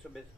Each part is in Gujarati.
બેસો બેસો.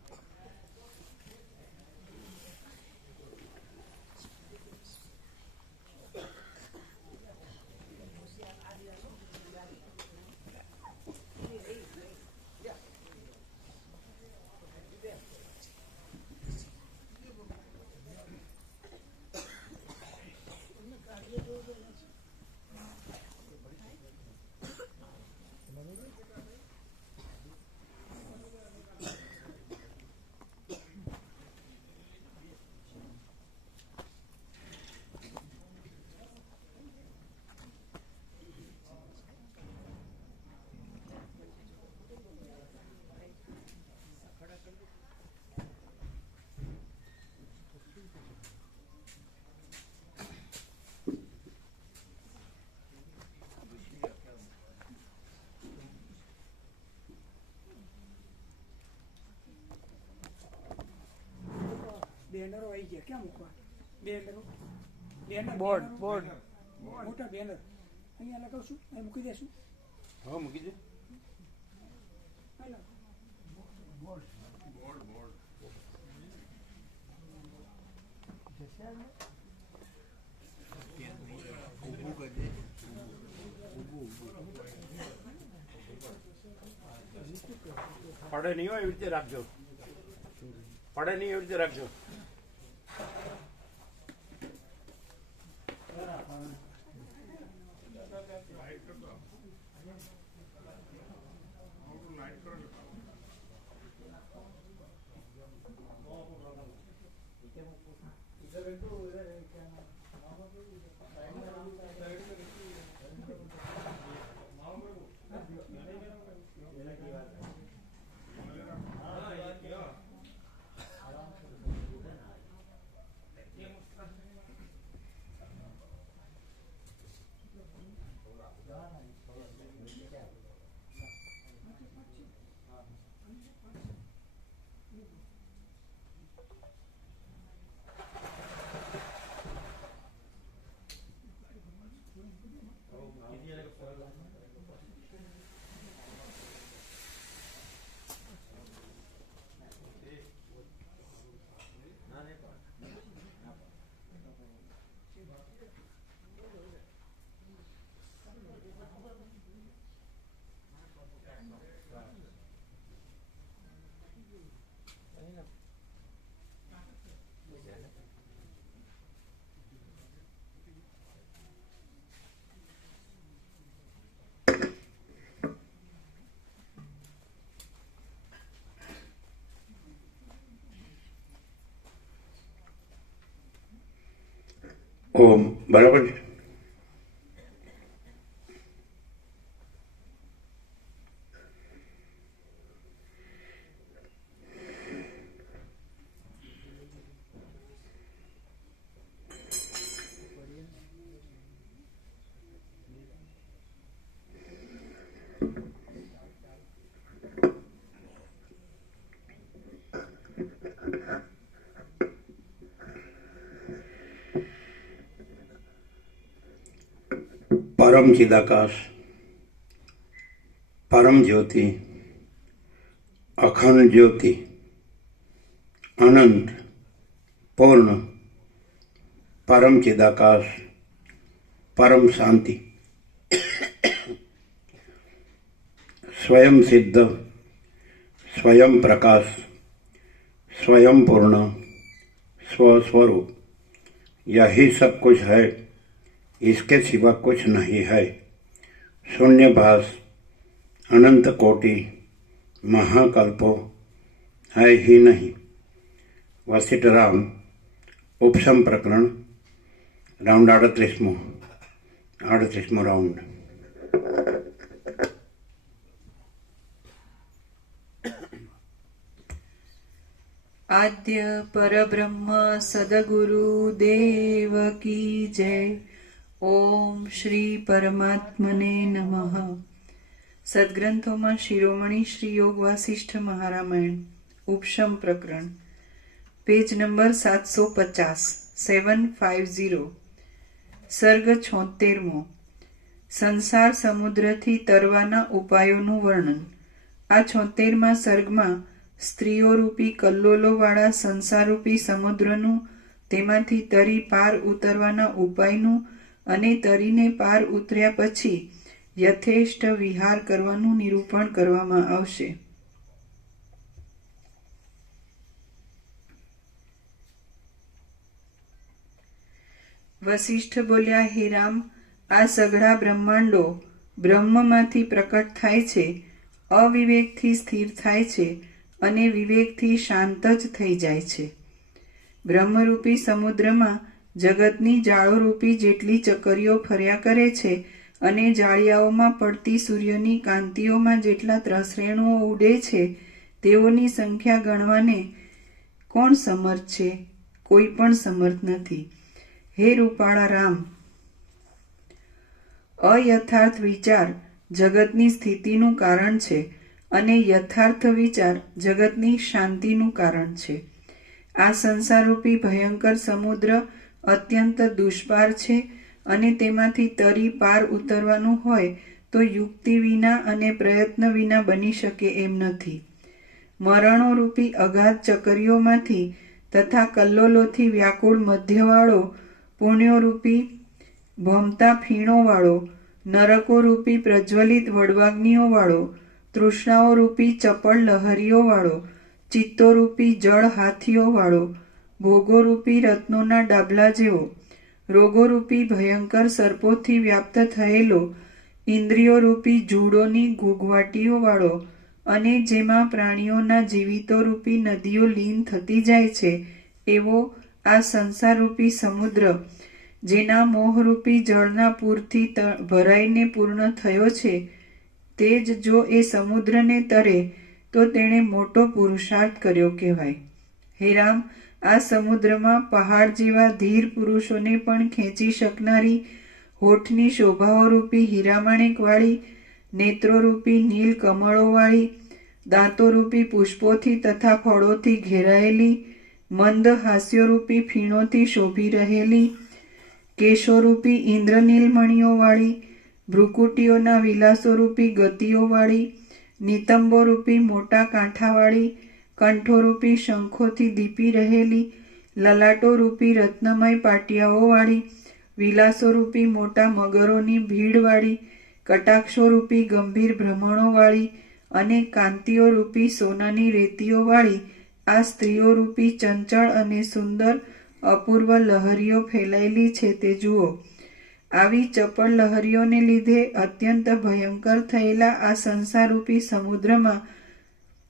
બેનરો આવી ગયા, ક્યાં મૂકવા? બેનરો બોર્ડ બોર્ડ મોટા બેનર અહીંયા લગાવશું, અહીં મૂકી દેશું. હા મૂકી દે. પડે નહીં હોય એવી રીતે રાખજો, પડે નહીં એવી રીતે રાખજો. ઓમ બરાબર છે. परम चिदाकाश, परम ज्योति, अखंड ज्योति, अनंत पूर्ण परम चिदाकाश, परम शांति, स्वयं सिद्ध, स्वयं प्रकाश, स्वयं पूर्ण, स्वस्वरूप, यही सब कुछ है, इसके सिवा कुछ नहीं है। शून्यभास अनंत कोटि महाकल्पो है ही नहीं। वशिष्ठ राम उपशम प्रकरण राउंड 38मो राउंड। आद्य परब्रह्म सदगुरु देव की जय। ओम श्री परमात्मने नमः। सद्ग्रंथों शिरोमणि श्री योग वासिष्ठ महारामायण उपशम प्रकरण पेज नंबर 750 750 सर्ग 76 संसार समुद्र थी तरवाना उपायोનું વર્ણન। આ 76મા સર્ગમાં સ્ત્રીઓ રૂપી કલ્લોલોવાળા સંસારરૂપી સમુદ્રનું, તેમાંથી તરી પાર ઉતરવાના ઉપાયનું અને તરીને પાર ઉતર્યા પછી યથેષ્ટ વિહાર કરવાનું નિરૂપણ કરવામાં આવશે. વશિષ્ઠ બોલ્યા, હે રામ, આ સઘળા બ્રહ્માંડો બ્રહ્મમાંથી પ્રકટ થાય છે, અવિવેકથી સ્થિર થાય છે અને વિવેકથી શાંત જ થઈ જાય છે. બ્રહ્મરૂપી સમુદ્રમાં જગતની જાળોરૂપી જેટલી ચકરીઓ ફર્યા કરે છે અને જાળિયાઓમાં પડતી સૂર્યની કાંતિઓમાં જેટલા ત્રસરેણુઓ ઉડે છે, તેઓની સંખ્યા ગણવાને કોણ સમર્થ છે? કોઈ પણ સમર્થ નથી. હે રૂપાળા રામ, અયથાર્થ વિચાર જગતની સ્થિતિનું કારણ છે અને યથાર્થ વિચાર જગતની શાંતિનું કારણ છે. આ સંસારરૂપી ભયંકર સમુદ્ર અત્યંત દુષ્પાર છે અને તેમાંથી તરી પાર ઉતરવાનું હોય તો યુક્તિ વિના અને પ્રયત્ન વિના બની શકે એમ નથી. મરણોરૂપી અગાધ ચકરીઓમાંથી તથા કલ્લોલોથી વ્યાકુળ મધ્યવાળો, પુણ્યોરૂપી ભમતા ફીણોવાળો, નરકોરૂપી પ્રજ્વલિત વડવાગ્નિઓવાળો, તૃષ્ણાઓરૂપી ચપળ લહરીઓવાળો, ચિત્તોરૂપી જળ હાથીઓવાળો, ભોગોરૂપી રત્નોના ડાબલા જેવો, રોગોરૂપી ભયંકર સર્પોથી વ્યાપ્ત થયેલો, ઇન્દ્રિયોરૂપી જૂડોની ઘૂઘવાટીઓવાળો અને જેમાં પ્રાણીઓના જીવિતોરૂપી નદીઓ લીન થતી જાય છે, એવો આ સંસારરૂપી સમુદ્ર જેના મોહરૂપી જળના પૂરથી ભરાઈને પૂર્ણ થયો છે, તે જ જો એ સમુદ્રને તરે તો તેણે મોટો પુરુષાર્થ કર્યો કહેવાય. હે રામ, આ સમુદ્રમાં પહાડ જેવા ધીર પુરુષોને પણ ખેંચી શકનારી, હોઠની શોભાઓરૂપી હીરામાણેકવાળી, નેત્રોરૂપી નીલ કમળોવાળી, દાંતોરૂપી પુષ્પોથી તથા ફળોથી ઘેરાયેલી, મંદ હાસ્યોરૂપી ફીણોથી શોભી રહેલી, કેશોરૂપી ઇન્દ્રનીલમણીઓવાળી, ભ્રુકુટીઓના વિલાસોરૂપી ગતિઓવાળી, નિતંબોરૂપી મોટા કાંઠાવાળી, કંઠોરૂપી શંખોથી દીપી રહેલી, લલાટોરૂપી રત્નમય પાટિયાઓવાળી, વિલાસોરૂપી મોટા મગરોની ભીડવાળી, કટાક્ષોરૂપી ગંભીર ભ્રમણોવાળી અને કાંતિઓરૂપી સોનાની રેતીઓવાળી આ સ્ત્રીઓરૂપી ચંચળ અને સુંદર અપૂર્વ લહરીઓ ફેલાયેલી છે તે જુઓ. આવી ચપળ લહરીઓને લીધે અત્યંત ભયંકર થયેલા આ સંસારરૂપી સમુદ્રમાં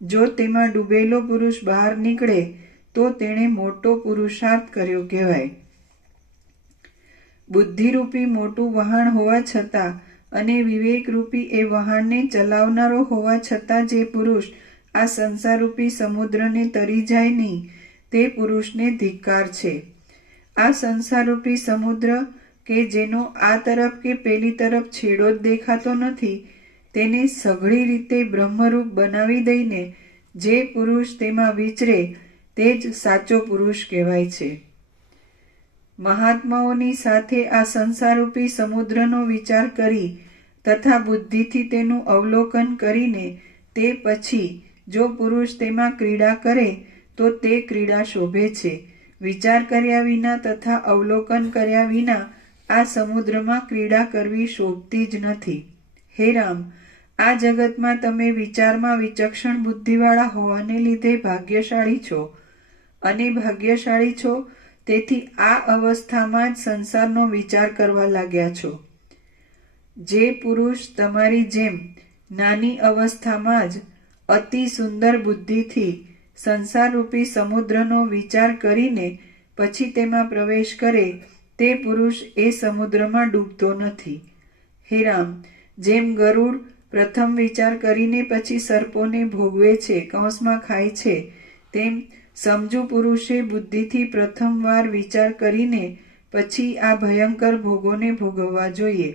જો તેમાં ડૂબેલો પુરુષ બહાર નીકળે તો તેણે મોટો પુરુષાર્થ કર્યો કહેવાય. બુદ્ધિરૂપી મોટું વહાણ હોવા છતાં અને વિવેકરૂપી એ વહાણને ચલાવનારો હોવા છતાં જે પુરુષ આ સંસારરૂપી સમુદ્રને તરી જાય નહીં, તે પુરુષને ધિક્કાર છે. આ સંસારરૂપી સમુદ્ર કે જેનો આ તરફ કે પેલી તરફ છેડો જ દેખાતો નથી, તેને સઘળી રીતે બ્રહ્મરૂપ બનાવી દઈને જે પુરુષ તેમાં વિચરે તે જ સાચો પુરુષ કહેવાય છે. મહાત્માઓની સાથે આ સંસારરૂપી સમુદ્રનો વિચાર કરી તથા બુદ્ધિથી તેનું અવલોકન કરીને તે પછી જો પુરુષ તેમાં ક્રીડા કરે તો તે ક્રીડા શોભે છે. વિચાર કર્યા વિના તથા અવલોકન કર્યા વિના આ સમુદ્રમાં ક્રીડા કરવી શોભતી જ નથી. હે રામ, આ જગતમાં તમે વિચારમાં વિચક્ષણ બુદ્ધિવાળા હોવાને લીધે ભાગ્યશાળી છો અને ભાગ્યશાળી છો તેથી આ અવસ્થામાં જ સંસારનો વિચાર કરવા લાગ્યા છો. જે પુરુષ તમારી જેમ નાની અવસ્થામાં જ અતિ સુંદર બુદ્ધિથી સંસારરૂપી સમુદ્રનો વિચાર કરીને પછી તેમાં પ્રવેશ કરે તે પુરુષ એ સમુદ્રમાં ડૂબતો નથી. હે રામ, જેમ ગરુડ પ્રથમ વિચાર કરીને પછી સર્પોને ભોગવે છે, કંસમાં ખાય છે, તેમ સમજુ પુરુષે બુદ્ધિથી પ્રથમવાર વિચાર કરીને પછી આ ભયંકર ભોગોને ભોગવવા જોઈએ.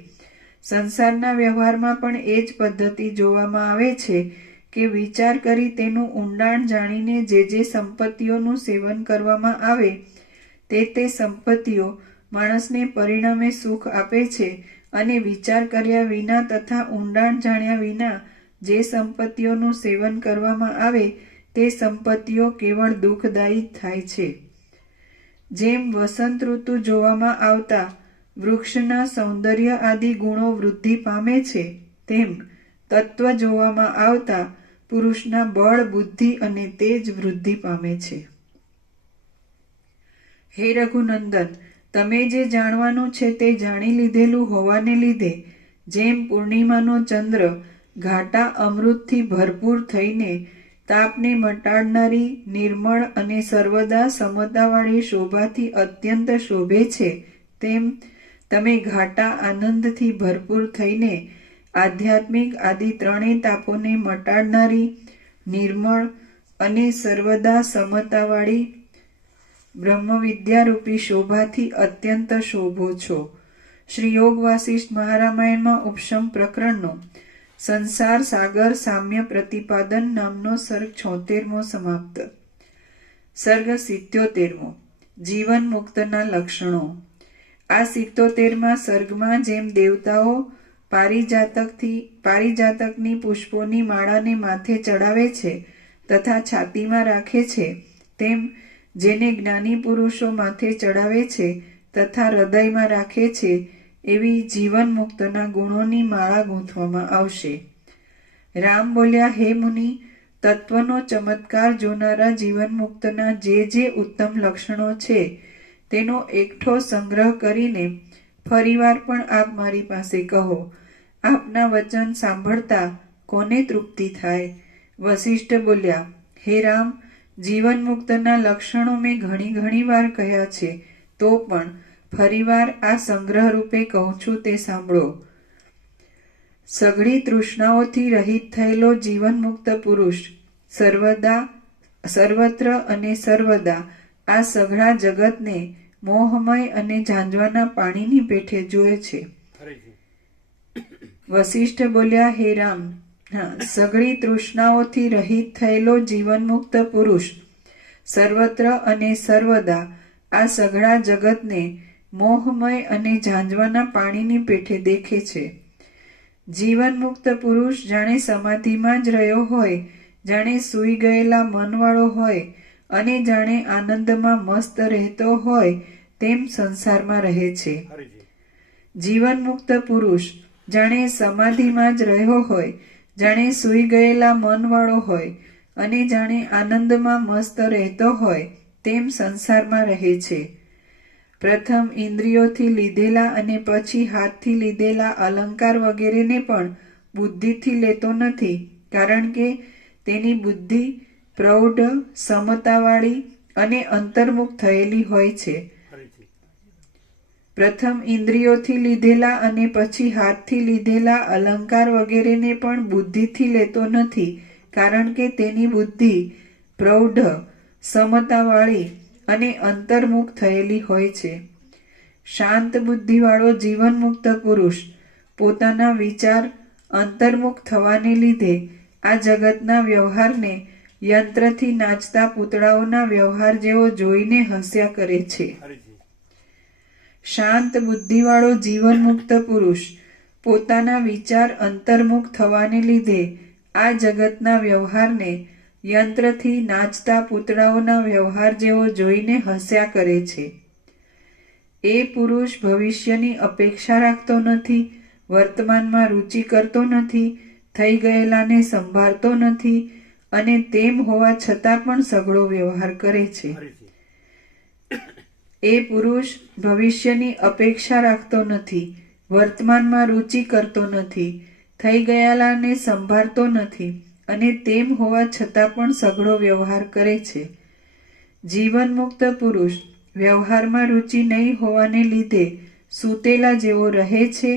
સંસારના વ્યવહારમાં પણ એ જ પદ્ધતિ જોવામાં આવે છે કે વિચાર કરી તેનું ઊંડાણ જાણીને જે સંપત્તિઓનું સેવન કરવામાં આવે તે સંપત્તિઓ માણસને પરિણામે સુખ આપે છે અને વિચાર કર્યા વિના તથા ઊંડાણ જાણ્યા વિના જે સંપત્તિઓનું સેવન કરવામાં આવે તે સંપત્તિઓ કેવળ દુઃખદાયી થાય છે. જેમ વસંત ઋતુ જોવામાં આવતા વૃક્ષના સૌંદર્ય આદિ ગુણો વૃદ્ધિ પામે છે, તેમ તત્વ જોવામાં આવતા પુરુષના બળ, બુદ્ધિ અને તેજ વૃદ્ધિ પામે છે. હે રઘુનંદન, તમે જે જાણવાનું છે તે જાણી લીધેલું હોવાને લીધે જેમ પૂર્ણિમાનો ચંદ્ર ઘાટા અમૃતથી ભરપૂર થઈને તાપને મટાડનારી નિર્મળ અને સર્વદા સમતાવાળી શોભાથી અત્યંત શોભે છે, તેમ તમે ઘાટા આનંદથી ભરપૂર થઈને આધ્યાત્મિક આદિ ત્રણેય તાપોને મટાડનારી નિર્મળ અને સર્વદા સમતાવાળી બ્રહ્મવિદ્યારૂપી શોભાથી અત્યંત શોભો છો. શ્રી યોગ વાસિષ્ઠ મહારામાયણમાં ઉપશમ પ્રકરણનો સંસાર સાગર સામ્ય પ્રતિપાદન નામનો સર્ગ 76મો સમાપ્ત. સર્ગ 77મો જીવન મુક્તના લક્ષણો. આ 77મા સર્ગમાં જેમ દેવતાઓ પારિજાતકની પુષ્પોની માળાને માથે ચડાવે છે તથા છાતીમાં રાખે છે, તેમ જેને જ્ઞાની પુરુષો માથે ચડાવે છે તથા હૃદયમાં રાખે છે, એવી જીવન મુક્તના ગુણોની માળા ગૂંથવામાં આવશે. રામ બોલ્યા, હે મુનિ, તત્વનો ચમત્કાર જોનારા જીવન મુક્તના જે ઉત્તમ લક્ષણો છે તેનો એકઠો સંગ્રહ કરીને ફરીવાર પણ આપ મારી પાસે કહો. આપના વચન સાંભળતા કોને તૃપ્તિ થાય? વસિષ્ઠ બોલ્યા, હે રામ, જીવન મુક્તના લક્ષણો મેં ઘણી વાર કહ્યા છે, તો પણ ફરીવાર આ સંગ્રહ રૂપે કહું છું, તે સાંભળો. સઘળી તૃષ્ણાઓથી રહિત થયેલો જીવન મુક્ત પુરુષ સર્વત્ર અને સર્વદા આ સઘળા જગતને મોહમય અને ઝાંઝવાના પાણીની પેઠે જુએ છે. વસિષ્ઠ બોલ્યા, હે રામ, સઘળી તૃષ્ણાઓથી રહિત થયેલો જીવન મુક્ત પુરુષ સર્વત્ર અને સર્વદા આ સઘળા જગતને મોહમય અને ઝાંઝવાના પાણીની પેઠે દેખે છે. જીવન મુક્ત પુરુષ જાણે સમાધિમાં જ રહ્યો હોય, જાણે સૂઈ ગયેલા મનવાળો હોય અને જાણે આનંદમાં મસ્ત રહેતો હોય તેમ સંસારમાં રહે છે. જીવન મુક્ત પુરુષ જાણે સમાધિમાં જ રહ્યો હોય, જાણે સૂઈ ગયેલા મનવાળો હોય અને જાણે આનંદમાં મસ્ત રહેતો હોય તેમ સંસારમાં રહે છે. પ્રથમ ઇન્દ્રિયોથી લીધેલા અને પછી હાથથી લીધેલા અલંકાર વગેરેને પણ બુદ્ધિથી લેતો નથી, કારણ કે તેની બુદ્ધિ પ્રૌઢ, સમતાવાળી અને અંતર્મુખ થયેલી હોય છે. પ્રથમ ઇન્દ્રિયોથી લીધેલા અને પછી હાથથી લીધેલા અલંકાર વગેરેને પણ બુદ્ધિથી લેતો નથી, કારણ કે તેની બુદ્ધિ પ્રૌઢ, સમતાવાળી અને અંતર્મુખ થયેલી હોય છે. શાંત બુદ્ધિવાળો જીવન મુક્ત પુરુષ પોતાના વિચાર અંતર્મુખ થવાને લીધે આ જગતના વ્યવહારને યંત્રથી નાચતા પૂતળાઓના વ્યવહાર જેવો જોઈને હસ્યા કરે છે. શાંત બુદ્ધિવાળો જીવન મુક્ત પુરુષ પોતાના વિચાર અંતર્મુખ થવાને લીધે આ જગતના વ્યવહારને યંત્રથી નાચતા પૂતળાઓના વ્યવહાર જેવો જોઈને હસ્યા કરે છે. એ પુરુષ ભવિષ્યની અપેક્ષા રાખતો નથી, વર્તમાનમાં રુચિ કરતો નથી, થઈ ગયેલાને સંભાળતો નથી અને તેમ હોવા છતાં પણ સઘળો વ્યવહાર કરે છે. એ પુરુષ ભવિષ્યની અપેક્ષા રાખતો નથી, વર્તમાનમાં રુચિ કરતો નથી, થઈ ગયેલાને સંભાળતો નથી અને તેમ હોવા છતાં પણ સઘળો વ્યવહાર કરે છે. જીવન મુક્ત પુરુષ વ્યવહારમાં રુચિ નહીં હોવાને લીધે સૂતેલા જેવો રહે છે,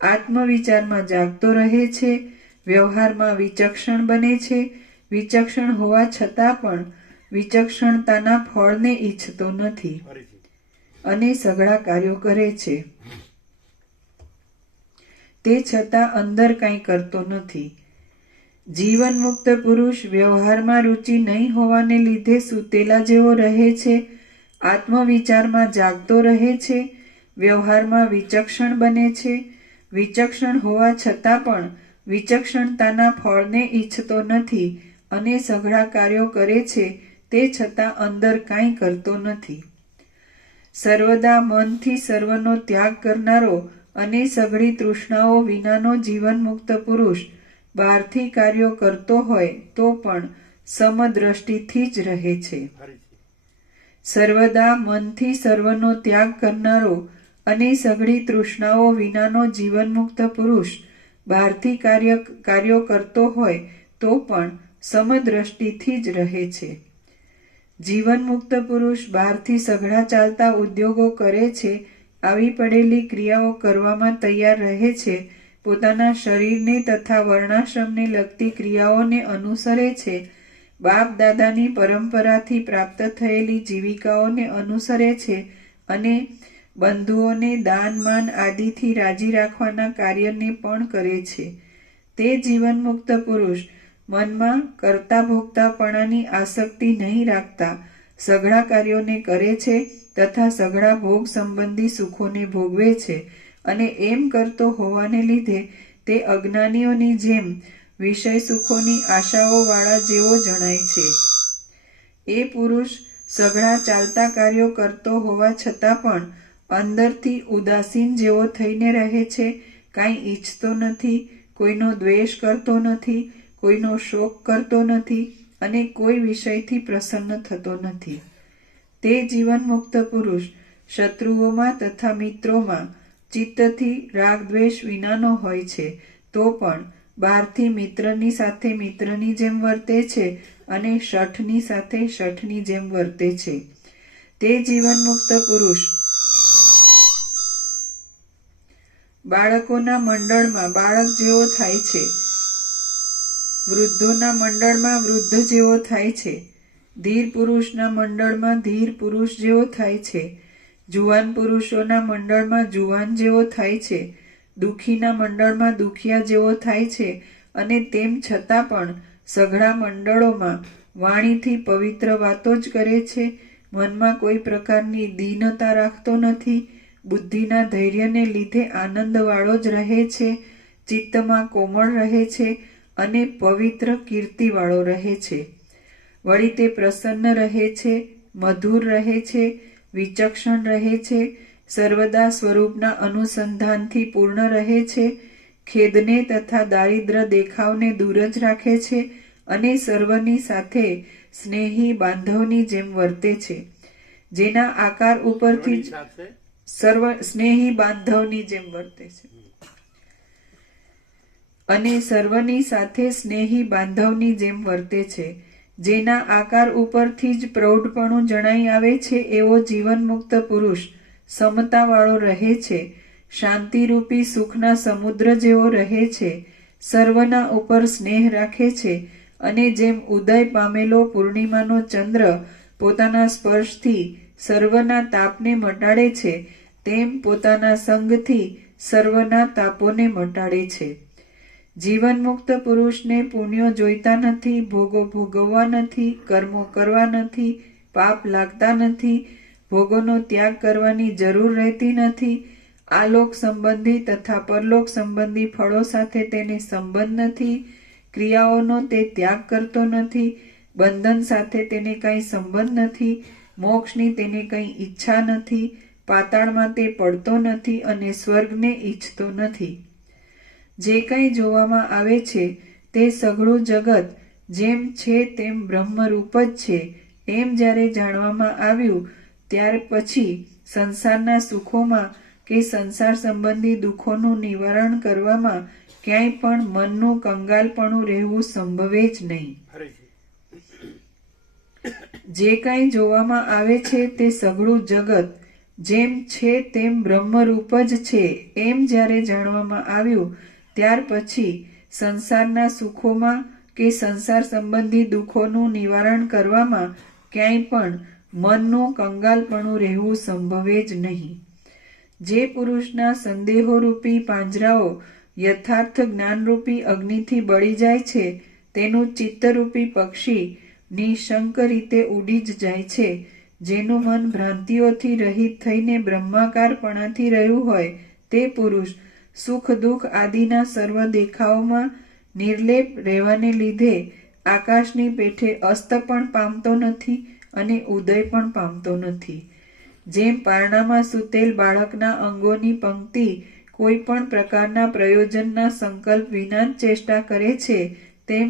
આત્મવિચારમાં જાગતો રહે છે, વ્યવહારમાં વિચક્ષણ બને છે, વિચક્ષણ હોવા છતાં પણ વિચક્ષણતાના ફળને ઈચ્છતો નથી અને સઘળા કાર્યો કરે છે. તે છતાં અંદર કંઈ કરતો નથી. જીવન મુક્ત પુરુષ વ્યવહારમાં રુચિ નહીં હોવાને લીધે સૂતેલા જેવો રહે છે, આત્મવિચારમાં જાગતો રહે છે, વ્યવહારમાં વિચક્ષણ બને છે, વિચક્ષણ હોવા છતાં પણ વિચક્ષણતાના ફળને ઈચ્છતો નથી અને સઘળા કાર્યો કરે છે, તે છતાં અંદર કાંઈ કરતો નથી. સર્વદા મનથી સર્વનો ત્યાગ કરનારો અને સઘળી તૃષ્ણાઓ વિનાનો જીવનમુક્ત પુરુષ બહારથી કાર્યો કરતો હોય તો પણ સમદ્રષ્ટિથી જ રહે છે. સર્વદા મનથી સર્વનો ત્યાગ કરનારો અને સઘળી તૃષ્ણાઓ વિનાનો જીવનમુક્ત પુરુષ બહારથી કાર્યો કરતો હોય તો પણ સમદ્રષ્ટિથી જ રહે છે. જીવનમુક્ત પુરુષ બહારથી સઘળા ચાલતા ઉદ્યોગો કરે છે, આવી પડેલી ક્રિયાઓ કરવામાં તૈયાર રહે છે, પોતાના શરીરને તથા વર્ણાશ્રમને લગતી ક્રિયાઓને અનુસરે છે, બાપ દાદાની પરંપરાથી પ્રાપ્ત થયેલી જીવિકાઓને અનુસરે છે અને બંધુઓને દાન માન આદિથી રાજી રાખવાના કાર્યને પણ કરે છે. તે જીવનમુક્ત પુરુષ મનમાં કરતા ભોગતાપણાની આસક્તિ નહીં રાખતા સઘળા કાર્યોને કરે છે તથા સઘળા ભોગ સંબંધી સુખોને ભોગવે છે અને એમ કરતો હોવાને લીધે તે અજ્ઞાનીઓની જેમ વિષય સુખોની આશાઓ વાળા જેવો જણાય છે. એ પુરુષ સઘળા ચાલતા કાર્યો કરતો હોવા છતાં પણ અંદરથી ઉદાસીન જેવો થઈને રહે છે, કાંઈ ઈચ્છતો નથી, કોઈનો દ્વેષ કરતો નથી, કોઈનો શોક કરતો નથી અને કોઈ વિષયથી પ્રસન્ન થતો નથી. તે જીવનમુક્ત પુરુષ શત્રુઓમાં તથા મિત્રોમાં ચિત્તથી રાગ દ્વેષ વિનાનો હોય છે, તો પણ બહારથી મિત્રની સાથે મિત્રની જેમ વર્તે છે અને શઠની સાથે શઠની જેમ વર્તે છે. તે જીવનમુક્ત પુરુષ બાળકોના મંડળમાં બાળક જેવો થાય છે, વૃદ્ધોના મંડળમાં વૃદ્ધ જેવો થાય છે, ધીર પુરુષના મંડળમાં ધીર પુરુષ જેવો થાય છે, જુવાન પુરુષોના મંડળમાં જુવાન જેવો થાય છે, દુઃખીના મંડળમાં દુખિયા જેવો થાય છે અને તેમ છતાં પણ સઘળા મંડળોમાં વાણીથી પવિત્ર વાતો જ કરે છે, મનમાં કોઈ પ્રકારની દીનતા રાખતો નથી, બુદ્ધિના ધૈર્યને લીધે આનંદવાળો જ રહે છે, ચિત્તમાં કોમળ રહે છે અને પવિત્ર કીર્તિવાળો રહે છે. વળી તે પ્રસન્ન રહે છે, મધુર રહે છે, વિચક્ષણ રહે છે, સર્વદા સ્વરૂપના અનુસંધાનથી પૂર્ણ રહે છે, ખેદને તથા દારિદ્ર દેખાવને દૂર જ રાખે છે અને સર્વની સાથે સ્નેહી બાંધવની જેમ વર્તે છે. જેના આકાર ઉપરથી જ સ્નેહી બાંધવની જેમ વર્તે છે અને સર્વની સાથે સ્નેહી બાંધવની જેમ વર્તે છે. જેના આકાર ઉપરથી જ પ્રૌઢપણું જણાઈ આવે છે એવો જીવનમુક્ત પુરુષ સમતાવાળો રહે છે, શાંતિરૂપી સુખના સમુદ્ર જેવો રહે છે, સર્વના ઉપર સ્નેહ રાખે છે અને જેમ ઉદય પામેલો પૂર્ણિમાનો ચંદ્ર પોતાના સ્પર્શથી સર્વના તાપને મટાડે છે, તેમ પોતાના સંગથી સર્વના તાપોને મટાડે છે. જીવનમુક્ત પુરુષને પુણ્યો જોઈતા નથી, ભોગો ભોગવવા નથી, કર્મો કરવા નથી, પાપ લાગતા નથી, ભોગોનો ત્યાગ કરવાની જરૂર રહેતી નથી, આલોક સંબંધી તથા પરલોક સંબંધી ફળો સાથે તેને સંબંધ નથી, ક્રિયાઓનો તે ત્યાગ કરતો નથી, બંધન સાથે તેને કંઈ સંબંધ નથી, મોક્ષની તેને કંઈ ઈચ્છા નથી, પાતાળમાં તે પડતો નથી અને સ્વર્ગને ઈચ્છતો નથી. જે કંઈ જોવામાં આવે છે તે સઘળું જગત જેમ છે તેમ બ્રહ્મરૂપ જ છે એમ જ્યારે જાણવામાં આવ્યું, ત્યાર પછી સંસારના સુખોમાં કે સંસાર સંબંધી દુઃખોનું નિવારણ કરવામાં ક્યાંય પણ મનનું કંગાલપણું રહેવું સંભવે જ નહીં. જે કંઈ જોવામાં આવે છે તે સઘળું જગત જેમ છે તેમ બ્રહ્મરૂપ જ છે એમ જ્યારે જાણવામાં આવ્યું, ત્યાર પછી સંસારના સુખોમાં કે સંસાર સંબંધી દુઃખોનું નિવારણ કરવામાં ક્યાંય પણ મનનું કંગાલપણું રહેવું સંભવે જ નહીં. જે પુરુષના સંદેહોરૂપી પાંજરાઓ યથાર્થ જ્ઞાનરૂપી અગ્નિથી બળી જાય છે, તેનું ચિત્તરૂપી પક્ષી નિશંક રીતે ઉડી જ જાય છે. જેનું મન ભ્રાંતિઓથી રહિત થઈને બ્રહ્માકારપણાથી રહ્યું હોય તે પુરુષ સુખ દુઃખ આદિના સર્વ દેખાવોમાં નિર્લેપ રહેવાને લીધે આકાશની પેઠે અસ્ત પણ પામતો નથી અને ઉદય પણ પામતો નથી. જેમ પારણામાં સૂતેલ બાળકના અંગોની પંક્તિ કોઈ પણ પ્રકારના પ્રયોજનના સંકલ્પ વિના જ ચેષ્ટા કરે છે, તેમ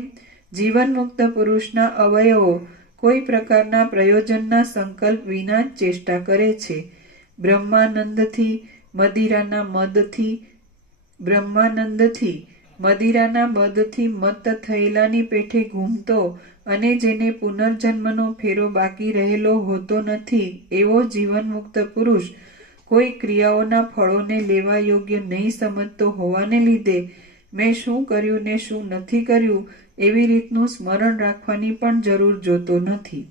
જીવનમુક્ત પુરુષના અવયવો કોઈ પ્રકારના પ્રયોજનના સંકલ્પ વિના જ ચેષ્ટા કરે છે. મદિરાના મદથી મત્ત થયેલાની પેઠે ઘૂમતો અને જેને પુનર્જન્મનો ફેરો બાકી રહેલો હોતો નથી એવો જીવનમુક્ત પુરુષ કોઈ ક્રિયાઓના ફળોને લેવા યોગ્ય નહીં સમજતો હોવાને લીધે મેં શું કર્યું ને શું નથી કર્યું એવી રીતનું સ્મરણ રાખવાની પણ જરૂર જોતો નથી.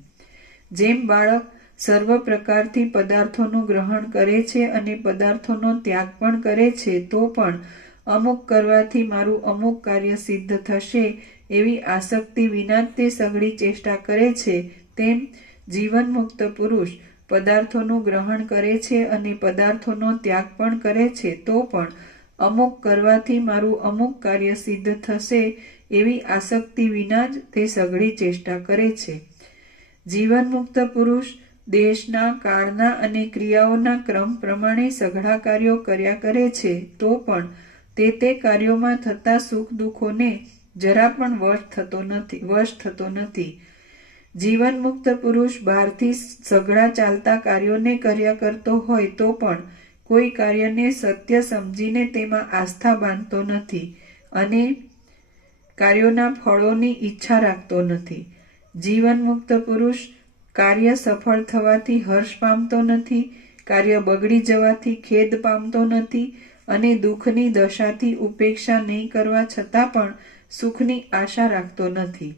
જેમ બાળક સર્વ પ્રકારથી પદાર્થોનું ગ્રહણ કરે છે અને પદાર્થોનો ત્યાગ પણ કરે છે, તો પણ અમુક કરવાથી મારું અમુક કાર્ય સિદ્ધ થશે એવી આસક્તિ વિના જ તે સઘળી ચેષ્ટા કરે છે, તેમ જીવનમુક્ત પુરુષ પદાર્થોનું ગ્રહણ કરે છે અને પદાર્થોનો ત્યાગ પણ કરે છે, તો પણ અમુક કરવાથી મારું અમુક કાર્ય સિદ્ધ થશે એવી આસક્તિ વિના જ તે સઘળી ચેષ્ટા કરે છે. જીવનમુક્ત પુરુષ દેશના, કાળના અને ક્રિયાઓના ક્રમ પ્રમાણે સઘળા કાર્યો કર્યા કરે છે, તો પણ તે કાર્યોમાં થતા સુખ દુઃખોને જરા પણ વશ થતો નથી. જીવનમુક્ત પુરુષ બહારથી સઘળા ચાલતા કાર્યોને કર્યા કરતો હોય તો પણ કોઈ કાર્યને સત્ય સમજીને તેમાં આસ્થા બાંધતો નથી અને કાર્યોના ફળોની ઈચ્છા રાખતો નથી. જીવનમુક્ત પુરુષ કાર્ય સફળ થવાથી હર્ષ પામતો નથી, કાર્ય બગડી જવાથી ખેદ પામતો નથી અને દુઃખની દશાથી ઉપેક્ષા નહીં કરવા છતાં પણ સુખની આશા રાખતો નથી.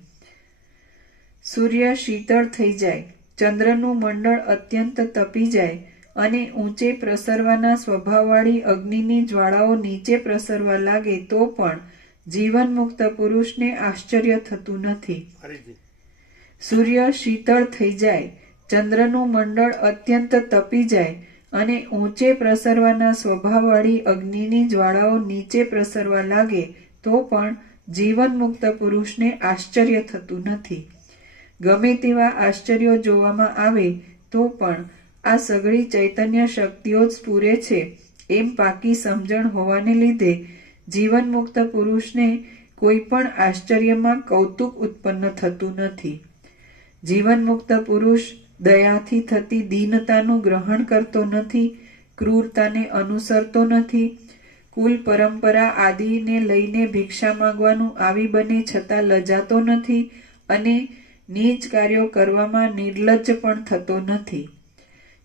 સૂર્ય શીતળ થઈ જાય, ચંદ્રનું મંડળ અત્યંત તપી જાય અને ઊંચે પ્રસરવાના સ્વભાવવાળી અગ્નિની જ્વાળાઓ નીચે પ્રસરવા લાગે તો પણ જીવનમુક્ત પુરુષને આશ્ચર્ય થતું નથી. સૂર્ય શીતળ થઈ જાય, ચંદ્રનું મંડળ અત્યંત તપી જાય અને ઊંચે પ્રસરવાના સ્વભાવવાળી અગ્નિની જ્વાળાઓ નીચે પ્રસરવા લાગે તો પણ જીવનમુક્ત પુરુષને આશ્ચર્ય થતું નથી. ગમે તેવા આશ્ચર્યો જોવામાં આવે તો પણ આ સઘળી ચૈતન્ય શક્તિઓ જ સ્ફુરે છે એમ પાકી સમજણ હોવાને લીધે જીવનમુક્ત પુરુષને કોઈ પણ આશ્ચર્યમાં કૌતુક ઉત્પન્ન થતું નથી. જીવનમુક્ત પુરુષ દયાથી થતી દીનતાનું ગ્રહણ કરતો નથી, ક્રૂરતાને અનુસરતો નથી, કુલ પરંપરા આદિને લઈને ભિક્ષા માંગવાનું આવી બને છતાં લજાતો નથી અને નીચ કાર્યો કરવામાં નિર્લજ્જ પણ થતો નથી.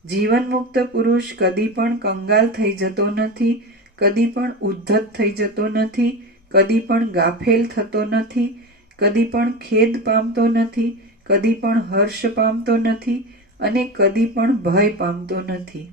જીવનમુક્ત પુરુષ કદી પણ કંગાલ થઈ જતો નથી, કદી પણ ઉદ્ધત થઈ જતો નથી, કદી પણ ગાફેલ થતો નથી, કદી પણ ખેદ પામતો નથી, કદી પણ હર્ષ પામતો નથી અને કદી પણ ભય પામતો નથી.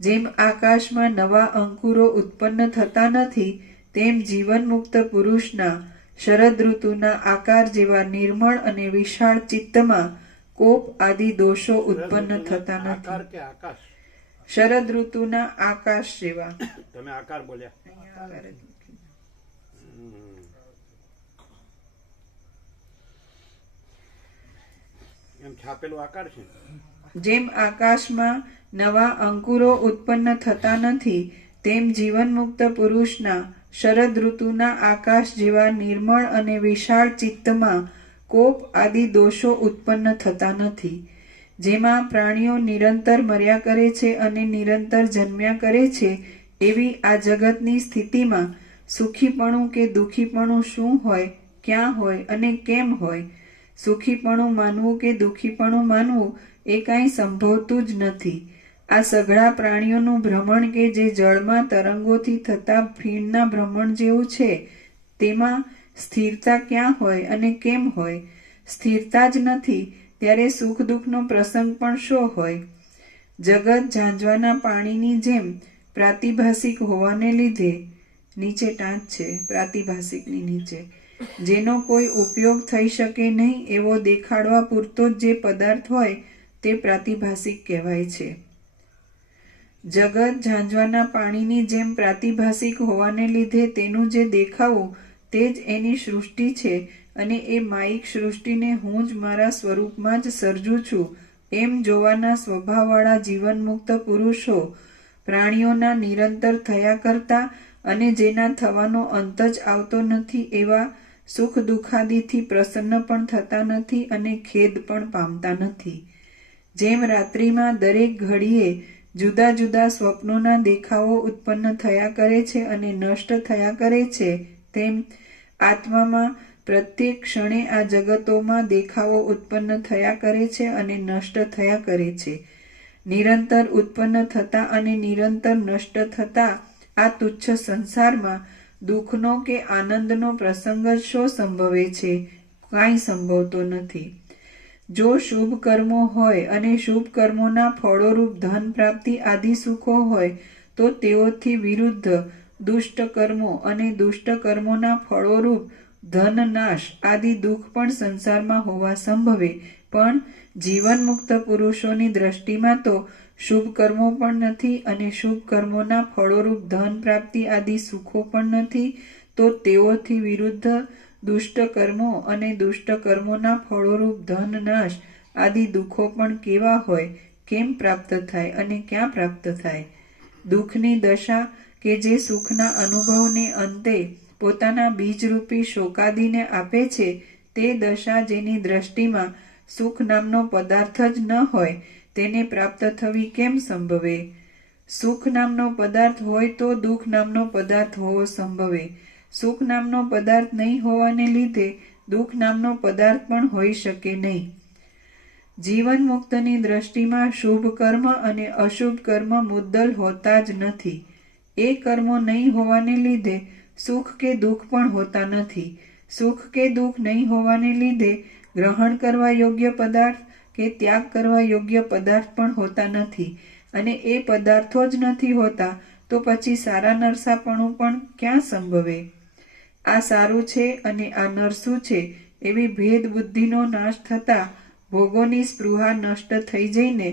જેમ આકાશમાં નવા અંકુરો ઉત્પન્ન થતા નથી, તેમ જીવનમુક્ત પુરુષના શરદ ઋતુના આકાર જેવા નિર્મળ અને વિશાળ ચિત્તમાં કોપ આદિ દોષો ઉત્પન્ન થતા નથી. શરદ ઋતુના આકાશ જેવા. તમે આકાર બોલ્યા. એમ છાપેલું આકાર છે. જેમ આકાશમાં નવા અંકુરો ઉત્પન્ન થતા નથી, તેમ જીવનમુક્ત પુરુષના શરદ ઋતુના આકાશ જેવા નિર્મળ અને વિશાળ ચિત્તમાં કોપ આદિ દોષો ઉત્પન્ન થતા નથી. જેમાં પ્રાણીઓ નિરંતર મર્યા કરે છે અને નિરંતર જન્મ્યા કરે છે, એવી આ જગતની સ્થિતિમાં સુખીપણું કે દુઃખીપણું શું હોય, ક્યાં હોય અને કેમ હોય, સુખીપણું માનવું કે દુઃખીપણું માનવું એ કાંઈ સંભવતું જ નથી. આ સઘળા પ્રાણીઓનું ભ્રમણ કે જે જળમાં તરંગોથી થતા ફીણના ભ્રમણ જેવું છે, તેમાં સ્થિરતા ક્યાં હોય અને કેમ હોય? સ્થિરતા જ નથી ત્યારે સુખ દુઃખનો પ્રસંગ પણ શો હોય? જગત ઝાંઝવાના પાણીની જેમ પ્રાતિભાસિક હોવાને લીધે, નીચે ટાંચ છે પ્રાતિભાસિકની નીચે, જેનો કોઈ ઉપયોગ થઈ શકે નહીં એવો દેખાડવા પૂરતો જે પદાર્થ હોય તે પ્રાતિભાસિક કહેવાય છે. જગત ઝાંઝવાના પાણીની જેમ પ્રાતિભાસિક હોવાને લીધે તેનું જે દેખાવું તે જ એની સૃષ્ટિ છે અને એ માયિક સૃષ્ટિને હું જ મારા સ્વરૂપમાં જ સર્જું છું એમ જોવાના સ્વભાવવાળા જીવનમુક્ત પુરુષો પ્રાણીઓના નિરંતર થયા કરતા અને જેના થવાનો અંત જ આવતો નથી એવા સુખ દુઃખાદિથી પ્રસન્ન પણ થતા નથી અને ખેદ પણ પામતા નથી. જેમ રાત્રિમાં દરેક ઘડીએ જુદા જુદા સ્વપ્નોના દેખાવો ઉત્પન્ન થયા કરે છે અને નષ્ટ થયા કરે છે, તેમ આત્મામાં પ્રત્યેક ક્ષણે આ જગતોમાં દેખાવો ઉત્પન્ન થયા કરે છે અને નષ્ટ થયા કરે છે. નિરંતર ઉત્પન્ન થતા અને નિરંતર નષ્ટ થતા આ તુચ્છ સંસારમાં દુઃખનો કે આનંદનો પ્રસંગ જ શો સંભવે છે? કાંઈ સંભવતો નથી. જો શુભ કર્મો હોય અને શુભ કર્મોના ફળોરૂપ ધન પ્રાપ્તિ આદિ સુખો હોય તો તેઓથી વિરુદ્ધ દુષ્ટ કર્મો અને દુષ્ટ કર્મોના ફળોરૂપ ધન નાશ આદિ દુઃખ પણ સંસારમાં હોવા સંભવે. પણ જીવન મુક્ત પુરુષોની દ્રષ્ટિમાં તો શુભ કર્મો પણ નથી અને શુભ કર્મોના ફળોરૂપ ધન પ્રાપ્તિ આદિ સુખો પણ નથી, તો તેઓથી વિરુદ્ધ દુષ્ટ કર્મો અને દુષ્ટ કર્મોના ફળોરૂપ ધન નાશ આદિ દુઃખો પણ કેવા હોય, કેમ પ્રાપ્ત થાય અને ક્યાં પ્રાપ્ત થાય? દુઃખની દશા કે જે સુખના અનુભવને અંતે પોતાના બીજરૂપી શોકાદિને આપે છે, તે દશા જેની દ્રષ્ટિમાં સુખ નામનો પદાર્થ જ ન હોય તેને પ્રાપ્ત થવી કેમ સંભવે? સુખ નામનો પદાર્થ હોય તો દુઃખ નામનો પદાર્થ હોવો સંભવે. સુખ નામનો પદાર્થ નહીં હોવાને લીધે દુઃખ નામનો પદાર્થ પણ હોઈ શકે નહીં. જીવન મુક્તની દ્રષ્ટિમાં શુભ કર્મ અને અશુભ કર્મ મુદ્દલ હોતા જ નથી. એ કર્મો નહીં હોવાને લીધે સુખ કે દુઃખ પણ હોતા નથી. સુખ કે દુઃખ નહીં હોવાને લીધે ગ્રહણ કરવા યોગ્ય પદાર્થ કે ત્યાગ કરવા યોગ્ય પદાર્થ પણ હોતા નથી. અને એ પદાર્થો જ નથી હોતા તો પછી સારા નરસાપણું પણ ક્યાં સંભવે? આ સારું છે અને આ નરસું છે એવી ભેદ બુદ્ધિનો નાશ થતા ભોગોની સ્પૃહા નષ્ટ થઈ જઈને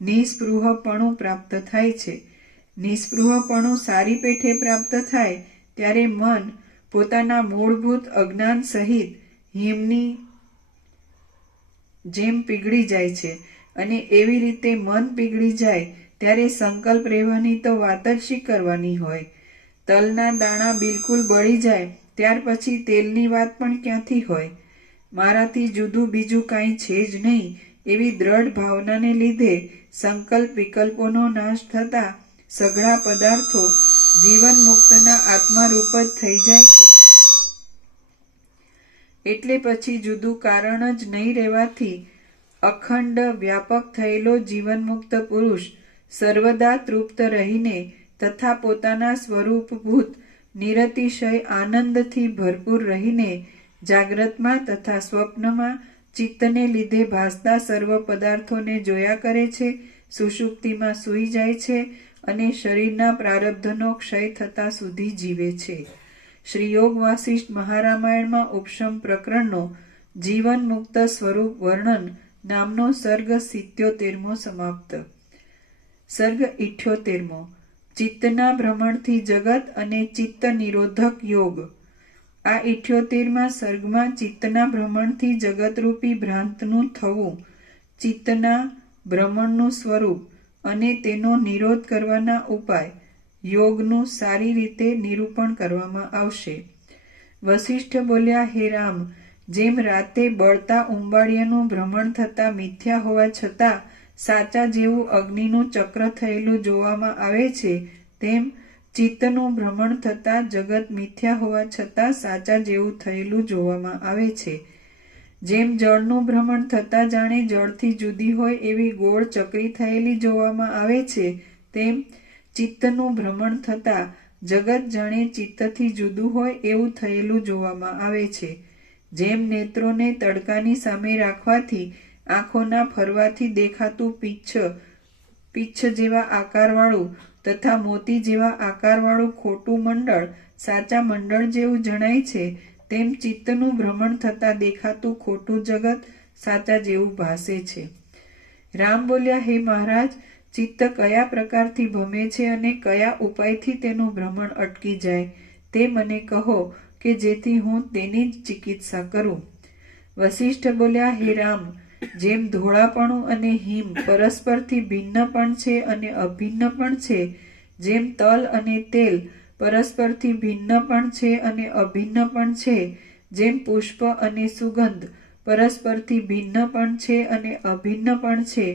નિસ્પૃહપણું પ્રાપ્ત થાય છે. નિસ્પૃહપણું સારી પેઠે પ્રાપ્ત થાય ત્યારે મન પોતાના મૂળભૂત અજ્ઞાન સહિત હિમની જેમ પીગળી જાય છે. અને એવી રીતે મન પીગળી જાય ત્યારે સંકલ્પ રહેવાની તો વાત જ શી કરવાની હોય? તલના દાણા બિલકુલ બળી જાય ત્યાર પછી તેલની વાત પણ ક્યાંથી હોય? મારાથી જુદું બીજું કાંઈ છે જ નહીં એવી દ્રઢ ભાવનાને લીધે સંકલ્પ વિકલ્પોનો નાશ થતા સઘળા પદાર્થો જીવન મુક્તના આત્મારૂપ જ થઈ જાય છે. એટલે પછી જુદું કારણ જ નહીં રહેવાથી અખંડ વ્યાપક થયેલો જીવન મુક્ત પુરુષ સર્વદા તૃપ્ત રહીને તથા પોતાના સ્વરૂપભૂત નિરતિશય આનંદથી ભરપૂર રહીને જાગ્રતમાં તથા સ્વપ્નમાં ચિત્તને લીધે ભાસતા સર્વ પદાર્થોને જોયા કરે છે, સુષુપ્તિમાં સૂઈ જાય છે અને શરીરના પ્રારબ્ધનો ક્ષય થતા સુધી જીવે છે. શ્રી યોગ વાસિષ્ઠ મહારામાયણમાં ઉપશમ પ્રકરણનો જીવન મુક્ત સ્વરૂપ વર્ણન નામનો સર્ગ 77મો સમાપ્ત. સર્ગ 78મો ચિત્તના ભ્રમણથી જગત અને ચિત્ત નિરોધક યોગ. આ 78મા સર્ગમાં ચિત્તના ભ્રમણથી જગતરૂપી ભ્રાંતનું થવું, ચિત્તના ભ્રમણનું સ્વરૂપ અને તેનો નિરોધ કરવાના ઉપાય યોગનું સારી રીતે નિરૂપણ કરવામાં આવશે. વસિષ્ઠ બોલ્યા, હે રામ, જેમ રાતે બળતા ઉંબાડિયાનું ભ્રમણ થતા મિથ્યા હોવા છતાં સાચા જેવું અગ્નિનું ચક્ર થયેલું જોવામાં આવે છે, તેમ ચિત્તનું ભ્રમણ થતા જગત મિથ્યા હોવા છતાં સાચા જેવું થયેલું જોવામાં આવે છે. જેમ જળનું ભ્રમણ થતા જાણે જળથી જુદી હોય એવી ગોળ ચકરી થયેલી જોવામાં આવે છે, તેમ ચિત્તનું ભ્રમણ થતા જગત જાણે ચિત્તથી જુદું હોય એવું થયેલું જોવામાં આવે છે. જેમ નેત્રોને તડકાની સામે રાખવાથી આંખોના ફરવાથી દેખાતું પીચ્છ જેવા આકારવાળું તથા મોતી જેવા આકારવાળું ખોટું મંડળ સાચા મંડળ જેવું જણાય છે, તેમ ચિત્તનું ભ્રમણ થતા દેખાતું ખોટું જગત સાચા જેવું ભાસે છે. રામ બોલ્યા, હે મહારાજ, ચિત્ત કયા પ્રકારથી ભમે છે અને કયા ઉપાયથી તેનું ભ્રમણ અટકી જાય તે મને કહો કે જેથી હું તેની જ ચિકિત્સા કરું. વશિષ્ઠ બોલ્યા, હે રામ, જેમ ધોળાપણું અને હિમ પરસ્પરથી ભિન્ન પણ છે અને અભિન્ન પણ છે, જેમ તલ અને તેલ પરસ્પરથી ભિન્ન પણ છે અને અભિન્ન પણ છે, જેમ પુષ્પ અને સુગંધ પરસ્પરથી ભિન્ન પણ છે અને અભિન્ન પણ છે,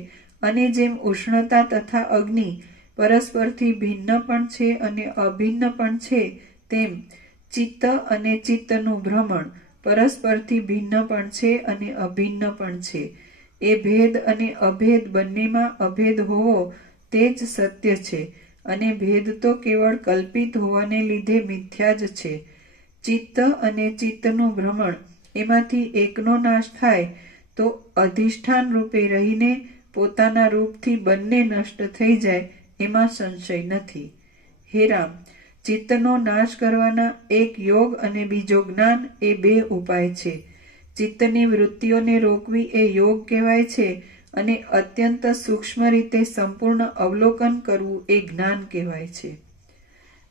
અને જેમ ઉષ્ણતા તથા અગ્નિ પરસ્પરથી ભિન્ન પણ છે અને અભિન્ન પણ છે, તેમ ચિત્ત અને ચિત્તનું ભ્રમણ પરસ્પરથી ભિન્ન પણ છે અને અભિન્ન પણ છે. એ ભેદ અને અભેદ બંનેમાં અભેદ હોવો તે જ સત્ય છે, અને ભેદ તો કેવળ કલ્પિત હોવાને લીધે મિથ્યા જ છે. ચિત્ત અને ચિત્તનું ભ્રમણ એમાંથી એકનો નાશ થાય તો અધિષ્ઠાન રૂપે રહીને પોતાના રૂપથી બંને નષ્ટ થઈ જાય એમાં સંશય નથી. હે રામ, ચિત્તનો નાશ કરવાના એક યોગ અને બીજો જ્ઞાન એ બે ઉપાય છે. ચિત્તની વૃત્તિઓને રોકવી એ યોગ કહેવાય છે, અને અત્યંત સૂક્ષ્મ રીતે સંપૂર્ણ અવલોકન કરવું એ જ્ઞાન કહેવાય છે.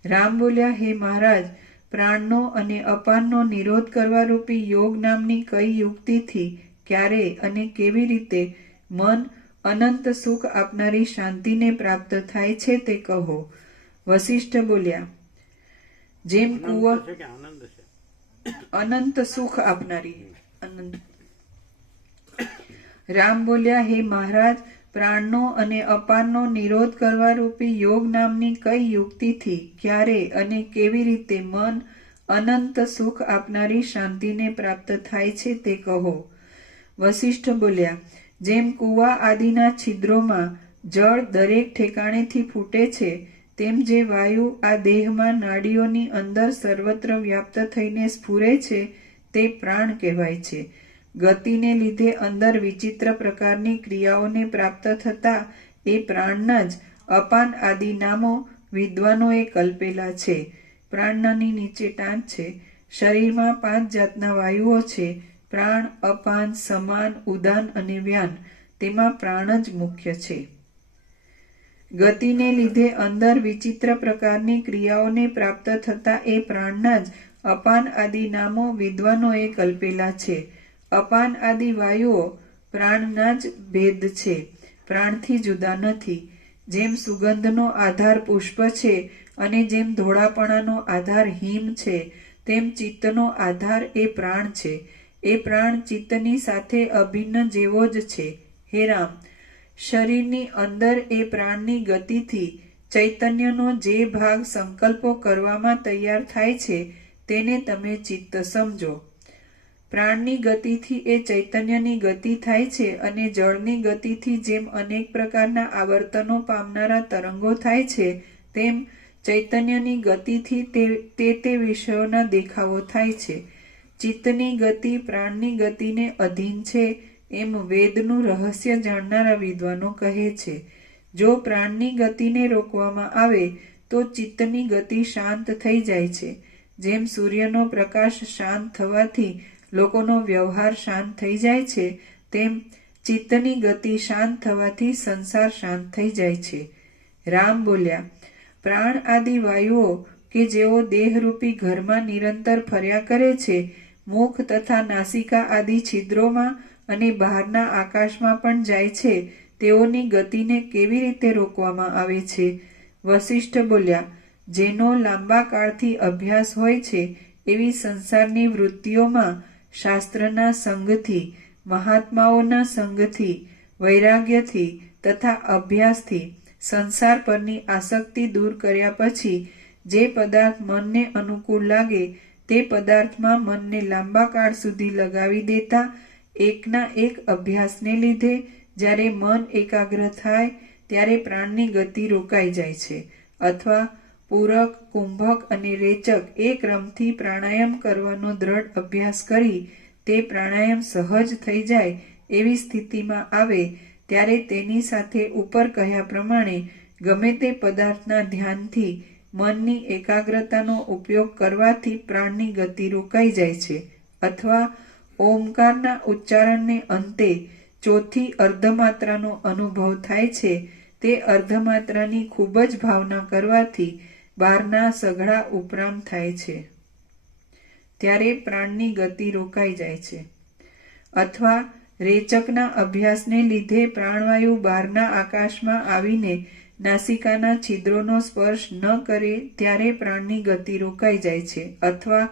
રામ બોલ્યા, હે મહારાજ, પ્રાણનો અને અપાનનો નિરોધ કરવા રૂપી યોગ નામની કઈ યુક્તિથી, ક્યારે અને કેવી રીતે મન અનંત સુખ આપનારી શાંતિને પ્રાપ્ત થાય છે તે કહો. વશિષ્ઠ બોલ્યા, જેમ કુંવર છે કે આનંદ છે? અનંત સુખ આપનારી અનંત. રામ બોલ્યા, હે મહારાજ, પ્રાણનો અને અપાનનો નિરોધ કરવા રૂપી યોગ નામની કઈ યુક્તિથી, ક્યારે અને કેવી રીતે મન અનંત સુખ આપનારી શાંતિને પ્રાપ્ત થાય છે તે કહો. વશિષ્ઠ બોલ્યા, જેમ કુવા આદિના છિદ્રોમાં જળ દરેક ઠેકાણેથી ફૂટે છે, તેમ જે વાયુ આ દેહમાં નાડીઓની અંદર સર્વત્ર વ્યાપ્ત થઈને સ્ફુરે છે તે પ્રાણ કહેવાય છે. ગતિને લીધે અંદર વિચિત્ર પ્રકારની ક્રિયાઓને પ્રાપ્ત થતા એ પ્રાણના જ અપાન આદિ નામો વિદ્વાનોએ કલ્પેલા છે. પ્રાણનાની નીચે ટાંચ છે. શરીરમાં 5 જાતના વાયુઓ છે: પ્રાણ, અપાન, સમાન, ઉદાન અને વ્યાન. તેમાં પ્રાણ જ મુખ્ય છે. ગતિને લીધે અંદર વિચિત્ર પ્રકારની ક્રિયાઓને પ્રાપ્ત થતા એ પ્રાણના જ અપાન આદિ નામો વિદ્વાનોએ કલ્પેલા છે. અપાન આદિ વાયુઓ પ્રાણના જ ભેદ છે, પ્રાણથી જુદા નથી. જેમ સુગંધનો આધાર પુષ્પ છે અને જેમ ધોળાપણાનો આધાર હિમ છે, તેમ ચિત્તનો આધાર એ પ્રાણ છે. એ પ્રાણ ચિત્તની સાથે અભિન્ન જેવો જ છે. હે રામ, શરીરની અંદર એ પ્રાણની ગતિથી ચૈતન્યનો જે ભાગ સંકલ્પો કરવામાં તૈયાર થાય છે તેને તમે ચિત્ત સમજો. પ્રાણની ગતિથી એ ચૈતન્યની ગતિ થાય છે, અને જળની ગતિથી જેમ અનેક પ્રકારના આવર્તનો પામનારા તરંગો થાય છે, તેમ ચૈતન્યની ગતિથી તે વિષયોના દેખાવો થાય છે. ચિત્તની ગતિ પ્રાણની ગતિને અધીન છે એમ વેદનું રહસ્ય જાણનારા વિદ્વાનો કહે છે. જો પ્રાણની ગતિને રોકવામાં આવે તો ચિત્તની ગતિ શાંત થઈ જાય છે. જેમ સૂર્યનો પ્રકાશ શાંત થવાથી લોકોનો વ્યવહાર શાંત થઈ જાય છે, તેમ ચિત્તની ગતિ શાંત થવાથી સંસાર શાંત થઈ જાય છે. રામ બોલ્યા, પ્રાણ આદિ વાયુઓ કે જેઓ દેહરૂપી ઘરમાં નિરંતર ફર્યા કરે છે, મુખ તથા નાસિકા આદિ છિદ્રોમાં અને બહારના આકાશમાં પણ જાય છે, તેઓની ગતિને કેવી રીતે રોકવામાં આવે છે? વશિષ્ઠ બોલ્યા, જેનો લાંબા કાળથી અભ્યાસ હોય છે એવી સંસારની વૃત્તિઓમાં શાસ્ત્રના સંગથી, મહાત્માઓના સંગથી, વૈરાગ્યથી તથા અભ્યાસથી સંસાર પરની આસક્તિ દૂર કર્યા પછી જે પદાર્થ મનને અનુકૂળ લાગે તે પદાર્થમાં મનને લાંબા કાળ સુધી લગાવી દેતા એકના એક અભ્યાસને લીધે જ્યારે મન એકાગ્ર થાય ત્યારે પ્રાણની ગતિ રોકાઈ જાય છે. અથવા પૂરક, કુંભક અને રેચક એ ક્રમથી પ્રાણાયામ કરવાનો દ્રઢ અભ્યાસ કરી તે પ્રાણાયામ સહજ થઈ જાય એવી સ્થિતિમાં આવે ત્યારે તેની સાથે ઉપર કહ્યા પ્રમાણે ગમે તે પદાર્થના ધ્યાનથી મનની એકાગ્રતાનો ઉપયોગ કરવાથી પ્રાણની ગતિ રોકાઈ જાય છે. અથવા ઓમકારના ઉચ્ચારણને અંતે ચોથી અર્ધમાત્રાનો અનુભવ થાય છે, તે અર્ધમાત્રાની ખૂબ જ ભાવના કરવાથી બહારના સઘળા ઉપરામ થાય છે. ત્યારે પ્રાણની ગતિ રોકાઈ જાય છે. અથવા રેચકના અભ્યાસને લીધે પ્રાણવાયુ બહારના આકાશમાં આવીને નાસિકાના છિદ્રોનો સ્પર્શ ન કરે ત્યારે પ્રાણની ગતિ રોકાઈ જાય છે. અથવા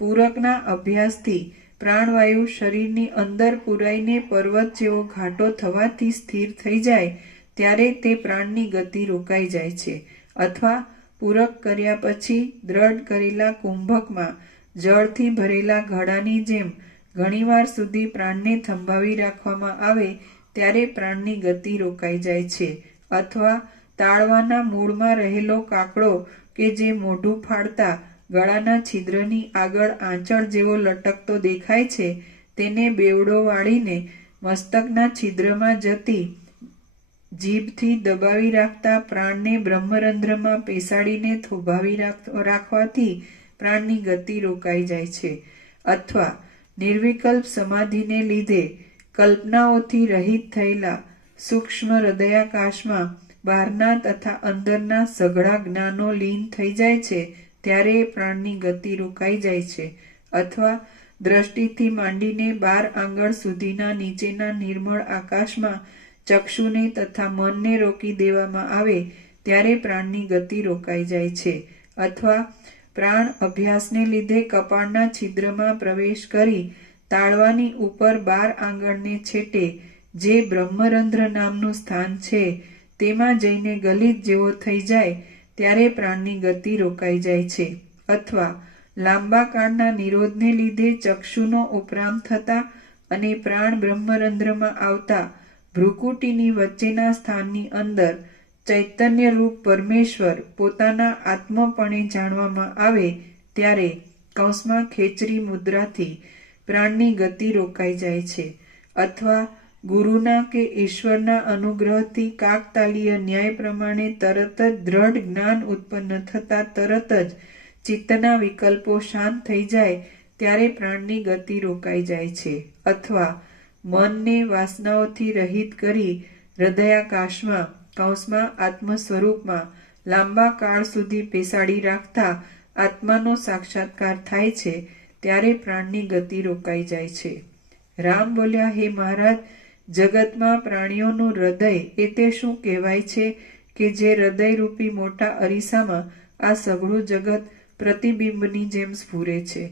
પૂરકના અભ્યાસથી પ્રાણવાયુ શરીરની અંદર પુરાઈને પર્વત જેવો ઘાટો થવાથી સ્થિર થઈ જાય ત્યારે તે પ્રાણની ગતિ રોકાઈ જાય છે. અથવા પૂરક કર્યા પછી દ્રઢ કરેલા કુંભકમાં જળથી ભરેલા ઘડાની જેમ ઘણીવાર સુધી પ્રાણને થંભાવી રાખવામાં આવે ત્યારે પ્રાણની ગતિ રોકાઈ જાય છે. અથવા તાળવાના મૂળમાં રહેલો કાકડો કે જે મોઢું ફાડતા ગળાના છિદ્રની આગળ આંચળ જેવો લટકતો દેખાય છે તેને બેવડો વાળીને મસ્તકના છિદ્રમાં જતી જીભથી દબાવી રાખતા પ્રાણને બ્રહ્મરંધ્રમાં પેસાડીને થોભાવી રાખવાથી પ્રાણની ગતિ રોકાઈ જાય છે. અથવા નિર્વિકલ્પ સમાધિને લીધે કલ્પનાઓથી રહિત થયેલા સૂક્ષ્મ હૃદયાકાશમાં બહારના તથા અંદરના સઘળા જ્ઞાનો લીન થઈ જાય છે ત્યારે પ્રાણની ગતિ રોકાઈ જાય છે. અથવા દ્રષ્ટિથી માંડીને 12 આંગળ સુધીના નીચેના નિર્મળ આકાશમાં ચક્ષુને તથા મનને રોકી દેવામાં આવે ત્યારે પ્રાણની ગતિ રોકાઈ જાય છે. અથવા પ્રાણ અભ્યાસને લીધે કપાળના છિદ્રમાં પ્રવેશ કરી તાળવાની ઉપર 12 આંગળને છેટે જે બ્રહ્મરંધ્ર નામનું સ્થાન છે તેમાં જઈને ગલિત જેવો થઈ જાય ત્યારે પ્રાણની ગતિ રોકાઈ જાય છે. અથવા લાંબા કાળના નિરોધને લીધે ચક્ષુનો ઉપરામ થતા અને પ્રાણ બ્રહ્મરંધ્રમાં આવતા ભ્રુકુટીની વચ્ચેના સ્થાનની અંદર ચૈતન્ય રૂપ પરમેશ્વર પોતાના આત્મપણે જાણવામાં આવે ત્યારે કૌંસમાં ખેચરી મુદ્રાથી પ્રાણની ગતિ રોકાઈ જાય છે. અથવા ગુરુના કે ઈશ્વરના અનુગ્રહથી કાકતાલીય ન્યાય પ્રમાણે તરત જ દ્રઢ જ્ઞાન ઉત્પન્ન થતા તરત જ ચિત્તના વિકલ્પો શાંત થઈ જાય ત્યારે પ્રાણની ગતિ રોકાઈ જાય છે. અથવા મનને વાસનાઓથી રહિત કરી હૃદયાકાશમાં કૌંસમાં આત્મ સ્વરૂપમાં લાંબા કાળ સુધી પેસાડી રાખતા આત્માનો સાક્ષાત્કાર થાય છે ત્યારે પ્રાણની ગતિ રોકાઈ જાય છે. રામ બોલ્યા, હે મહારાજ, જગતમાં પ્રાણીઓનું હૃદય એ તે શું કહેવાય છે કે જે હૃદયરૂપી મોટા અરીસામાં આ સઘળું જગત પ્રતિબિંબની જેમ સ્ફુરે છે.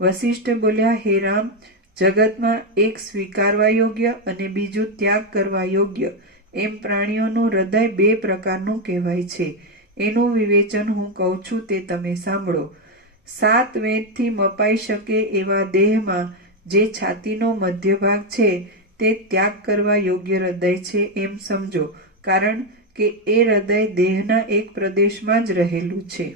વશિષ્ઠ બોલ્યા, હે રામ, જગતમાં એક સ્વીકારવા યોગ્ય અને બીજું ત્યાગ કરવા યોગ્ય એમ પ્રાણીઓનું હૃદય 2 પ્રકારનું કહેવાય છે. એનું વિવેચન હું કહું છું તે તમે સાંભળો. 7 વેદથી મપાઈ શકે એવા દેહમાં જે છાતીનો મધ્ય ભાગ છે તે ત્યાગ કરવા યોગ્ય હૃદય છે એમ સમજો, કારણ કે એ હૃદય દેહના એક પ્રદેશમાં જ રહેલું છે.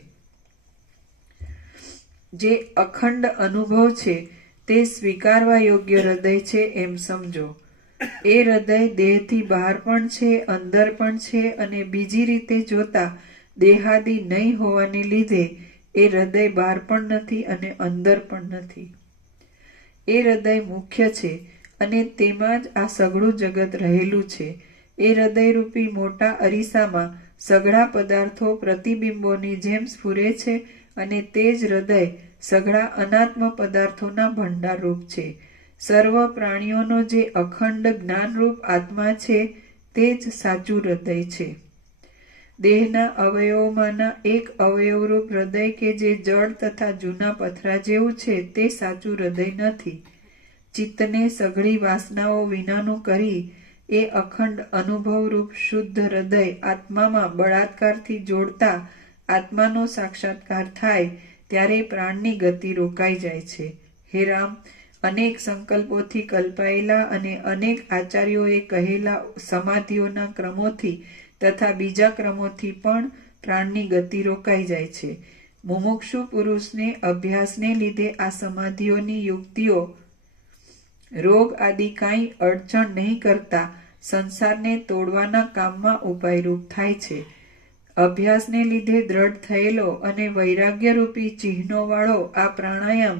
જે અખંડ અનુભવ છે તે સ્વીકારવા યોગ્ય હૃદય છે એમ સમજો. એ હૃદય દેહથી બહાર પણ છે, અંદર પણ છે અને બીજી રીતે જોતા દેહાદી નહીં હોવાને લીધે એ હૃદય બહાર પણ નથી અને અંદર પણ નથી. એ હૃદય મુખ્ય છે અને તેમાં જ આ સઘળું જગત રહેલું છે. એ હૃદયરૂપી મોટા અરીસામાં સઘળા પદાર્થો પ્રતિબિંબોની જેમ સ્ફુરે છે અને તે જ હૃદય સઘળા અનાત્મ પદાર્થોના ભંડારરૂપ છે. સર્વ પ્રાણીઓનો જે અખંડ જ્ઞાનરૂપ આત્મા છે તે જ સાચું હૃદય છે. દેહના અવયવોમાંના એક અવયવરૂપ હૃદય કે જે જળ તથા જૂના પથરા જેવું છે તે સાચું હૃદય નથી. ચિત્તને સઘળી વાસનાઓ વિનાનું કરી એ અખંડ અનુભવરૂપ શુદ્ધ હૃદય આત્મામાં બળાત્કારથી જોડતા આત્માનો સાક્ષાત્કાર થાય ત્યારે પ્રાણની ગતિ રોકાઈ જાય છે. હે રામ, અનેક સંકલ્પોથી કલ્પાયેલા અને અનેક આચાર્યોએ કહેલા સમાધિઓના ક્રમોથી તથા બીજા ક્રમોથી પણ પ્રાણની ગતિ રોકાઈ જાય છે. મુમુક્ષુ પુરુષને અભ્યાસને લીધે આ સમાધિઓની યુક્તિઓ રોગ આદિ કાંઈ અડચણ નહીં કરતા સંસારને તોડવાના કામમાં ઉપાયરૂપ થાય છે. અભ્યાસને લીધે દ્રઢ થયેલો અને વૈરાગ્યરૂપી ચિહ્નોવાળો આ પ્રાણાયામ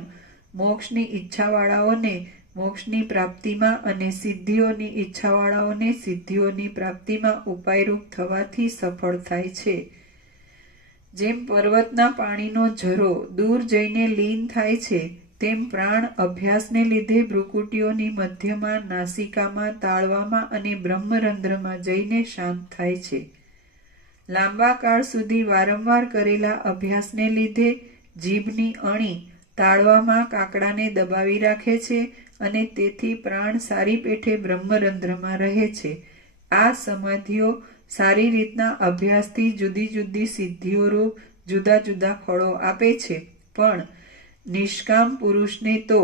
મોક્ષની ઈચ્છાવાળાઓને મોક્ષની પ્રાપ્તિમાં અને સિદ્ધિઓની ઈચ્છાવાળાઓને સિદ્ધિઓની પ્રાપ્તિમાં ઉપાયરૂપ થવાથી સફળ થાય છે. જેમ પર્વતના પાણીનો ઝરો દૂર જઈને લીન થાય છે તેમ પ્રાણ અભ્યાસને લીધે ભ્રુકુટીઓની મધ્યમાં, નાસિકામાં, તાળવામાં અને બ્રહ્મરંધ્રમાં જઈને શાંત થાય છે. લાંબા કાળ સુધી વારંવાર કરેલા અભ્યાસને લીધે જીભની અણી તાળવામાં કાકડાને દબાવી રાખે છે અને તેથી પ્રાણ સારી પેઠે બ્રહ્મરંધ્રમાં રહે છે. આ સમાધિઓ સારી રીતના અભ્યાસથી જુદી જુદી સિદ્ધિઓરૂપ જુદા જુદા ફળો આપે છે, પણ નિષ્કામ પુરુષને તો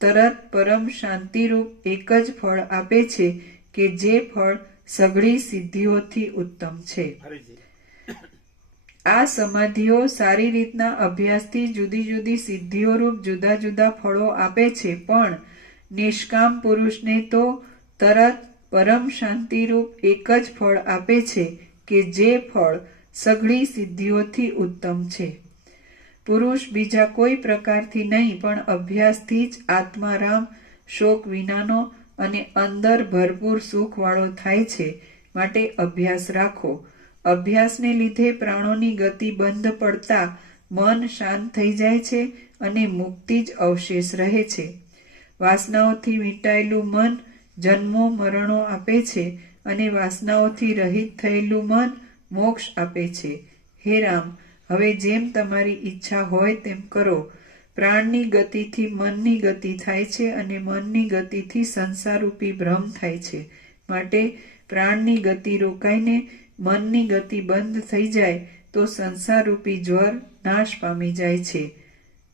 તરત પરમ શાંતિરૂપ એક જ ફળ આપે છે કે જે ફળ સઘળી સિદ્ધિઓથી ઉત્તમ છે. આ સમાધિઓ સારી રીતના અભ્યાસથી જુદી જુદી સિદ્ધિઓરૂપ જુદા જુદા ફળો આપે છે, પણ નિષ્કામ પુરુષને તો તરત પરમ શાંતિરૂપ એક જ ફળ આપે છે કે જે ફળ સઘળી સિદ્ધિઓથી ઉત્તમ છે. પુરુષ બીજા કોઈ પ્રકારથી નહીં પણ અભ્યાસથી જ આત્મારામ, શોક વિનાનો અને અંદર ભરપૂર સુખવાળો થાય છે. માટે અભ્યાસ રાખો. અભ્યાસને લીધે પ્રાણોની ગતિ બંધ પડતા મન શાંત થઈ જાય છે અને મુક્તિ જ અવશેષ રહે છે. વાસનાઓથી વીંટાયેલું મન જન્મો મરણો આપે છે અને વાસનાઓથી રહિત થયેલું મન મોક્ષ આપે છે. હે રામ, હવે જેમ તમારી ઈચ્છા હોય તેમ કરો. પ્રાણની ગતિથી મનની ગતિ થાય છે અને મનની ગતિથી સંસારરૂપી ભ્રમ થાય છે. માટે પ્રાણની ગતિ રોકાઈને મનની ગતિ બંધ થઈ જાય તો સંસારરૂપી જ્વર નાશ પામી જાય છે.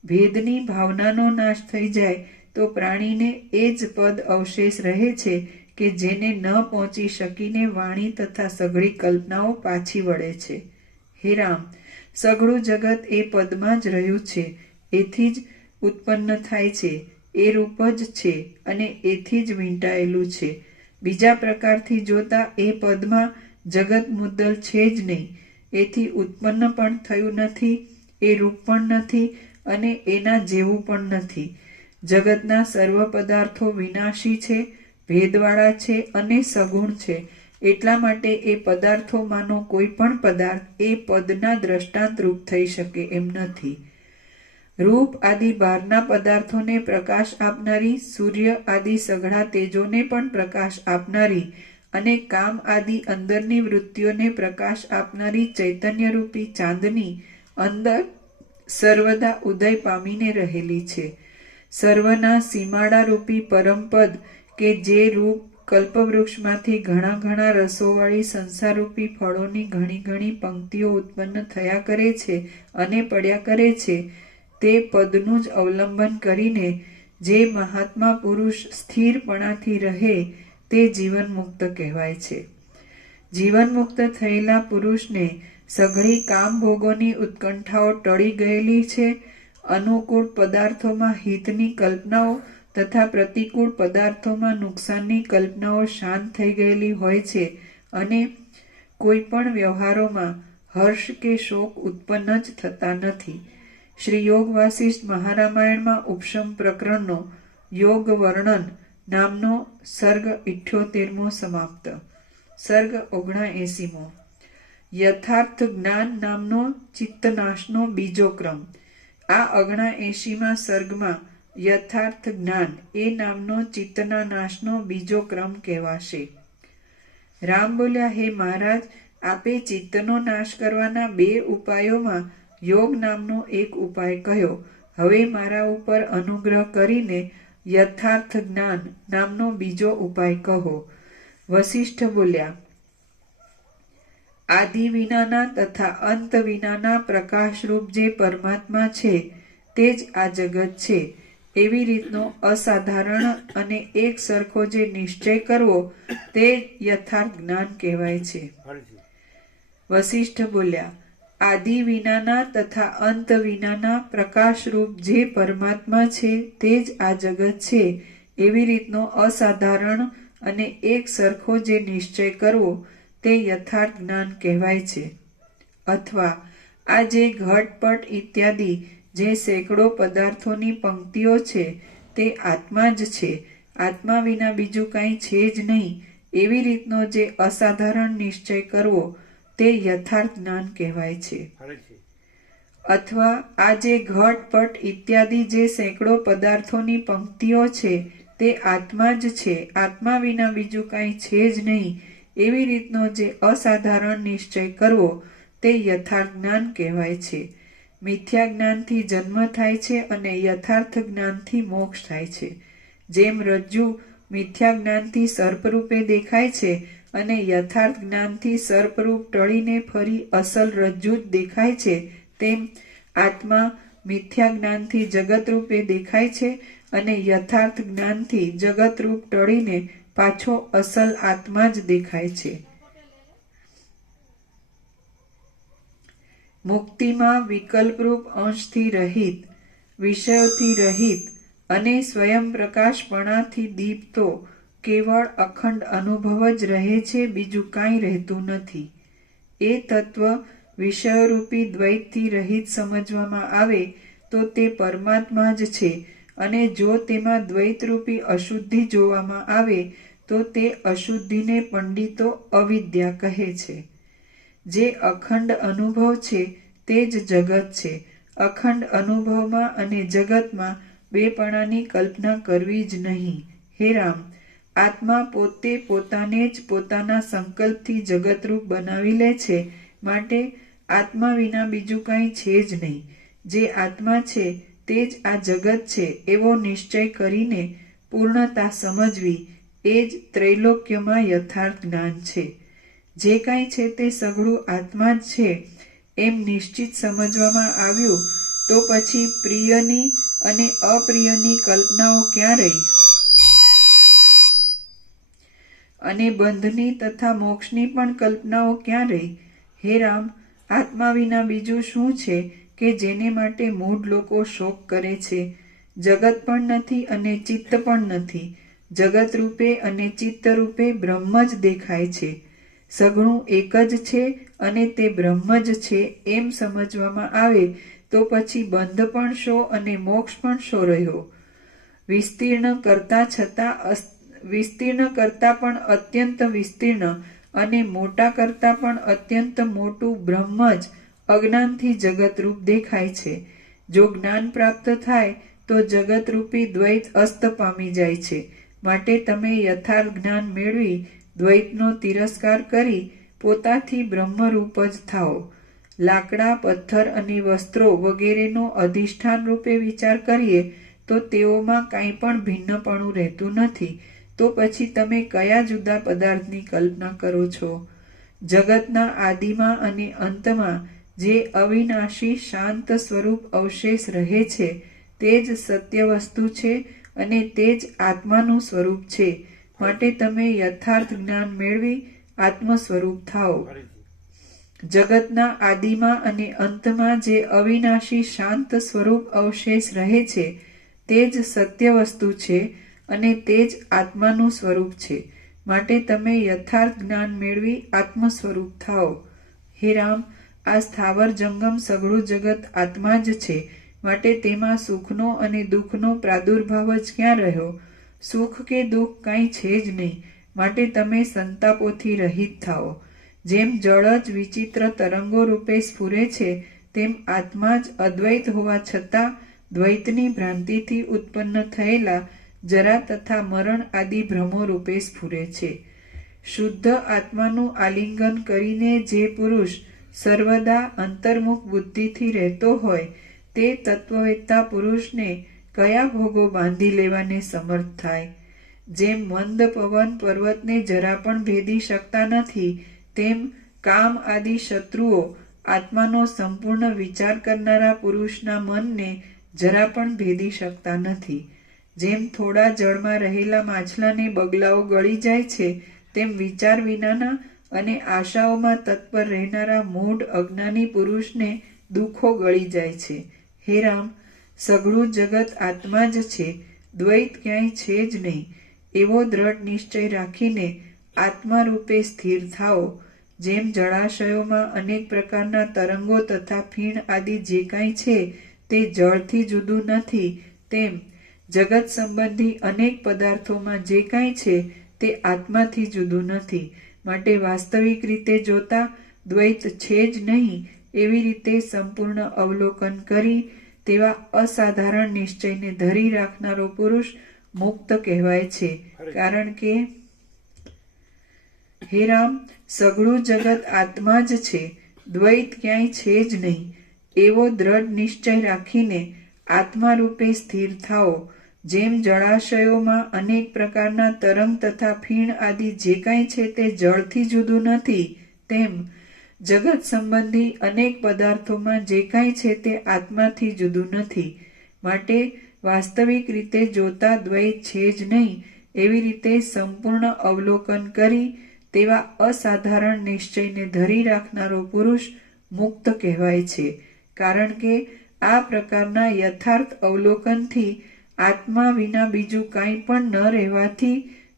ભેદની ભાવનાનો નાશ થઈ જાય તો પ્રાણીને એ જ પદ અવશેષ રહે છે કે જેને ન પહોંચી શકીને વાણી તથા સઘળી કલ્પનાઓ પાછી વળે છે. હે રામ, સઘળું જગત એ પદમાં જ રહ્યું છે, એથી જ ઉત્પન્ન થાય છે, એ રૂપ જ છે અને એથી જ વીંટાયેલું છે. બીજા પ્રકારથી જોતા એ પદમાં જગત મુદ્દલ છે જ નહીં, એથી ઉત્પન્ન પણ થયું નથી, એ રૂપ પણ નથી અને એના જેવું પણ નથી. જગતના સર્વ પદાર્થો વિનાશી છે, ભેદવાળા છે અને સગુણ છે. એટલા માટે એ પદાર્થોમાંનો કોઈ પણ પદાર્થ એ પદના દ્રષ્ટાંત રૂપ થઈ શકે એમ નથી. રૂપ આદિ બહારના પદાર્થોને પ્રકાશ આપનારી, સૂર્ય આદિ સઘળા તેજોને પણ પ્રકાશ આપનારી અને કામ આદિ અંદરની વૃત્તિઓને પ્રકાશ આપનારી ચૈતન્યરૂપી ચાંદની અંદર સર્વદા ઉદય પામીને રહેલી છે. સર્વના સીમાડા રૂપી પરમપદ કે જે રૂપ કલ્પવૃક્ષમાંથી ઘણા ઘણા રસોવાળી સંસારરૂપી ફળોની ઘણી ઘણી પંક્તિઓ ઉત્પન્ન થયા કરે છે અને પડ્યા કરે છે, તે પદનું જ અવલંબન કરીને જે મહાત્મા પુરુષ સ્થિરપણાથી રહે તે જીવન મુક્ત કહેવાય છે. જીવન મુક્ત થયેલા પુરુષને સઘળી કામ ભોગોની ઉત્કંઠાઓ ટળી ગયેલી છે. અનુકૂળ પદાર્થોમાં હિતની કલ્પનાઓ તથા પ્રતિકૂળ પદાર્થોમાં નુકસાનની કલ્પનાઓ શાંત થઈ ગયેલી હોય છે અને કોઈ પણ વ્યવહારોમાં હર્ષ કે શોક ઉત્પન્ન જ થતા નથી. શ્રી યોગ વાસિષ્ઠ મહારામાયણમાં ઉપશમ પ્રકરણનો યોગ વર્ણન નામનો સર્ગ 78મો સમાપ્ત. સર્ગ 79મો. યથાર્થ જ્ઞાન નામનો ચિત્તનાશનો બીજો ક્રમ. આ 79માં સર્ગમાં યથાર્થ જ્ઞાન એ નામનો ચિત્તના નાશનો બીજો ક્રમ કહેવાશે. રામ બોલ્યા, હે મહારાજ, આપે ચિત્તનો નાશ કરવાના 2 ઉપાયોમાં યોગ નામનો એક ઉપાય કહ્યો. હવે મારા ઉપર અનુગ્રહ કરીને યથાર્થ જ્ઞાન નામનો બીજો ઉપાય કહો. વસિષ્ઠ બોલ્યા, આદિ વિનાના તથા અંત વિનાના પ્રકાશરૂપ જે પરમાત્મા છે તે જ આ જગત છે, એવી રીતનો અસાધારણ અને એક સરખો જે નિશ્ચય કરવો તે યથાર્થ જ્ઞાન કહેવાય છે. વસિષ્ઠ બોલ્યા, આદિ વિનાના તથા અંત વિનાના પ્રકાશરૂપ જે પરમાત્મા છે તે જ આ જગત છે, એવી રીતનો અસાધારણ અને એક સરખો જે નિશ્ચય કરવો તે યથાર્થ જ્ઞાન કહેવાય છે. અથવા આ જે ઘટપટ ઇત્યાદિ જે સેંકડો પદાર્થોની પંક્તિઓ છે તે આત્મા જ છે, આત્મા વિના બીજું કાંઈ છે જ નહીં, એવી રીતનો જે અસાધારણ નિશ્ચય કરવો તે યથાર્થ જ્ઞાન કહેવાય છે. અથવા આ જે ઘટ પટ ઇત્યાદિ જે સેંકડો પદાર્થોની પંક્તિઓ છે તે આત્મા જ છે, આત્મા વિના બીજું કાંઈ છે જ નહીં, એવી રીતનો જે અસાધારણ નિશ્ચય કરવો તે યથાર્થ જ્ઞાન કહેવાય છે. મિથ્યા જ્ઞાનથી જન્મ થાય છે અને યથાર્થ જ્ઞાનથી મોક્ષ થાય છે. જેમ રજ્જુ મિથ્યા જ્ઞાનથી સર્પરૂપે દેખાય છે અને યથાર્થ જ્ઞાનથી સર્પરૂપ ટળીને ફરી અસલ રજ્જુ જ દેખાય છે, તેમ આત્મા મિથ્યા જ્ઞાનથી જગતરૂપે દેખાય છે અને યથાર્થ જ્ઞાનથી જગતરૂપ ટળીને પાછો અસલ આત્મા જ દેખાય છે. મુક્તિમાં વિકલ્પરૂપ અંશથી રહિત, વિષયોથી રહિત અને સ્વયં પ્રકાશપણાથી દીપતો કેવળ અખંડ અનુભવ જ રહે છે, બીજું કાંઈ રહેતું નથી. એ તત્વ વિષયરૂપી દ્વૈતથી રહિત સમજવામાં આવે તો તે પરમાત્મા જ છે અને જો તેમાં દ્વૈતરૂપી અશુદ્ધિ જોવામાં આવે તો તે અશુદ્ધિને પંડિતો અવિદ્યા કહે છે. જે અખંડ અનુભવ છે તે જ જગત છે. અખંડ અનુભવમાં અને જગતમાં બેપણાની કલ્પના કરવી જ નહીં. હે રામ, આત્મા પોતે પોતાને જ પોતાના સંકલ્પથી જગતરૂપ બનાવી લે છે, માટે આત્મા વિના બીજું કાંઈ છે જ નહીં. જે આત્મા છે તે જ આ જગત છે એવો નિશ્ચય કરીને પૂર્ણતા સમજવી એ જ ત્રૈલોક્યમાં યથાર્થ જ્ઞાન છે. જે કાંઈ છે તે સઘળું આત્મા જ છે એમ નિશ્ચિત સમજવામાં આવ્યું તો પછી પ્રિયની અને અપ્રિયની કલ્પનાઓ ક્યાં રહી અને બંધની તથા મોક્ષની પણ કલ્પનાઓ ક્યાં રહી? હે રામ, આત્મા વિના બીજું શું છે કે જેને માટે મૂઢ લોકો શોક કરે છે? જગત પણ નથી અને ચિત્ત પણ નથી. જગત રૂપે અને ચિત્ત રૂપે બ્રહ્મ જ દેખાય છે. સઘળું એક જ છે અને તે બ્રહ્મ જ છે એમ સમજવામાં આવે તો પછી બંધ પણ શો અને મોક્ષ પણ શો રહ્યો? વિસ્તીર્ણ કરતા પણ અત્યંત વિસ્તીર્ણ અને મોટા કરતા પણ અત્યંત મોટું બ્રહ્મ જ અજ્ઞાનથી જગતરૂપ દેખાય છે. જો જ્ઞાન પ્રાપ્ત થાય તો જગતરૂપી દ્વૈત અસ્ત પામી જાય છે. માટે તમે યથાર્થ જ્ઞાન મેળવી દ્વૈતનો તિરસ્કાર કરી પોતાથી બ્રહ્મરૂપ જ થાઓ. લાકડા, પથ્થર અને વસ્ત્રો વગેરેનો અધિષ્ઠાન રૂપે વિચાર કરીએ તો તેઓમાં કાંઈ પણ ભિન્નપણું રહેતું નથી. તો પછી તમે કયા જુદા પદાર્થની કલ્પના કરો છો? જગતના આદિમાં અને અંતમાં જે અવિનાશી શાંત સ્વરૂપ અવશેષ રહે છે તે જ સત્ય વસ્તુ છે અને તે જ આત્માનું સ્વરૂપ છે. માટે તમે યથાર્થ જ્ઞાન મેળવી આત્મ સ્વરૂપ થાઓ. જગતના આદિમાં અને અંતમાં જે અવિનાશી શાંત સ્વરૂપ અવશેષ રહે છે તે જ સત્ય વસ્તુ છે અને તે જ આત્માનું સ્વરૂપ છે. માટે તમે યથાર્થ જ્ઞાન મેળવી આત્મ સ્વરૂપ થાઓ. હે રામ, આ સ્થાવર જંગમ સઘળું જગત આત્મા જ છે. માટે તેમાં સુખનો અને દુઃખનો પ્રાદુર્ભાવ જ ક્યાં રહ્યો? સુખ કે દુઃખ કાંઈ છે જ નહીં. માટે તમે સંતાપોથી રહિત થાઓ. જેમ જળ જ વિચિત્ર તરંગો રૂપે સ્ફુરે છે તેમ આત્મા જ અદ્વૈત હોવા છતાં દ્વૈતની ભ્રાંતિથી ઉત્પન્ન થયેલા જરા તથા મરણ આદિ ભ્રમો રૂપે સ્ફુરે છે. શુદ્ધ આત્માનું આલિંગન કરીને જે પુરુષ સર્વદા અંતર્મુખ બુદ્ધિથી રહેતો હોય તે તત્વવેત્તા પુરુષને કયા ભોગો બાંધી લેવાને સમર્થ થાય? જેમ મંદ પવન પર્વતને જરા પણ ભેદી શકતા નથી તેમ કામ આદિ શત્રુઓ આત્માનો સંપૂર્ણ વિચાર કરનારા પુરુષના મનને જરા પણ ભેદી શકતા નથી. જેમ થોડા જળમાં રહેલા માછલાને બગલાઓ ગળી જાય છે તેમ વિચાર વિનાના અને આશાઓમાં તત્પર રહેનારા મૂઢ અજ્ઞાની પુરુષને દુઃખો ગળી જાય છે. હે રામ, સઘળું જગત આત્મા જ છે, દ્વૈત ક્યાંય છે જ નહીં એવો દ્રઢ નિશ્ચય રાખીને આત્મા રૂપે સ્થિર થાઓ. જેમ જળાશયોમાં અનેક પ્રકારના તરંગો તથા ફીણ આદિ જે કાંઈ છે તે જળથી જુદું નથી, તેમ જગત સંબંધી અનેક પદાર્થોમાં જે કાંઈ છે તે આત્માથી જુદું નથી. માટે વાસ્તવિક રીતે જોતા દ્વૈત છે જ નહીં, એવી રીતે સંપૂર્ણ અવલોકન કરી તેવા અસાધારણ નિશ્ચયને ધરી રાખનારો પુરુષ મુક્ત કહેવાય છે. કારણ કે હે રામ, સઘળું જગત આત્મા જ છે, દ્વૈત ક્યાંય છે જ નહીં. એવો દ્રઢ નિશ્ચય રાખીને આત્મા રૂપે સ્થિર થાઓ. જેમ જળાશયોમાં અનેક પ્રકારના તરંગ તથા ફીણ આદિ જે કાંઈ છે તે જળથી જુદું નથી, તેમ જગત સંબંધી અનેક પદાર્થોમાં જે કાંઈ છે તે આત્માથી જુદું નથી. માટે વાસ્તવિક રીતે જોતા દ્વૈત છે જ નહીં. એવી રીતે સંપૂર્ણ અવલોકન કરી તેવા અસાધારણ નિશ્ચયને ધરી રાખનારો પુરુષ મુક્ત કહેવાય છે. કારણ કે આ પ્રકારના યથાર્થ અવલોકનથી આત્મા વિના બીજું કાંઈ પણ ન રહેવાથી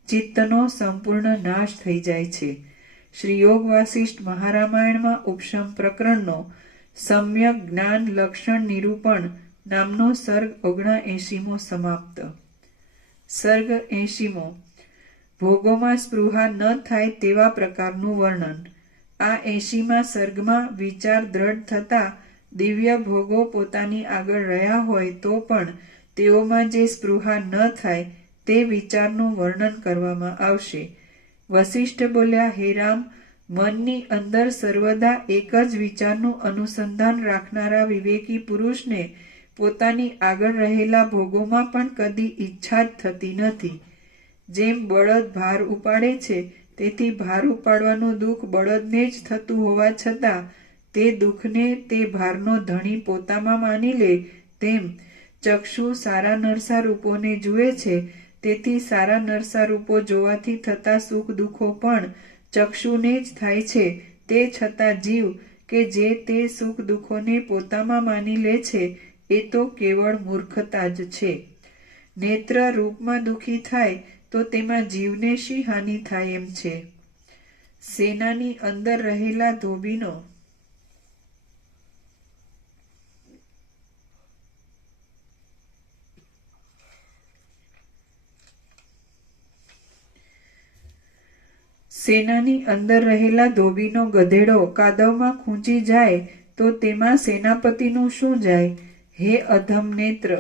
ચિત્તનો સંપૂર્ણ નાશ થઈ જાય છે. શ્રી યોગ વાસિષ્ઠ મહારામાયણમાં ઉપશમ પ્રકરણનો સમ્યક જ્ઞાન લક્ષણ નિરૂપણ નામનો સર્ગ 79મો સમાપ્ત. સર્ગ 80મો. ભોગોમાં સ્પૃહા ન થાય તેવા પ્રકારનું વર્ણન. આ 80મા સર્ગમાં વિચાર દ્રઢ થતા દિવ્ય ભોગો પોતાની આગળ રહ્યા હોય તો પણ તેઓમાં જે સ્પૃહા ન થાય તે વિચારનું વર્ણન કરવામાં આવશે. વસિષ્ઠ બોલ્યા, હે રામ, મનની અંદર સર્વદા એક જ વિચારનું અનુસંધાન રાખનારા વિવેકી પુરુષને પોતાની આગળ રહેલા ભોગોમાં પણ કદી ઈચ્છા જ થતી નથી. જેમ બળદ ભાર ઉપાડે છે તેથી ભાર ઉપાડવાનું દુઃખ બળદને જ થતું હોવા છતાં તે દુઃખને તે ભારનો ધણી પોતામાં માની લે, તેમ ચક્ષુ સારા નરસા રૂપોને જુએ છે, તેથી સારા નરસા રૂપો જોવાથી થતા સુખ દુઃખો પણ ચક્ષુને જ થાય છે. તે છતાં જીવ કે જે તે સુખ દુઃખોને પોતામાં માની લે છે એ તો કેવળ મૂર્ખતા જ છે. નેત્ર રૂપમાં દુઃખી થાય તો તેમાં જીવને શી હાનિ થાય એમ છે. સેનાની અંદર રહેલા ધોબીનો ગધેડો કાદવમાં ખૂંચી જાય તો તેમાં સેનાપતિનું શું જાય? હે અધમ નેત્ર,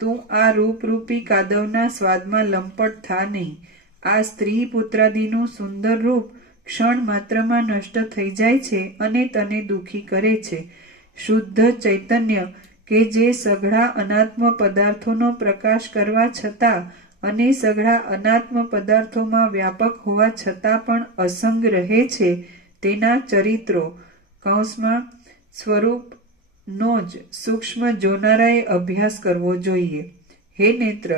તું આ રૂપરૂપી કાદવના સ્વાદમાં લંપટ થા નહીં. આ સ્ત્રી પુત્રાદિનું સુંદર રૂપ ક્ષણ માત્રમાં નષ્ટ થઈ જાય છે અને તને દુઃખી કરે છે. શુદ્ધ ચૈતન્ય કે જે સઘળા અનાત્મ પદાર્થોનો પ્રકાશ કરવા છતાં અને સઘળા અનાત્મ પદાર્થોમાં વ્યાપક હોવા છતાં પણ અસંગ રહે છે, તેના ચરિત્રો કૌંસમાં સ્વરૂપનો જ સૂક્ષ્મ જોનારાએ અભ્યાસ કરવો જોઈએ. હે નેત્ર,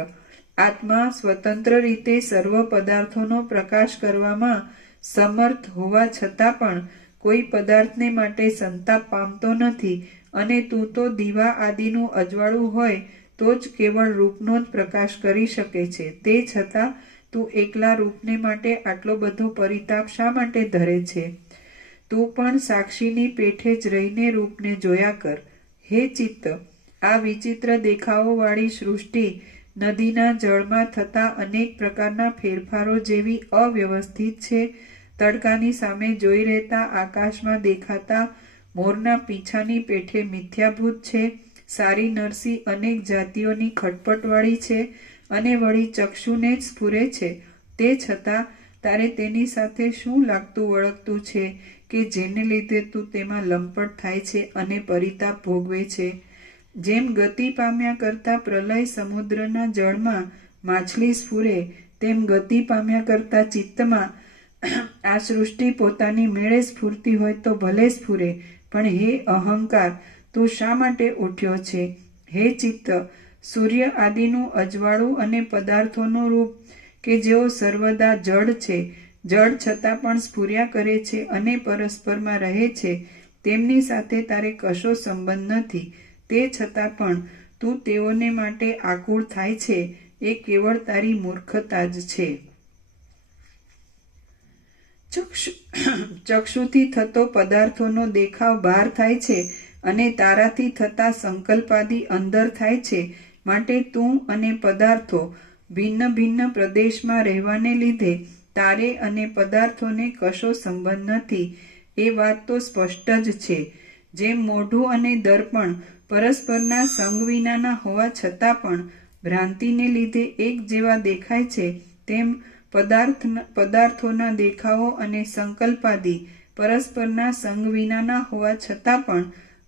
આત્મા સ્વતંત્ર રીતે સર્વ પદાર્થોનો પ્રકાશ કરવામાં સમર્થ હોવા છતાં પણ કોઈ પદાર્થને માટે સંતાપ પામતો નથી અને તું તો દીવા આદિનું અજવાળું હોય તો જ કેવળ રૂપનો જ પ્રકાશ કરી શકે છે. તે છતાં તું એકલા રૂપને માટે આટલો બધો પરિતાપ શા માટે ધરે છે? તું પણ સાક્ષીની પેઠે જ રહીને રૂપને જોયા કર. હે ચિત્ત, આ વિચિત્ર દેખાવોવાળી સૃષ્ટિ નદીના જળમાં થતા અનેક પ્રકારના ફેરફારો જેવી અવ્યવસ્થિત છે. તડકાની સામે જોઈ રહેતા આકાશમાં દેખાતા મોરના પીંછાની પેઠે મિથ્યાભૂત છે. સારી નરસી અનેક જાતિઓની ખટપટવાળી છે અને વળી ચક્ષુને જ સ્ફુરે છે. તે છતાં તારે તેની સાથે શું લાગતું વળગતું છે કે જેને લીધે તું તેમાં લંપટ થાય છે અને પરિતાપ ભોગવે છે? જેમ ગતિ પામ્યા કરતા પ્રલય સમુદ્રના જળમાં માછલી સ્ફુરે, તેમ ગતિ પામ્યા કરતા ચિત્તમાં આ સૃષ્ટિ પોતાની મેળે સ્ફૂરતી હોય તો ભલે સ્ફુરે, પણ હે અહંકાર, તું શા માટે ઉઠ્યો છે? હે ચિત્ત, સૂર્ય આદિનું અજવાળું અને પદાર્થોનું રૂપ કે જેઓ સર્વદા જડ છે, જડ છતાં પણ સ્ફુર્યા કરે છે અને પરસ્પરમાં રહે છે, તેમની સાથે તારે કશો સંબંધ નથી. તે છતાં પણ તું તેઓને માટે આકુળ થાય છે, એ કેવળ તારી મૂર્ખતા જ છે. ચક્ષુથી થતો પદાર્થોનો દેખાવ બહાર થાય છે અને તારાથી થતા સંકલ્પાદી અંદર થાય છે. માટે તું અને પદાર્થો ભિન્ન ભિન્ન પ્રદેશમાં રહેવાને લીધે તારે અને પદાર્થોને કશો સંબંધ નથી. એ વાત તો સ્પષ્ટ જ છે. જેમ મોઢું અને દર્પણ પરસ્પરના સંગ વિનાના હોવા છતાં પણ ભ્રાંતિને લીધે એક જેવા દેખાય છે, તેમ પદાર્થોના દેખાવો અને સંકલ્પાદિ પરસ્પરના સંગ વિનાના હોવા છતાં પણ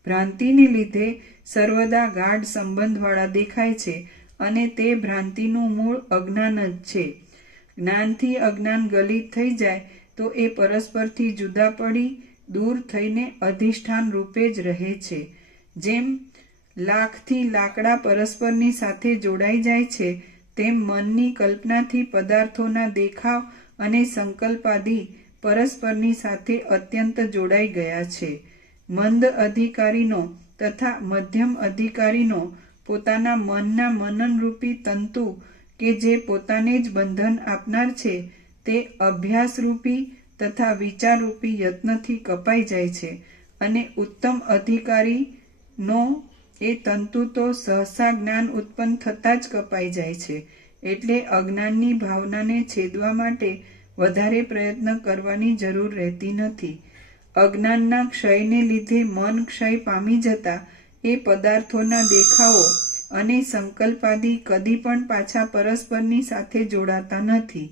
ભ્રાંતિને લીધે સર્વદા ગાઢ સંબંધવાળા દેખાય છે, અને તે ભ્રાંતિનું મૂળ અજ્ઞાન જ છે. જ્ઞાનથી અજ્ઞાન ગલિત થઈ જાય તો એ પરસ્પરથી જુદા પડી દૂર થઈને અધિષ્ઠાન રૂપે જ રહે છે. જેમ લાખથી લાકડા પરસ્પરની સાથે જોડાઈ જાય છે, તેમ મનની કલ્પનાથી પદાર્થોના દેખાવ અને સંકલ્પાદિ પરસ્પરની સાથે અત્યંત જોડાઈ ગયા છે. મંદ અધિકારીનો તથા મધ્યમ અધિકારીનો પોતાના મનના મનનરૂપી તંતુ કે જે પોતાને જ બંધન આપનાર છે, તે અભ્યાસરૂપી તથા વિચારરૂપી યત્નથી કપાઈ જાય છે, અને ઉત્તમ અધિકારીનો એ તંતુ તો સહસા જ્ઞાન ઉત્પન્ન થતાં જ કપાઈ જાય છે. એટલે અજ્ઞાનની ભાવનાને છેદવા માટે વધારે પ્રયત્ન કરવાની જરૂર રહેતી નથી. અજ્ઞાનના ક્ષયને લીધે મન ક્ષય પામી જતા એ પદાર્થોના દેખાવો અને સંકલ્પાદિ કદી પણ પાછા પરસ્પરની સાથે જોડાતા નથી.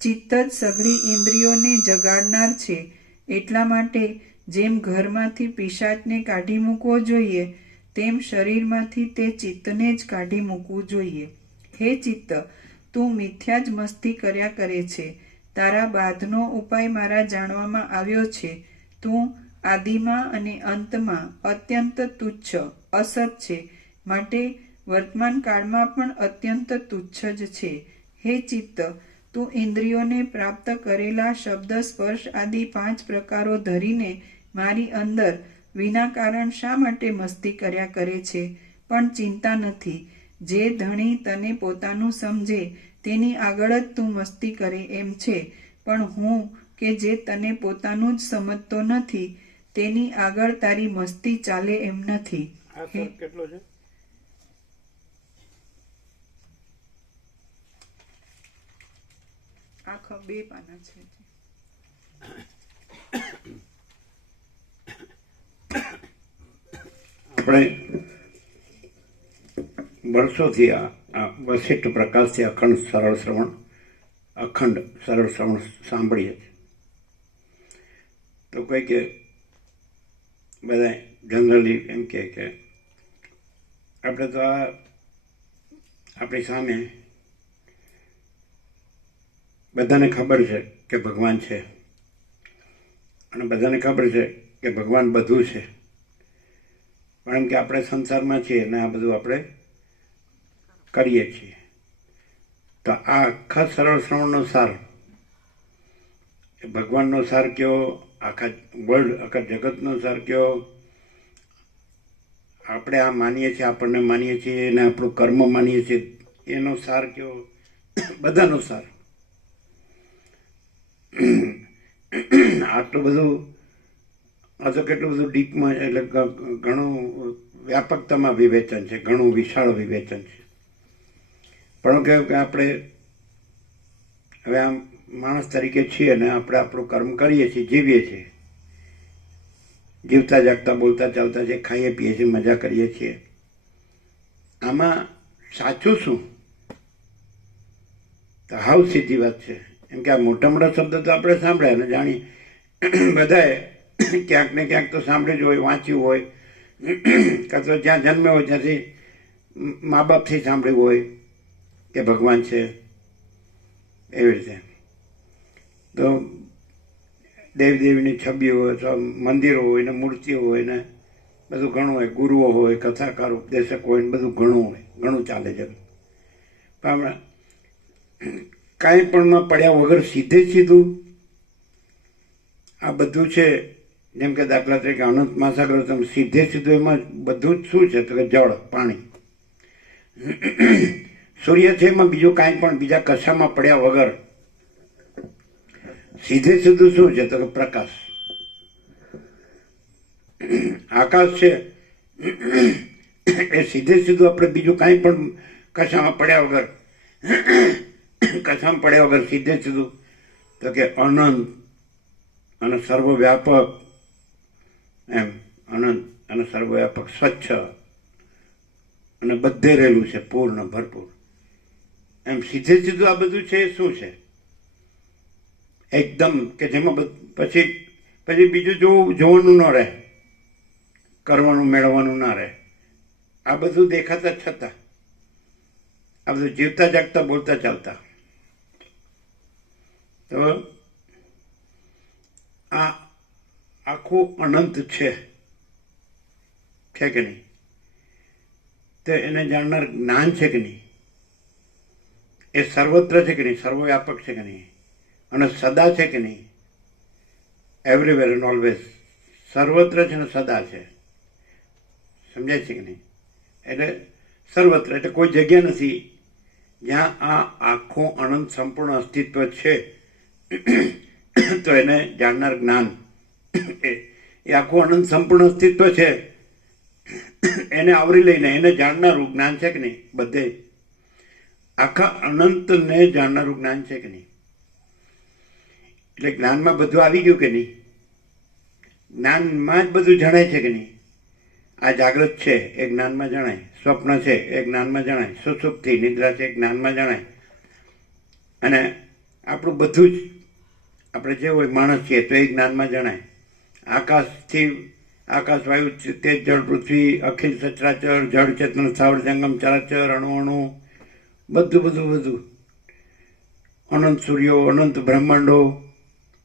ચિત્ત જ સઘળી ઇન્દ્રિયોને જગાડનાર છે. એટલા માટે જેમ ઘરમાંથી પિશાચને કાઢી મૂકવો જોઈએ, તેમ શરીરમાંથી તે ચિત્તને જ કાઢી મૂકવું જોઈએ. હે ચિત્ત, તું મિથ્યા જ મસ્તી કર્યા કરે છે. તારા બાધનો ઉપાય મારા જાણવામાં આવ્યો છે. તું આદિમાં અને અંતમાં અત્યંત તુચ્છ અસત છે, માટે વર્તમાન કાળમાં પણ અત્યંત તુચ્છ જ છે. હે ચિત્ત, તું ઇન્દ્રિયોને પ્રાપ્ત કરેલા શબ્દ સ્પર્શ આદિ 5 પ્રકારો ધરીને મારી અંદર વિના કારણ શા માટે મસ્તી કર્યા કરે છે? પણ ચિંતા નથી. જે ધણી તને પોતાનું સમજે તેની આગળ જ તું મસ્તી કરે એમ છે, પણ હું કે જે તને પોતાનું જ સમજતો નથી તેની આગળ તારી મસ્તી ચાલે એમ નથી. કેટલો છે? આખા 2 પાના છે. આપણે વર્ષોથી આ વશિષ્ઠ પ્રકાશથી અખંડ સરળ શ્રવણ સાંભળીએ છીએ. તો કોઈ કે બધા જનરલી એમ કે આપણે તો આ આપણી સામે બધાને ખબર છે કે ભગવાન છે, અને બધાને ખબર છે કે ભગવાન બધું છે, પણ એમ કે આપણે સંસારમાં છીએ ને આ બધું આપણે કરીએ છીએ. તો આ આખા સરળ શ્રવણનો સાર, ભગવાનનો સાર કયો, આખા વર્લ્ડ આખા જગતનો સાર કયો, આપણે આ માનીએ છીએ, આપણને માનીએ છીએ અને આપણું કર્મ માનીએ છીએ એનો સાર કયો, બધાનો સાર. આટલું બધું આ તો કેટલું બધું ડીપમાં, એટલે ઘણું વ્યાપકતામાં વિવેચન છે, ઘણું વિશાળ વિવેચન છે. પણ કહેવું કે આપણે હવે આમ માણસ તરીકે છીએ ને આપણે આપણું કર્મ કરીએ છીએ, જીવીએ છીએ, જીવતા જાગતા બોલતા ચાલતા છીએ, ખાઈએ પીએ છીએ, મજા કરીએ છીએ. આમાં સાચું શું? તો હાવ સીધી વાત છે. એમ કે આ મોટા મોટા શબ્દ તો આપણે સાંભળ્યા ને જાણીએ, બધાએ ક્યાંક ને ક્યાંક તો સાંભળ્યું જ હોય, વાંચ્યું હોય, કાં તો જ્યાં જન્મ્યો હોય ત્યાંથી મા બાપથી સાંભળ્યું હોય કે ભગવાન છે. એવી રીતે તો દેવદેવીની છબીઓ હોય, તો મંદિરો હોય ને મૂર્તિઓ હોય ને બધું ઘણું હોય, ગુરુઓ હોય, કથાકાર ઉપદેશક હોય ને બધું ઘણું હોય, ઘણું ચાલે છે. પણ કાંઈ પણમાં પડ્યા વગર સીધે સીધું આ બધું છે. જેમ કે દાખલા તરીકે અનંત મહાસાગર, તમે સીધે સીધું એમાં બધું જ શું છે? તો કે જળ, પાણી. સૂર્ય છે એમાં બીજું કાંઈ પણ બીજા કશામાં પડ્યા વગર સીધે સીધું શું છે? તો કે પ્રકાશ. આકાશ છે એ સીધે સીધું આપણે બીજું કાંઈ પણ કશામાં પડ્યા વગર સીધે સીધું તો કે અનંત અને સર્વવ્યાપક એમ અનંત અને સર્વવ્યાપક, સ્વચ્છ અને બધે રહેલું છે, પૂર્ણ ભરપૂર. એમ સીધે સીધું આ બધું છે એ શું છે? એકદમ કે જેમાં પછી બીજું જોવાનું ન રહે, કરવાનું મેળવવાનું ના રહે. આ બધું દેખાતા છતાં આ બધું જીવતા જાગતા બોલતા ચાલતા. તો આ આખું અનંત છે કે નહીં? તો એને જાણનાર જ્ઞાન છે કે નહીં? એ સર્વત્ર છે કે નહીં? સર્વવ્યાપક છે કે નહીં? અને સદા છે કે નહીં? Everywhere and always. સર્વત્ર છે ને સદા છે. સમજાય છે કે નહીં? એટલે સર્વત્ર એટલે કોઈ જગ્યા નથી જ્યાં આ આખું અનંત સંપૂર્ણ અસ્તિત્વ છે. તો એને જાણનાર જ્ઞાન, એ આખું અનંત સંપૂર્ણ અસ્તિત્વ છે એને આવરી લઈને એને જાણનારું જ્ઞાન છે કે નહીં? બધે આખા અનંતને જાણનારું જ્ઞાન છે કે નહીં? એટલે જ્ઞાનમાં બધું આવી ગયું કે નહીં? જ્ઞાનમાં જ બધું જણાય છે કે નહીં? આ જાગૃત છે એ જ્ઞાનમાં જણાય, સ્વપ્ન છે એ જ્ઞાનમાં જણાય, સુષુપ્તિ નિદ્રા છે એ જ્ઞાનમાં જણાય. અને આપણું બધું જ આપણે જે હોય માણસ છીએ તો એ જ્ઞાનમાં જણાય. આકાશથી આકાશ, વાયુ, તેજ, જળ, પૃથ્વી, અખિલ સચરાચર, જળ, ચેતન, સ્થાવર, જંગમ, ચરાચર, અણુ, બધું અનંત સૂર્યો, અનંત બ્રહ્માંડો,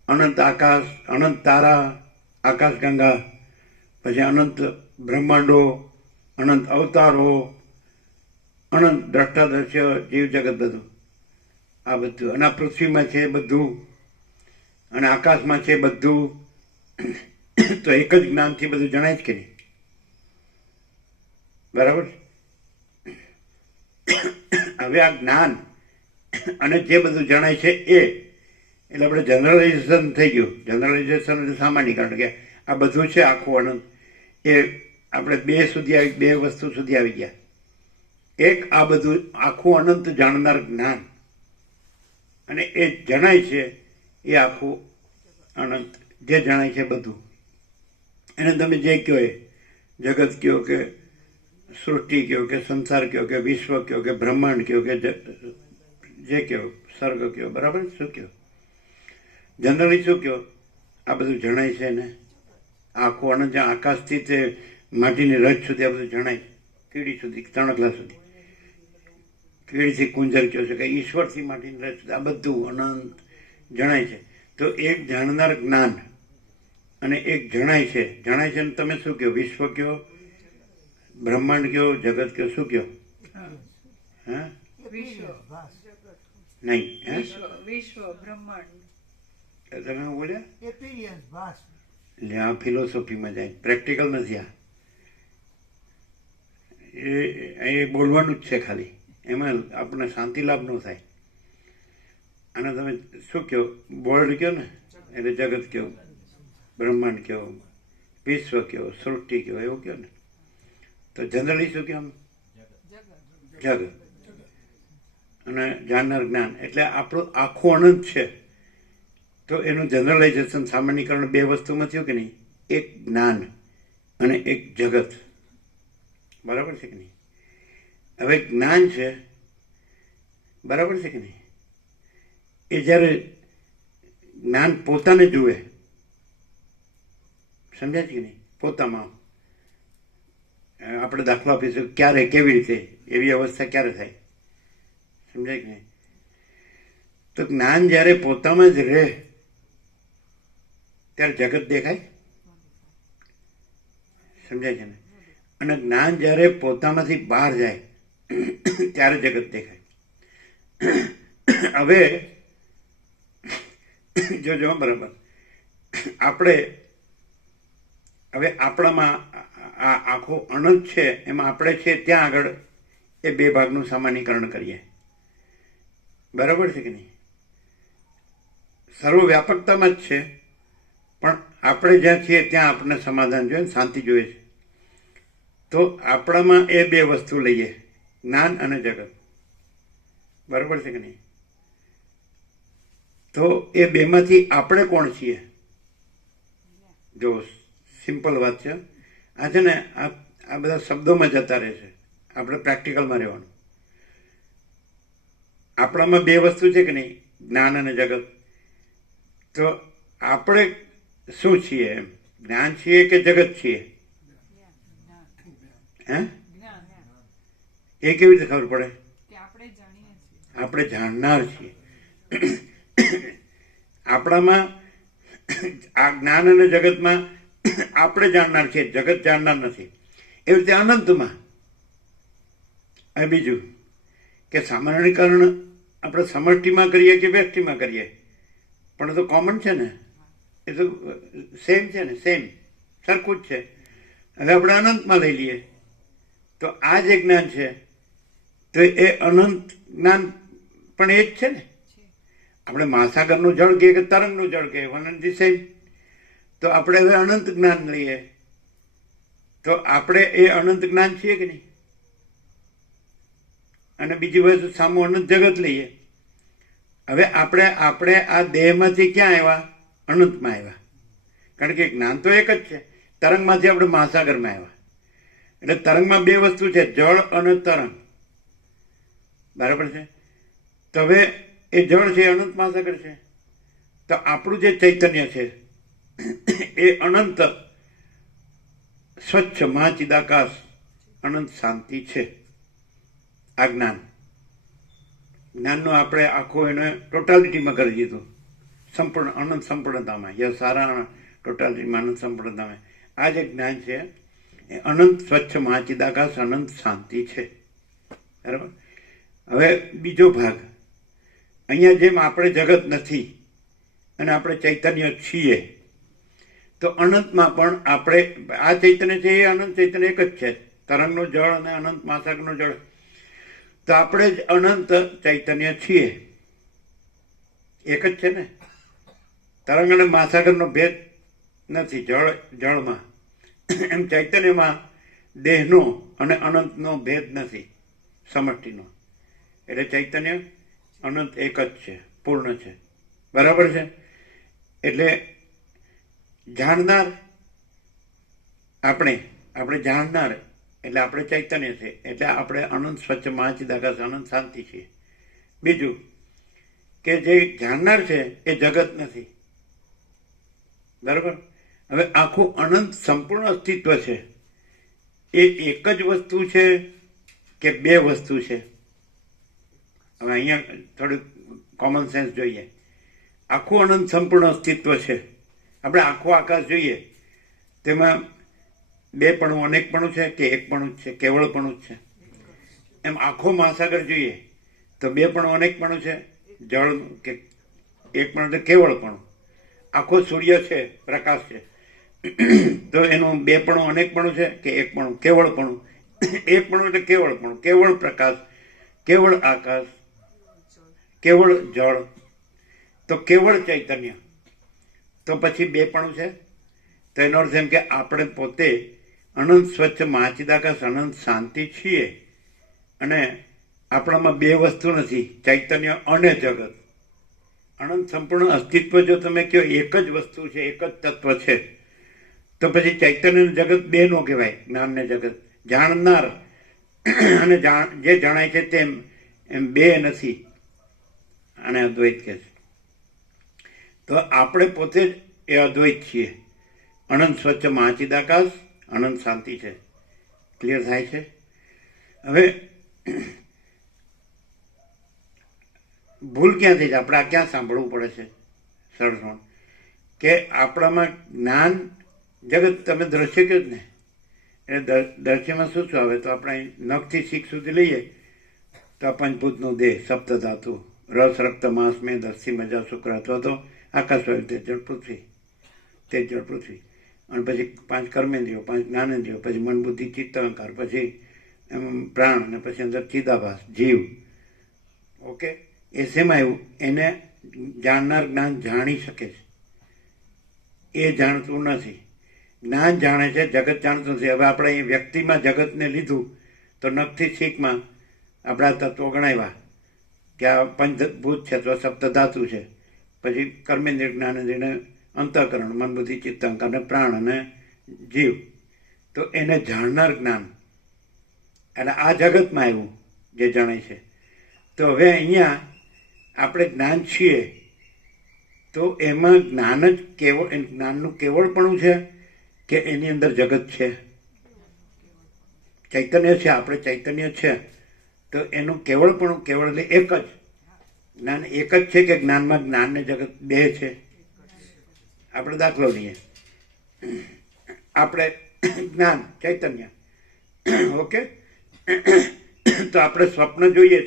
અનંત આકાશ, અનંત તારા, આકાશ ગંગા, પછી અનંત બ્રહ્માંડો, અનંત અવતારો, અનંત દ્રષ્ટાદ્રશ્ય, જીવ જગત, બધું આ બધું. અને આ પૃથ્વીમાં છે બધું, અને આકાશમાં છે બધું. તો એક જ જ્ઞાનથી બધું જણાય જ કે નહીં? બરાબર. હવે આ જ્ઞાન અને જે બધું જણાય છે એટલે આપણે જનરલાઇઝેશન થઈ ગયું. જનરલાઇઝેશન એટલે સામાન્યકરણ કે આ બધું છે આખું અનંત. એ આપણે બે વસ્તુ સુધી આવી ગયા. એક આ બધું આખું અનંત જાણનાર જ્ઞાન, અને એ જણાય છે એ આખું અનંત જે જણાય છે બધું. એને તમે જે કહો એ જગત કહો કે સૃષ્ટિ કહો કે સંસાર કહો કે વિશ્વ કહો કે બ્રહ્માંડ કહો કે જે કહો, સર્ગ કહો, બરાબર? શું કહો? જનરલી શું કહો? આ બધું જણાય છે ને આખું અનંત. આકાશથી તે માટીની રજ સુધી આ બધું જણાય, કીડી સુધી, તણખલા સુધી, કીડીથી કુંજર કહો છે કે ઈશ્વરથી માટીની રજ સુધી આ બધું અનંત જણાય છે. તો એક જાણનાર જ્ઞાન અને એક જણાય છે. જણાય છે ને તમે શું કહો? વિશ્વ કહો, બ્રહ્માંડ કહો, જગત કહો, શું કહો? હા, નહીં, વિશ્વ બ્રહ્માંડ. તમે શું બોલ્યા? એટલે આ ફિલોસોફીમાં જાય, પ્રેક્ટિકલ નથી. એ બોલવાનું જ છે ખાલી, એમાં આપણને શાંતિ લાભ ન થાય. અને તમે શું કહો? વર્લ્ડ કહો ને એટલે જગત કહો, બ્રહ્માંડ કહો, વિશ્વ કહો, સૃષ્ટિ કહો, એવું કહો ને. તો જનરલી શું કહો? જગત. અને જાણનાર જ્ઞાન એટલે આપણું આખું અનંત છે. તો એનું જનરલાઇઝેશન, સામાન્યકરણ બે વસ્તુમાં થયું કે નહીં? એક જ્ઞાન અને એક જગત. બરાબર છે કે નહીં? હવે જ્ઞાન છે, બરાબર છે કે નહીં? એ જ્યારે જ્ઞાન પોતાને જુએ, સમજાય છે કે નહીં? પોતામાં આપણે દાખલો આપીશું ક્યારે, કેવી રીતે, એવી અવસ્થા ક્યારે થાય? સમજાય કે નહીં? તો જ્ઞાન જ્યારે પોતામાં જ રહે ત્યારે જગત દેખાય. સમજાય છે ને? અને જ્ઞાન જ્યારે પોતામાંથી બહાર જાય ત્યારે જગત દેખાય. હવે જો બરાબર, આપણે હવે આપણામાં આ આખો અનંત છે, એમાં આપણે છે ત્યાં આગળ એ બે ભાગનું સામાન્યકરણ કરીએ. બરાબર છે કે નહીં? સર્વવ્યાપકતામાં જ છે, પણ આપણે જ્યાં છીએ ત્યાં આપણને સમાધાન જોઈએ, શાંતિ જોઈએ છે. તો આપણામાં એ બે વસ્તુ લઈએ, જ્ઞાન અને જગત. બરાબર છે કે નહીં? તો એ બેમાંથી આપણે કોણ છીએ? જો સિમ્પલ વાત છે. આ છે ને આ બધા શબ્દોમાં જતા રહે છે. આપણે પ્રેક્ટિકલમાં રહેવાનું. આપણામાં બે વસ્તુ છે કે નહીં, જ્ઞાન અને જગત. તો આપણે શું છીએ એમ? જ્ઞાન છીએ કે જગત છીએ? હે? એ કેવી રીતે ખબર પડે? આપણે જાણનાર છીએ. આપણામાં આ જ્ઞાન અને જગતમાં આપણે જાણનાર છીએ, જગત જાણનાર નથી. એવી રીતે અનંતમાં. અને બીજું કે સામાન્યકરણ આપણે સમષ્ટિમાં કરીએ કે વ્યક્તિમાં કરીએ, પણ એ તો કોમન છે ને, એ તો સેમ છે ને, સેમ સરખું જ છે. હવે આપણે અનંતમાં લઈ લઈએ તો આ જે જ્ઞાન છે તો એ અનંત જ્ઞાન પણ એ જ છે ને. આપણે મહાસાગરનું જળ કહીએ કે તરંગનું જળ કહીએ, વન એન્ડ ધી સેમ. તો આપણે હવે અનંત જ્ઞાન લઈએ તો આપણે એ અનંત જ્ઞાન છીએ કે નહીં? અને બીજી વસ્તુ સામું અનંત જગત લઈએ. હવે આપણે આ દેહમાંથી ક્યાં આવ્યા? અનંતમાં આવ્યા. કારણ કે જ્ઞાન તો એક જ છે. તરંગમાંથી આપણે મહાસાગરમાં આવ્યા. એટલે તરંગમાં બે વસ્તુ છે, જળ અને તરંગ. બરાબર છે? તો હવે એ જળ છે, અનંત મહાસાગર છે. તો આપણું જે ચૈતન્ય છે એ અનંત સ્વચ્છ મહાચિદાકાશ અનંત શાંતિ છે. આ જ્ઞાનનો આપણે આખો એને ટોટાલિટીમાં કરી દીધું, સંપૂર્ણ અનંત સંપૂર્ણતામાં. યસ, સારા ટોટાલિટીમાં અનંત સંપૂર્ણતામાં. આ જે જ્ઞાન છે એ અનંત સ્વચ્છ મહાચિદાકાશ અનંત શાંતિ છે. બરાબર. હવે બીજો ભાગ, અહીંયા જેમ આપણે જગત નથી અને આપણે ચૈતન્ય છીએ, તો અનંતમાં પણ આપણે આ ચૈતન્ય છે એ અનંત ચૈતન્ય એક જ છે. તરંગનું જળ અને અનંત મહાસાગરનું જળ. તો આપણે જ અનંત ચૈતન્ય છીએ, એક જ છે ને. તરંગ અને મહાસાગરનો ભેદ નથી જળમાં. એમ ચૈતન્યમાં દેહનો અને અનંતનો ભેદ નથી, સમષ્ટિનો. એટલે ચૈતન્ય અનંત એક જ છે, પૂર્ણ છે. બરાબર છે? એટલે જાણનાર આપણે જાણનાર એટલે આપણે ચૈતન્ય છે, એટલે આપણે અનંત સ્વચ્છ મહાચિદાકાશ અનંત શાંતિ છીએ. બીજું કે જે જાણનાર છે એ જગત નથી. બરાબર. હવે આખું અનંત સંપૂર્ણ અસ્તિત્વ છે એ એક જ વસ્તુ છે કે બે વસ્તુ છે? હવે અહીંયા થોડું કોમન સેન્સ જોઈએ. આખું અનંત સંપૂર્ણ અસ્તિત્વ છે. આપણે આખો આકાશ જોઈએ તેમાં બે પણું અનેકપણું છે કે એકપણું જ છે, કેવળપણું જ છે? એમ આખો મહાસાગર જોઈએ તો બે પણું અનેકપણું છે, જળ કે એકપણું તો કેવળપણું. આખો સૂર્ય છે, પ્રકાશ છે, તો એનું બે પણું અનેકપણું છે કે એકપણું કેવળપણું? એકપણું એટલે કેવળપણું, કેવળ પ્રકાશ, કેવળ આકાશ, કેવળ જળ, તો કેવળ ચૈતન્ય. તો પછી બે પણું છે. તો એનો અર્થ એમ કે આપણે પોતે અનંત સ્વચ્છ મહાચિદાકાશ અનંત શાંતિ છીએ. અને આપણામાં બે વસ્તુ નથી, ચૈતન્ય અને જગત. અનંત સંપૂર્ણ અસ્તિત્વ જો તમે કહો એક જ વસ્તુ છે, એક જ તત્વ છે, તો પછી ચૈતન્ય અને જગત બે નો કહેવાય. જ્ઞાન ને જગત, જાણનાર અને જે જણાય છે તેમ એમ બે નથી. અને અદ્વૈત કહે છે. તો આપણે પોતે જ એ અદ્વૈત છીએ. અનંત સ્વચ્છ મહાચિદાકાશ અનંત શાંતિ છે. ક્લિયર થાય છે? હવે ભૂલ ક્યાંથી છે? આપણે આ ક્યાં સાંભળવું પડે છે? સરળ કે આપણામાં જ્ઞાન જગત તમે દ્રશ્ય કહો જ ને, એટલે દ્રશ્યમાં શું શું આવે? તો આપણે નખથી શીખ સુધી લઈએ તો પંચભૂતનું દેહ, સપ્ત ધાતુ, રસ રક્ત માંસ મેં દસ્તી મજા શુક્ર, અથવા તો આકાશ વાયુ તેજ જળ પૃથ્વી, તેજ જળ પૃથ્વી. અને પછી 5 કર્મેન્દ્રિયો, 5 જ્ઞાનેન્દ્રિયો, પછી મન બુદ્ધિ ચિત્ત અહંકાર, પછી એમ પ્રાણ, અને પછી અંદર ચિદાભાસ જીવ. ઓકે, એ શેમાં આવ્યું? એને જાણનાર જ્ઞાન જાણી શકે છે, એ જાણતું નથી. જ્ઞાન જાણે છે, જગત જાણતું નથી. હવે આપણે અહીં વ્યક્તિમાં જગતને લીધું તો નખથી શીખમાં આપણા તત્વો ગણાવ્યા કે આ પંચભૂત છે, તો સપ્ત ધાતુ છે, પછી કર્મેન્દ્રિય જ્ઞાનેન્દ્રિય, અંતઃકરણ, મન બુદ્ધિ ચિત્ત અહંકાર, અને પ્રાણ અને જીવ. તો એને જાણનાર જ્ઞાન, અને આ જગતમાં આવ્યું જે જણાય છે. તો હવે અહીંયા આપણે જ્ઞાન છીએ તો એમાં જ્ઞાન જ કેવળ, જ્ઞાનનું કેવળપણું છે કે એની અંદર જગત છે, ચૈતન્ય છે, આપણે ચૈતન્ય છે. તો એનું કેવળપણું, કેવળ એટલે એક જ જ્ઞાન, એક જ છે કે જ્ઞાનમાં જ્ઞાન ને જગત બે છે. આપણે દાખલો લઈએ, આપણે જ્ઞાન ચૈતન્ય, ઓકે, તો આપણે સ્વપ્ન જોઈએ,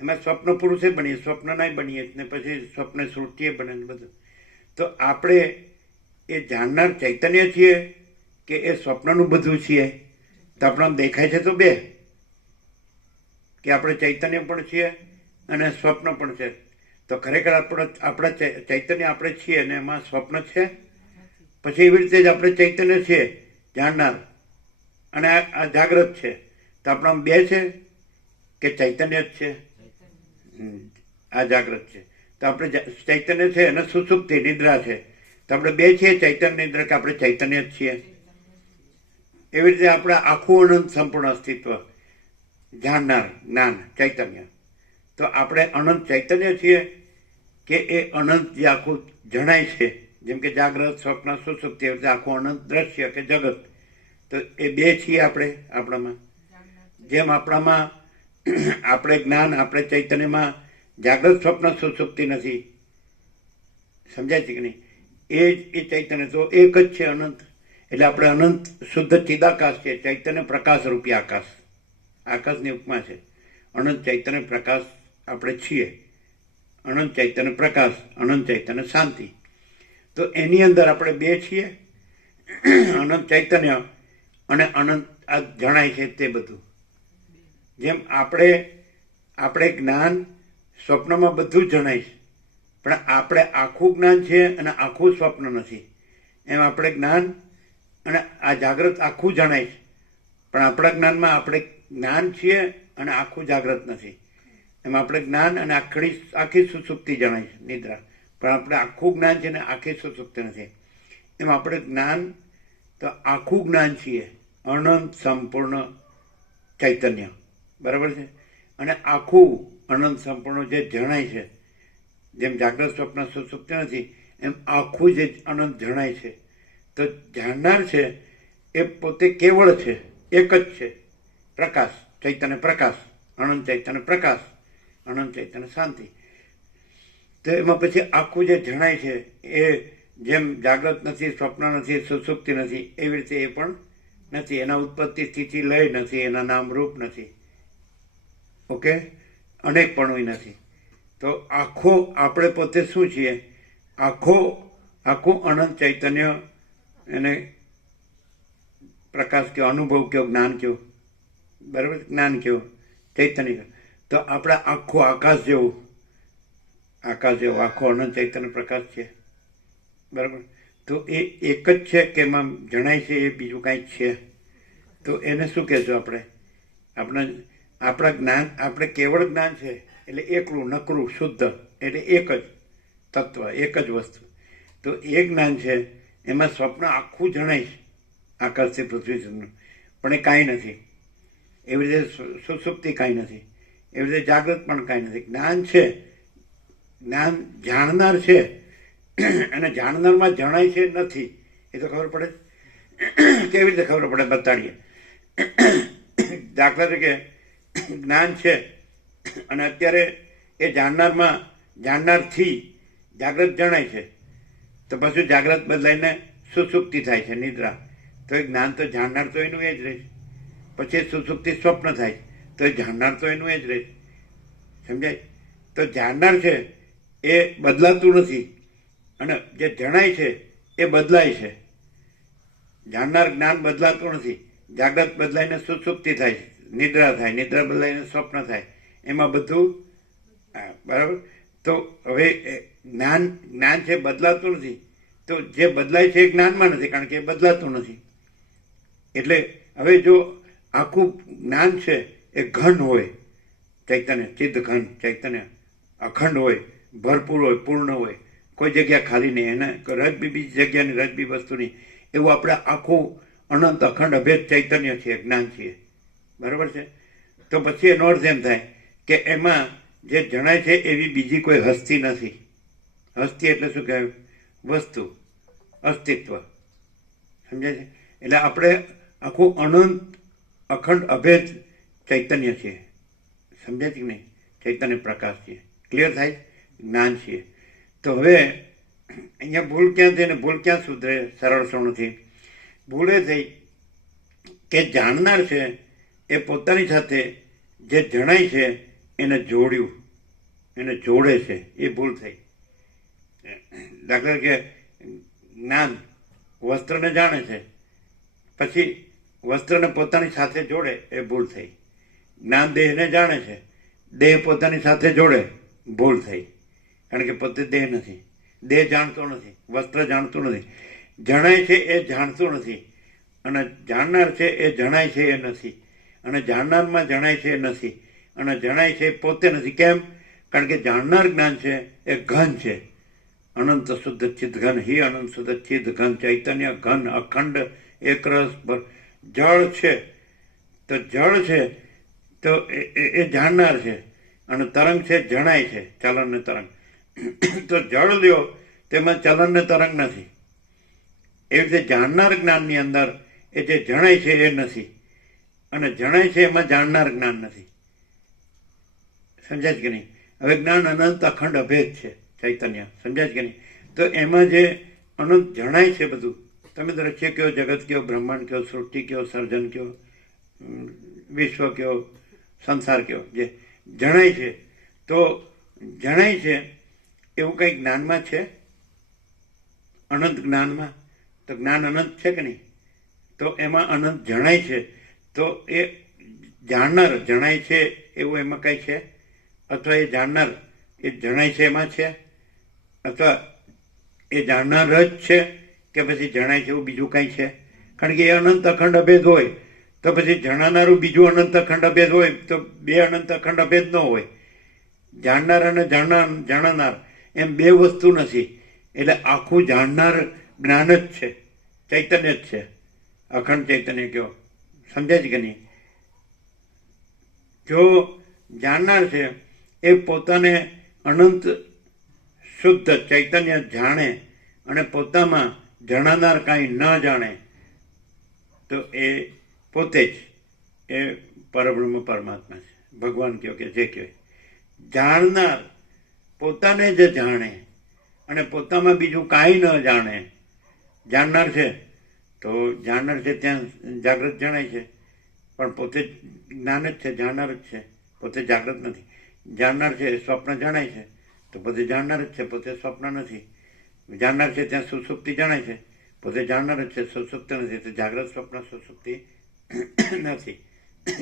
એમાં સ્વપ્ન પુરુષે બનીએ, સ્વપ્ન નહીં બનીએ, ને પછી સ્વપ્ન સૃષ્ટિએ બને બધું. તો આપણે એ જાણનાર ચૈતન્ય છીએ કે એ સ્વપ્નનું બધું છીએ? તો આપણે દેખાય છે તો બે, કે આપણે ચૈતન્ય પણ છીએ અને સ્વપ્ન પણ છે. તો ખરેખર આપણા ચૈતન્ય આપણે છીએ અને એમાં સ્વપ્ન છે. પછી એવી રીતે જ આપણે ચૈતન્ય છીએ જાણનાર, અને આ જાગ્રત છે. તો આપણા બે છે કે ચૈતન્ય જ છે? આ જાગ્રત છે. તો આપણે ચૈતન્ય છે અને સુષુપ્તિ નિદ્રા છે. તો આપણે બે છીએ, ચૈતન્ય નિદ્રા, કે આપણે ચૈતન્ય જ છીએ? એવી રીતે આપણે આખું અનંત સંપૂર્ણ અસ્તિત્વ, જાણનાર જ્ઞાન ચૈતન્ય. તો આપણે અનંત ચૈતન્ય છીએ કે એ અનંત જે આખું જણાય છે, જેમ કે જાગ્રત, સ્વપ્ન, સુષુપ્તિ, એવી રીતે આખું અનંત દ્રશ્ય કે જગત. તો એ બે છીએ આપણે આપણામાં. જેમ આપણામાં આપણે જ્ઞાન, આપણે ચૈતન્યમાં જાગ્રત, સ્વપ્ન, સુષુપ્તિ નથી, સમજાય છે કે નહીં? એ ચૈતન્ય તો એક જ છે, અનંત. એટલે આપણે અનંત શુદ્ધ ચિદાકાશ છે, ચૈતન્ય પ્રકાશ રૂપી આકાશ. આકાશની ઉપમા છે. અનંત ચૈતન્ય પ્રકાશ આપણે છીએ, અનંત ચૈતન્ય પ્રકાશ, અનંત ચૈતન્ય શાંતિ. તો એની અંદર આપણે બે છીએ, અનંત ચૈતન્ય અને અનંત આ જણાય છે તે બધું. જેમ આપણે જ્ઞાન સ્વપ્નમાં બધું જ જણાય છે, પણ આપણે આખું જ્ઞાન છે અને આખું સ્વપ્ન નથી. એમ આપણે જ્ઞાન અને આ જાગ્રત આખું જણાય છે, પણ આપણા જ્ઞાનમાં આપણે જ્ઞાન છીએ અને આખું જાગ્રત નથી. એમ આપણે જ્ઞાન અને આખી સુષુપ્તિ જણાય છે, નિદ્રા, પણ આપણે આખું જ્ઞાન છે ને આખી સુષુપ્તિ નથી. એમ આપણે જ્ઞાન તો આખું જ્ઞાન છીએ, અનંત સંપૂર્ણ ચૈતન્ય, બરાબર છે. અને આખું અનંત સંપૂર્ણ જે જણાય છે, જેમ જાગ્રત, સ્વપ્ન, સુષુપ્તિ નથી, એમ આખું જે અનંત જણાય છે. તો જાણનાર છે એ પોતે કેવળ છે, એક જ છે, પ્રકાશ, ચૈતન્ય પ્રકાશ, અનંત ચૈતન્ય પ્રકાશ, અનંત ચૈતન્ય શાંતિ. તો એમાં પછી આખું જે જણાય છે એ જેમ જાગ્રત નથી, સ્વપ્ન નથી, સુષુપ્તિ નથી, એવી રીતે એ પણ નથી. એના ઉત્પત્તિ, સ્થિતિ, લય નથી, એના નામ રૂપ નથી, ઓકે, અનેકપણું નથી. તો આખો આપણે પોતે શું છીએ? આખું અનંત ચૈતન્ય, એને પ્રકાશ કયો, અનુભવ કયો, જ્ઞાન કયો, બરાબર, જ્ઞાન કયો, ચૈતન્ય કયો. તો આપણે આખું આકાશ જેવું આખો અનંત ચૈતન્ય પ્રકાશ છે, બરાબર. તો એ એક જ છે કે એમાં જણાય છે, એ બીજું કાંઈક છે. તો એને શું કહેશું આપણે? આપણા જ્ઞાન, આપણે કેવળ જ્ઞાન છે એટલે એકલું, નકરું, શુદ્ધ, એટલે એક જ તત્વ, એક જ વસ્તુ. તો એ જ્ઞાન છે, એમાં સ્વપ્ન આખું જણાય છે, આકાશથી પૃથ્વી સુધીનું, પણ એ કાંઈ નથી. એવી રીતે સુષુપ્તિ કાંઈ નથી, એવી રીતે જાગૃત પણ કાંઈ નથી. જ્ઞાન છે, જ્ઞાન જાણનાર છે, અને જાણનારમાં જણાય છે નથી. એ તો ખબર પડે. કેવી રીતે ખબર પડે? બતાડીએ. દાખલા તરીકે જ્ઞાન છે અને અત્યારે એ જાણનારથી જાગ્રત જણાય છે, તો પછી જાગ્રત બદલાઈને સુષુપ્તિ થાય છે, નિદ્રા. તો એ જ્ઞાન તો જાણનાર તો એનું એ જ રહે છે. પછી સુષુપ્તિ સ્વપ્ન થાય તો એ જાણનાર તો એનું એ જ રહે છે, સમજાય? તો જાણનાર છે એ બદલાતું નથી, અને જે જણાય છે એ બદલાય છે. જાણનાર જ્ઞાન બદલાતું નથી. જાગ્રત બદલાઈને સુષુપ્તિ થાય, નિદ્રા થાય, નિદ્રા બદલાઈને સ્વપ્ન થાય, એમાં બધું બરાબર. તો હવે જ્ઞાન છે બદલાતું નથી, તો જે બદલાય છે એ જ્ઞાનમાં નથી, કારણ કે એ બદલાતું નથી. એટલે હવે જો આખું જ્ઞાન છે એ ઘન હોય, ચૈતન્ય, ચિત્ત ઘન ચૈતન્ય અખંડ હોય, ભરપૂર હોય, પૂર્ણ હોય, કોઈ જગ્યા ખાલી નહીં, એને રજબી બીજી જગ્યાની રજબી વસ્તુની, એવું આપણે આખું અનંત અખંડ અભેદ ચૈતન્ય છીએ, જ્ઞાન છીએ. બરાબર છે? તો પછી એનો અર્થ એમ થાય કે એમાં જે જણાય છે એવી બીજી કોઈ હસ્તી નથી. હસ્તી એટલે શું કહેવાય? વસ્તુ, અસ્તિત્વ. સમજાય છે? એટલે આપણે આખું અનંત અખંડ અભેદ ચૈતન્ય છીએ. સમજાય છે કે નહીં? ચૈતન્ય પ્રકાશ છીએ. ક્લિયર થાય? જ્ઞાન છીએ. તો હવે અહીંયા ભૂલ ક્યાં થઈ ને ભૂલ ક્યાં સુધરે? સરળ સોણથી ભૂલ એ થઈ કે જાણનાર છે એ પોતાની સાથે જે જણાય છે એને જોડ્યું, એને જોડે છે, એ ભૂલ થઈ. દાખલા કે જ્ઞાન વસ્ત્રને જાણે છે, પછી વસ્ત્રને પોતાની સાથે જોડે, એ ભૂલ થઈ. જ્ઞાન દેહને જાણે છે, દેહ પોતાની સાથે જોડે, ભૂલ થઈ. કારણ કે પોતે દેહ નથી, દેહ જાણતો નથી, વસ્ત્ર જાણતું નથી. જણાય છે એ જાણતું નથી, અને જાણનાર છે એ જણાય છે એ નથી, અને જાણનારમાં જણાય છે એ નથી, અને જણાય છે એ પોતે નથી. કેમ? કારણ કે જાણનાર જ્ઞાન છે એ ઘન છે, અનંત શુદ્ધ ચિદ ઘન, હિ અનંત શુદ્ધ ચિદ ઘન, ચૈતન્ય ઘન, અખંડ એકરસ જળ છે. તો જળ છે તો એ જાણનાર છે, અને તરંગ છે જણાય છે, ચલન ને તરંગ. તો જળ લ્યો તેમાં ચલન ને તરંગ નથી. એવી રીતે જાણનાર જ્ઞાનની અંદર એ જે જણાય છે એ નથી, અને જણાય છે એમાં જાણનાર જ્ઞાન નથી. સમજાય છે કે નહીં? હવે જ્ઞાન અનંત અખંડ અભેદ છે, ચૈતન્ય. સમજાય છે કે નહીં? તો એમાં જે અનંત જણાય છે બધું, તમે દ્રશ્ય કયો, જગત કયો, બ્રહ્માંડ કયો, સૃષ્ટિ કયો, સર્જન કયો, વિશ્વ કયો, સંસાર કયો, જે જણાય છે, તો જણાય છે એવું કંઈ જ્ઞાનમાં છે? અનંત જ્ઞાનમાં તો જ્ઞાન અનંત છે કે નહીં? તો એમાં અનંત જણાય છે, તો એ જાણનાર જણાય છે એવું એમાં કંઈ છે? અથવા એ જાણનાર એ જણાય છે એમાં છે? અથવા એ જાણનાર જ છે કે પછી જણાય છે એવું બીજું કંઈ છે? કારણ કે એ અનંત અખંડ અભેદ હોય તો પછી જણાનારું બીજું અનંત અખંડ અભેદ હોય તો બે અનંત અખંડ અભેદ ન હોય. જાણનાર અને જાણનાર એમ બે વસ્તુ નથી. એટલે આખું જાણનાર જ્ઞાન જ છે, ચૈતન્ય જ છે, અખંડ ચૈતન્ય કયો. સમજાય છે કે નહીં? જો જાણનાર છે એ પોતાને અનંત શુદ્ધ ચૈતન્ય જાણે અને પોતામાં જણાનાર કાંઈ ન જાણે, તો એ પોતે જ એ પરબ્રહ્મ પરમાત્મા છે, ભગવાન કયો કે જે કહેવાય. જાણનાર પોતાને જ જાણે અને પોતામાં બીજું કાંઈ ન જાણે. જાણનાર છે તો જાણનાર છે ત્યાં જાગૃત જણાય છે, પણ પોતે જ્ઞાન જ છે, જાણનાર જ છે, પોતે જાગૃત નથી. જાણનાર છે સ્વપ્ન જણાય છે તો પોતે જાણનાર જ છે, પોતે સ્વપ્ન નથી. જાણનાર છે ત્યાં સુસુપ્તિ જણાય છે, પોતે જાણનાર જ છે, સુસુપ્તિ નથી. તો જાગ્રત સ્વપ્ન સુસુપ્તિ નથી,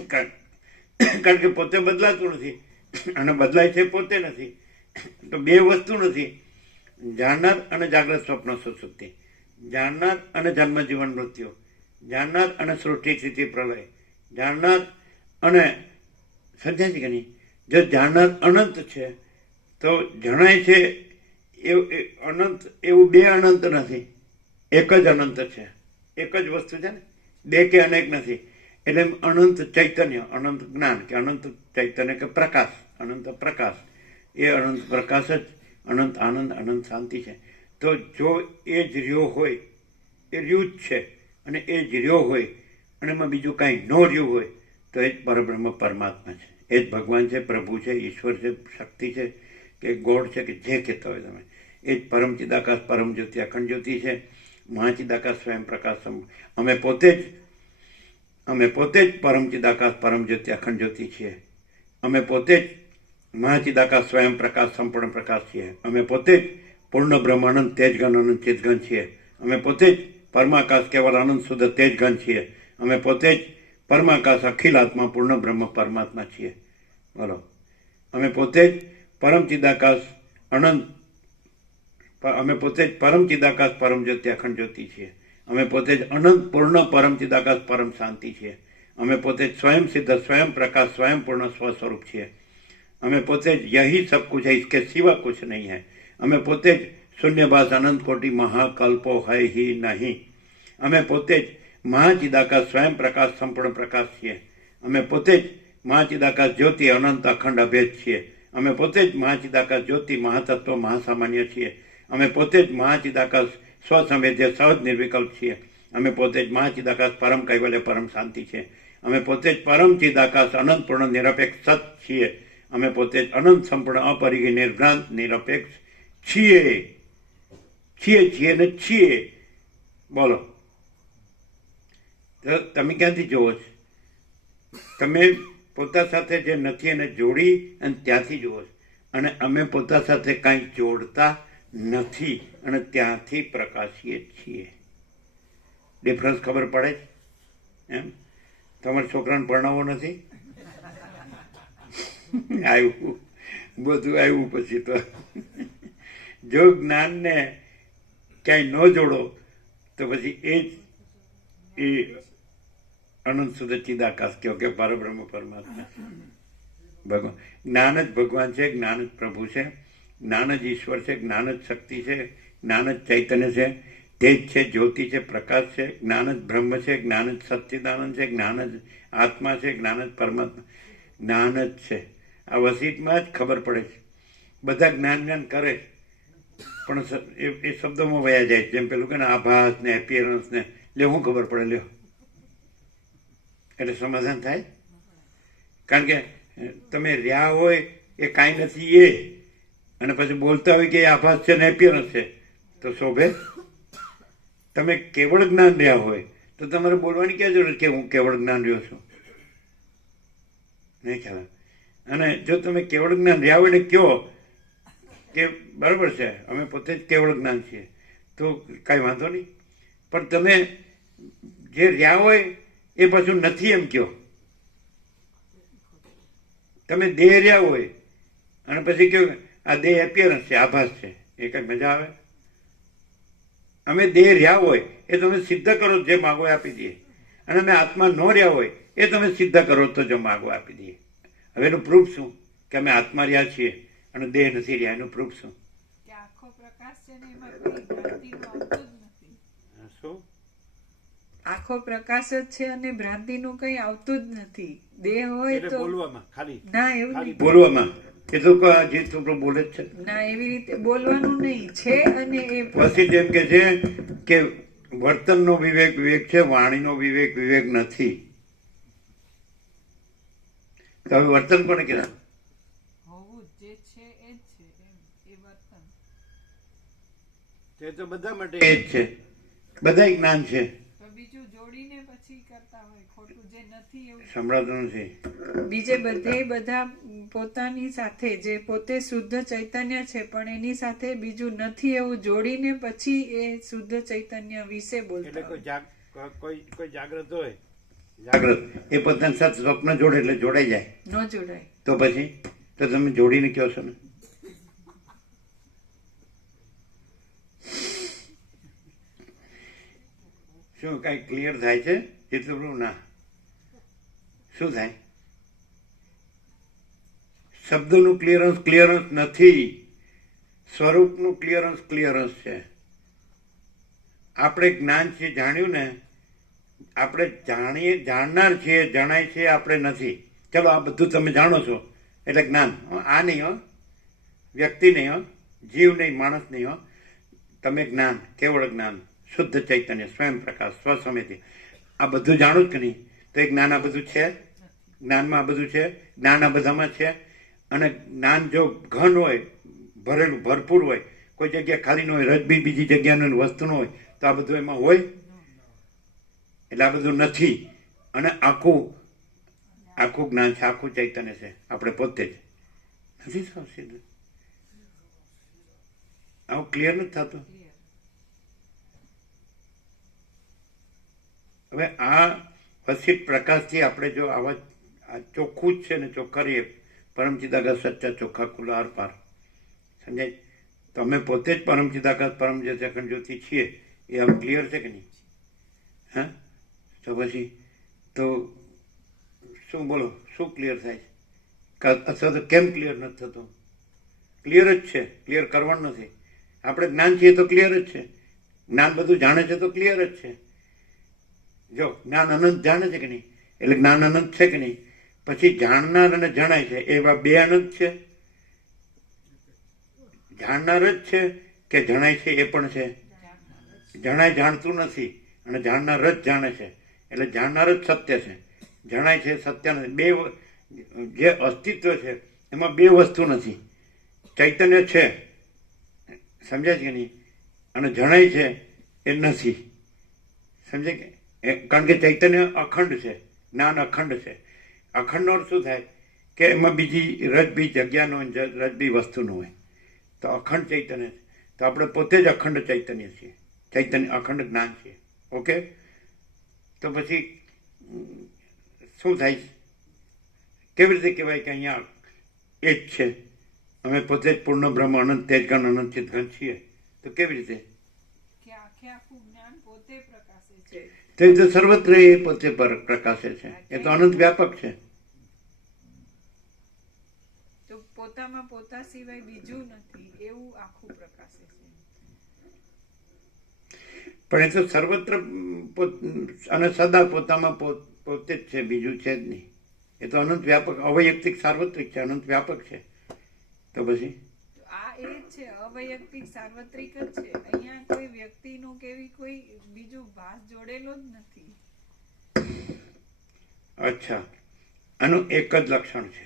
કારણ કે પોતે બદલાતું નથી અને બદલાય છે પોતે નથી. તો બે વસ્તુ નથી, જાણનાર અને જાગ્રત સ્વપ્ન સુસુપ્તિ, જાણનાર અને જન્મ જીવન મૃત્યુ, જાણનાર અને સૃષ્ટિ સ્થિતિ પ્રલય, જાણનાર અને સમજાય છે કે નહીં? જો જાણનાર અનંત છે તો જણાય છે અનંત એવું બે અનંત નથી, એક જ અનંત છે, એક જ વસ્તુ છે ને, બે કે અનેક નથી. એટલે અનંત ચૈતન્ય, અનંત જ્ઞાન કે અનંત ચૈતન્ય કે પ્રકાશ, અનંત પ્રકાશ, એ અનંત પ્રકાશ જ અનંત આનંદ, અનંત શાંતિ છે. તો જો એ જ રહ્યો હોય, એ રહ્યું જ છે, અને એ જ રહ્યો હોય અને એમાં બીજું કાંઈ ન રહ્યું હોય, તો એ જ પરબ્રહ્મ પરમાત્મા છે, એ જ ભગવાન છે, પ્રભુ છે, ઈશ્વર છે, શક્તિ છે કે ગોડ છે કે જે કહેતા હોય તમે, એ જ પરમ ચિદાકાશ, પરમ જ્યોતિ, અખંડ જ્યોતિ છે, મહાચિદાકાશ, સ્વયં પ્રકાશ. અમે પોતે જ પરમ ચિદાકાશ, પરમ જ્યોતિ, અખંડ જ્યોતિ છીએ. અમે પોતે જ મહાચિદાકાશ, સ્વયં પ્રકાશ, સંપૂર્ણ પ્રકાશ છીએ. અમે પોતે જ પૂર્ણ બ્રહ્માનંદ, તેજઘન, અનંત ચિદઘન છીએ. અમે પોતે જ પરમાકાશ, કેવલ આનંદ શુદ્ધ તેજઘન છીએ. અમે પોતે જ પરમાકાશ, અખિલ આત્મા, પૂર્ણ બ્રહ્મ પરમાત્મા છીએ. બોલો. અમે પોતે જ પરમ ચિદાકાશ અનંત, અમે પોતે જ પરમ ચિદાકાશ, પરમ જ્યોતિ, અખંડ જ્યોતિ છીએ. અમે પોતે જ અનંત પૂર્ણ પરમ ચિદાકાશ, પરમ શાંતિ છીએ. અમે પોતે જ સ્વયં સિદ્ધ, સ્વયં પ્રકાશ, સ્વયં પૂર્ણ સ્વસ્વરૂપ છીએ. અમે પોતે જ યહી સબ કુછ है, इसके सिवा कुछ नहीं है. અમે પોતે જ શૂન્યભાસ, અનંત કોટી, મહાકલ્પો હૈ હી નહીં. અમે પોતે જ મહાચિદાકાશ સ્વયં પ્રકાશ સંપૂર્ણ પ્રકાશ છીએ. અમે પોતે જ મહાચિદાકાશ જ્યોતિ અનંત અખંડ અભેદ છીએ. અમે પોતે જ મહાચિદાકાશ જ્યોતિ મહાતત્વ મહાસામાન્ય છીએ. અમે પોતે જ મહાચિદાકાશ સ્વસંવેદ્ય સહજ નિર્વિકલ્પ છીએ. અમે પોતે જ મહાચિદાકાશ પરમ કૈવલ્ય પરમ શાંતિ છે. અમે પોતે જ પરમ ચિદાકાશ અનંત પૂર્ણ નિરપેક્ષ સત છીએ. અમે પોતે જ અનંત સંપૂર્ણ અપરિગી નિર્ભ્રાંત નિરપેક્ષ છીએ છીએ ને છીએ. બોલો, તો તમે ક્યાંથી જોવો છો? તમે પોતા સાથે જે નથી એને જોડી અને ત્યાંથી જુઓ છો, અને અમે પોતા સાથે કાંઈ જોડતા નથી અને ત્યાંથી પ્રકાશીએ છીએ. ડિફરન્સ ખબર પડે છે? એમ તમારા છોકરાને ભણાવવો નથી? આવ્યું, બધું આવ્યું. પછી તો જો જ્ઞાનને ક્યાંય ન જોડો તો પછી એ અનંત શુદ્ધ ચિદાકાશ કહો કે પરબ્રહ્મ પરમાત્મા. ભગવાન જ્ઞાન જ ભગવાન છે, જ્ઞાન જ પ્રભુ છે, જ્ઞાન જ ઈશ્વર છે, જ્ઞાન જ શક્તિ છે, જ્ઞાન જ ચૈતન્ય છે, તેજ છે, જ્યોતિ છે, પ્રકાશ છે, જ્ઞાન જ બ્રહ્મ છે, જ્ઞાન જ સચ્ચિદાનંદ છે, જ્ઞાન જ આત્મા છે, જ્ઞાન જ પરમાત્મા, જ્ઞાન જ છે. આ વસીટમાં જ ખબર પડે છે. બધા જ્ઞાન કરે પણ એ શબ્દોમાં વયા જાય. જેમ પેલું કે ને આભાસ ને એપિયરન્સ ને લે શું ખબર પડે લ્યો, એટલે સમાધાન થાય. કારણ કે તમે રહ્યા હોય એ કાંઈ નથી એ, અને પછી બોલતા હોય કે એ આભાસ છે ને એપિયરન્સ છે તો શોભે. તમે કેવળ જ્ઞાન રહ્યા હોય તો તમારે બોલવાની ક્યાં જરૂર કે હું કેવળ જ્ઞાન રહ્યો છું? નહીં ખ્યાલ. અને જો તમે કેવળ જ્ઞાન રહ્યા હોય ને કહો કે બરાબર છે અમે પોતે જ કેવળ જ્ઞાન છીએ તો કાંઈ વાંધો નહીં. પણ તમે જે રહ્યા હોય એ પાછું નથી એમ કહો. તમે દેહ રહ્યા હોય અને પછી કહો આ દેહ એપિયરન્સ છે, આભાસ છે, એ કઈ મજા આવે? અમે દેહ રહ્યા હોય એ તમે સિદ્ધ કરો જે માગો આપી દઈએ, અને અમે આત્મા ન રહ્યા હોય એ તમે સિદ્ધ કરો તો જો માગો આપી દઈએ. હવે એનું પ્રૂફ શું કે અમે આત્મા રહ્યા છીએ અને દેહ નથી રહ્યા? એનું પ્રૂફ શું? આખો પ્રકાશ જ છે અને ભ્રાંતિનું કંઈ આવતું જ નથી. દેહ હોય તો બોલવામાં ખાલી ના, એવું નહીં. બોલવામાં એ તો જે છોકરો બોલે જ છે ના, એવી રીતે બોલવાનું નહીં. છે અને એ પછી જેમ કે છે કે વર્તનનો વિવેક વિવેક છે, વાણીનો વિવેક વિવેક નથી. તો હવે વર્તન કોને કહેવાય? તે તો બધા માટે એ જ છે, બધા જ્ઞાન છે. સંભળાતું નથી. બીજે બધે બધા પોતાની સાથે જે પોતે શુદ્ધ ચૈતન્ય છે પણ એની સાથે બીજું નથી એવું જોડીને પછી એ શુદ્ધ ચૈતન્ય વિશે બોલતા એટલે કોઈ જાગ્રત હોય, જાગ્રત એ પોતાની સાથે સ્વપ્ન જોડે એટલે જોડાઈ જાય. ન જોડાય તો પછી તો તમે જોડીને કહો છો ને. શું કઈ ક્લિયર થાય છે? એટલું ના. શું થાય? શબ્દનું ક્લિયરન્સ નથી, સ્વરૂપનું ક્લિયરન્સ છે. આપણે જ્ઞાન છે જાણ્યું ને, આપણે જાણનાર છીએ, જણાય છે આપણે નથી. ચલો આ બધું તમે જાણો છો એટલે જ્ઞાન. આ નહીં હો, વ્યક્તિ નહીં હો, જીવ નહીં, માણસ નહીં હો. તમે જ્ઞાન, કેવળ જ્ઞાન, શુદ્ધ ચૈતન્ય, સ્વયં પ્રકાશ, સ્વસમિતિ, આ બધું જાણો જ કે નહીં? તો એ જ્ઞાન આ બધું છે, જ્ઞાનમાં આ બધું છે, જ્ઞાન આ બધામાં છે. અને જ્ઞાન જો ઘન હોય, ભરેલું ભરપૂર હોય, કોઈ જગ્યા ખાલી ન હોય, રજબી બીજી જગ્યાનું વસ્તુ ન હોય, તો આ બધું એમાં હોય? એટલે આ બધું નથી. અને આખું જ્ઞાન છે, આખું ચૈતન્ય છે, આપણે પોતે જ નથી. સીધું આવું ક્લિયર નથી થતું. હવે આ વસિત પ્રકાશથી આપણે જો આવા ચોખ્ખું જ છે ને ચોખ્ખા રહીએ, પરમચિદાકાશ સચ્ચા ચોખ્ખા ખુલ્લા આર પાર, સમજાય? તો અમે પોતે જ પરમચિદાકાશ પરમ જે અખંડ જ્યોતિ છીએ. એ આમ ક્લિયર છે કે નહીં? હા, તો પછી તો શું બોલો, શું ક્લિયર થાય છે? અથવા તો કેમ ક્લિયર નથી થતું? ક્લિયર જ છે, ક્લિયર કરવાનું નથી. આપણે જ્ઞાન છીએ તો ક્લિયર જ છે, જ્ઞાન બધું જાણે છે તો ક્લિયર જ છે. જો જ્ઞાન અનંત જાણે છે કે નહીં, એટલે જ્ઞાન અનંત છે કે નહીં, પછી જાણનાર અને જણાય છે એવા બે અનંત છે. જાણનાર જ છે કે જણાય છે એ પણ છે. જણાય જાણતું નથી અને જાણનાર જ જાણે છે, એટલે જાણનાર જ સત્ય છે, જણાય છે સત્ય નથી. બે જે અસ્તિત્વ છે એમાં બે વસ્તુ નથી. ચૈતન્ય છે, સમજાય છે કે નહીં, અને જણાય છે એ નથી. સમજે કે કારણ કે ચૈતન્ય અખંડ છે, જ્ઞાન અખંડ છે. અખંડનો અર્થ શું થાય કે એમાં બીજી રજબી જગ્યાનો રજબી વસ્તુનો હોય તો અખંડ ચૈતન્ય છે. તો આપણે પોતે જ અખંડ ચૈતન્ય છીએ, ચૈતન્ય અખંડ જ્ઞાન છીએ. ઓકે, તો પછી શું થાય? કેવી રીતે કહેવાય કે અહીંયા એ જ છે, અમે પોતે જ પૂર્ણ બ્રહ્મ અનંત તેજ ઘન અનંત ચિત ઘન છીએ? તો કેવી રીતે? તે તો સર્વત્ર એ પોતે પ્રકાશે છે, એ તો અનંત વ્યાપક છે. તો પોતામાં પોતા સિવાય બીજું નથી એવું આખું પ્રકાશે છે. પણ એ તો સર્વત્ર અને સદા પોતામાં પોતે જ છે, બીજું છે જ નહીં. એ તો અનંત વ્યાપક અવૈયક્તિક સાર્વત્રિક છે, અનંત વ્યાપક છે. તો પછી આ એ છે અવૈયક્તિક સાર્વત્રિક જ છે. અહીંયા કોઈ વ્યક્તિનું કેવી કોઈ બીજું ભાસ જોડેલો જ નથી. અચ્છા, આનું એક જ લક્ષણ છે,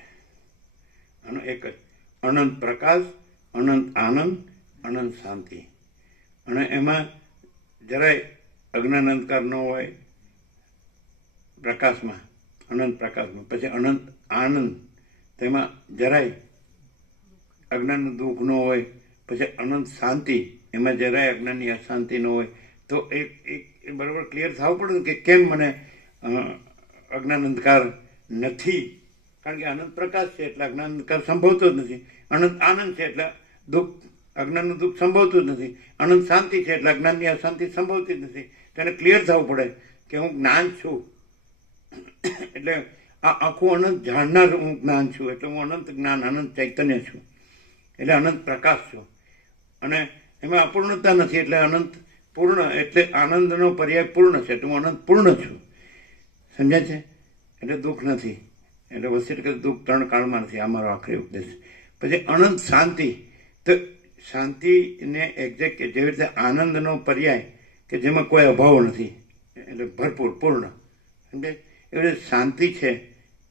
આનું એક જ અનંત પ્રકાશ, અનંત આનંદ, અનંત શાંતિ. અને એમાં જરાય અજ્ઞાન અંધકાર ન હોય પ્રકાશમાં, અનંત પ્રકાશમાં. પછી અનંત આનંદ, તેમાં જરાય અજ્ઞાનનું દુઃખ ન હોય. પછી અનંત શાંતિ, એમાં જરાય અજ્ઞાનની અશાંતિ ન હોય. તો એક બરાબર ક્લિયર થવું પડે કે કેમ મને અજ્ઞાન અંધકાર નથી. કારણ કે અનંત પ્રકાશ છે એટલે અજ્ઞાન અંધકાર સંભવતો જ નથી. અનંત આનંદ છે એટલે દુઃખ, અજ્ઞાનનું દુઃખ સંભવતું જ નથી. અનંત શાંતિ છે એટલે અજ્ઞાનની અશાંતિ સંભવતી જ નથી. તેને ક્લિયર થવું પડે કે હું જ્ઞાન છું, એટલે આ આખું અનંત જાણનાર હું જ્ઞાન છું, એટલે હું અનંત જ્ઞાન, અનંત ચૈતન્ય છું, એટલે અનંત પ્રકાશ છું. અને એમાં અપૂર્ણતા નથી, એટલે અનંત પૂર્ણ, એટલે આનંદનો પર્યાય પૂર્ણ છે, એટલે હું અનંત પૂર્ણ છું. સમજાય છે? એટલે દુઃખ નથી. એટલે વસ્તુ કે દુઃખ ત્રણ કાળમાં નથી. આ મારો આખરી ઉપદેશ. પછી અનંત શાંતિ, તો શાંતિને એક્ઝેક્ટ જેવી રીતે આનંદનો પર્યાય કે જેમાં કોઈ અભાવ નથી, એટલે ભરપૂર પૂર્ણ. સમજાય? એવી રીતે શાંતિ છે,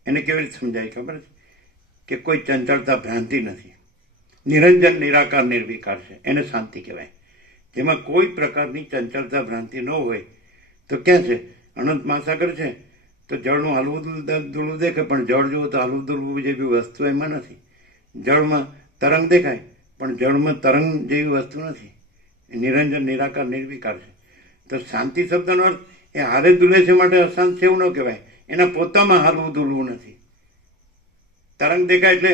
એને કેવી રીતે સમજાય ખબર છે? કે કોઈ ચંચળતા ભ્રાંતિ નથી, નિરંજન નિરાકાર નિર્વિકાર છે, એને શાંતિ કહેવાય. જેમાં કોઈ પ્રકારની ચંચળતા ભ્રાંતિ ન હોય. તો ક્યાં છે? અનંત મહાસાગર છે તો જળનું હલવું દુલવું દેખાય, પણ જળ જુઓ તો હલવું દુલવું જેવી વસ્તુ એમાં નથી. જળમાં તરંગ દેખાય પણ જળમાં તરંગ જેવી વસ્તુ નથી. નિરંજન નિરાકાર નિર્વિકાર છે. તો શાંતિ શબ્દનો અર્થ એ હારે દુલે છે માટે અશાંત છે એવું ન કહેવાય. એના પોતામાં હાલવું દુલવું નથી. તરંગ દેખાય એટલે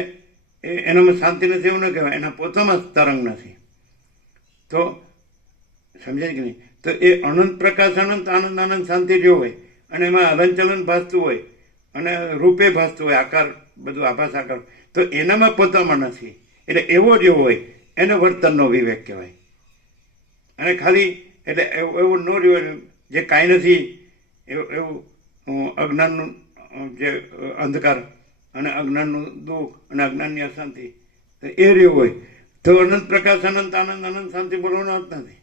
એનામાં શાંતિ નથી એવું ન કહેવાય, એના પોતામાં તરંગ નથી. તો સમજાય કે નહીં? તો એ અનંત પ્રકાશ, અનંત આનંદ, આનંદ શાંતિ જો હોય અને એમાં હલનચલન ભાસતું હોય અને રૂપે ભાસતું હોય, આકાર બધું આભાસ આકાર, તો એનામાં પોતામાં નથી. એટલે એવો જ હોય એને વર્તનનો વિવેક કહેવાય. અને ખાલી એટલે એવું ન રહ્યું જે કાંઈ નથી એવું અજ્ઞાનનું જે અંધકાર અને અજ્ઞાનનું દુઃખ અને અજ્ઞાનની અશાંતિ એ રહ્યું હોય તો અનંત પ્રકાશ, અનંત આનંદ, અનંત શાંતિ બોલવાનો અર્થ નથી.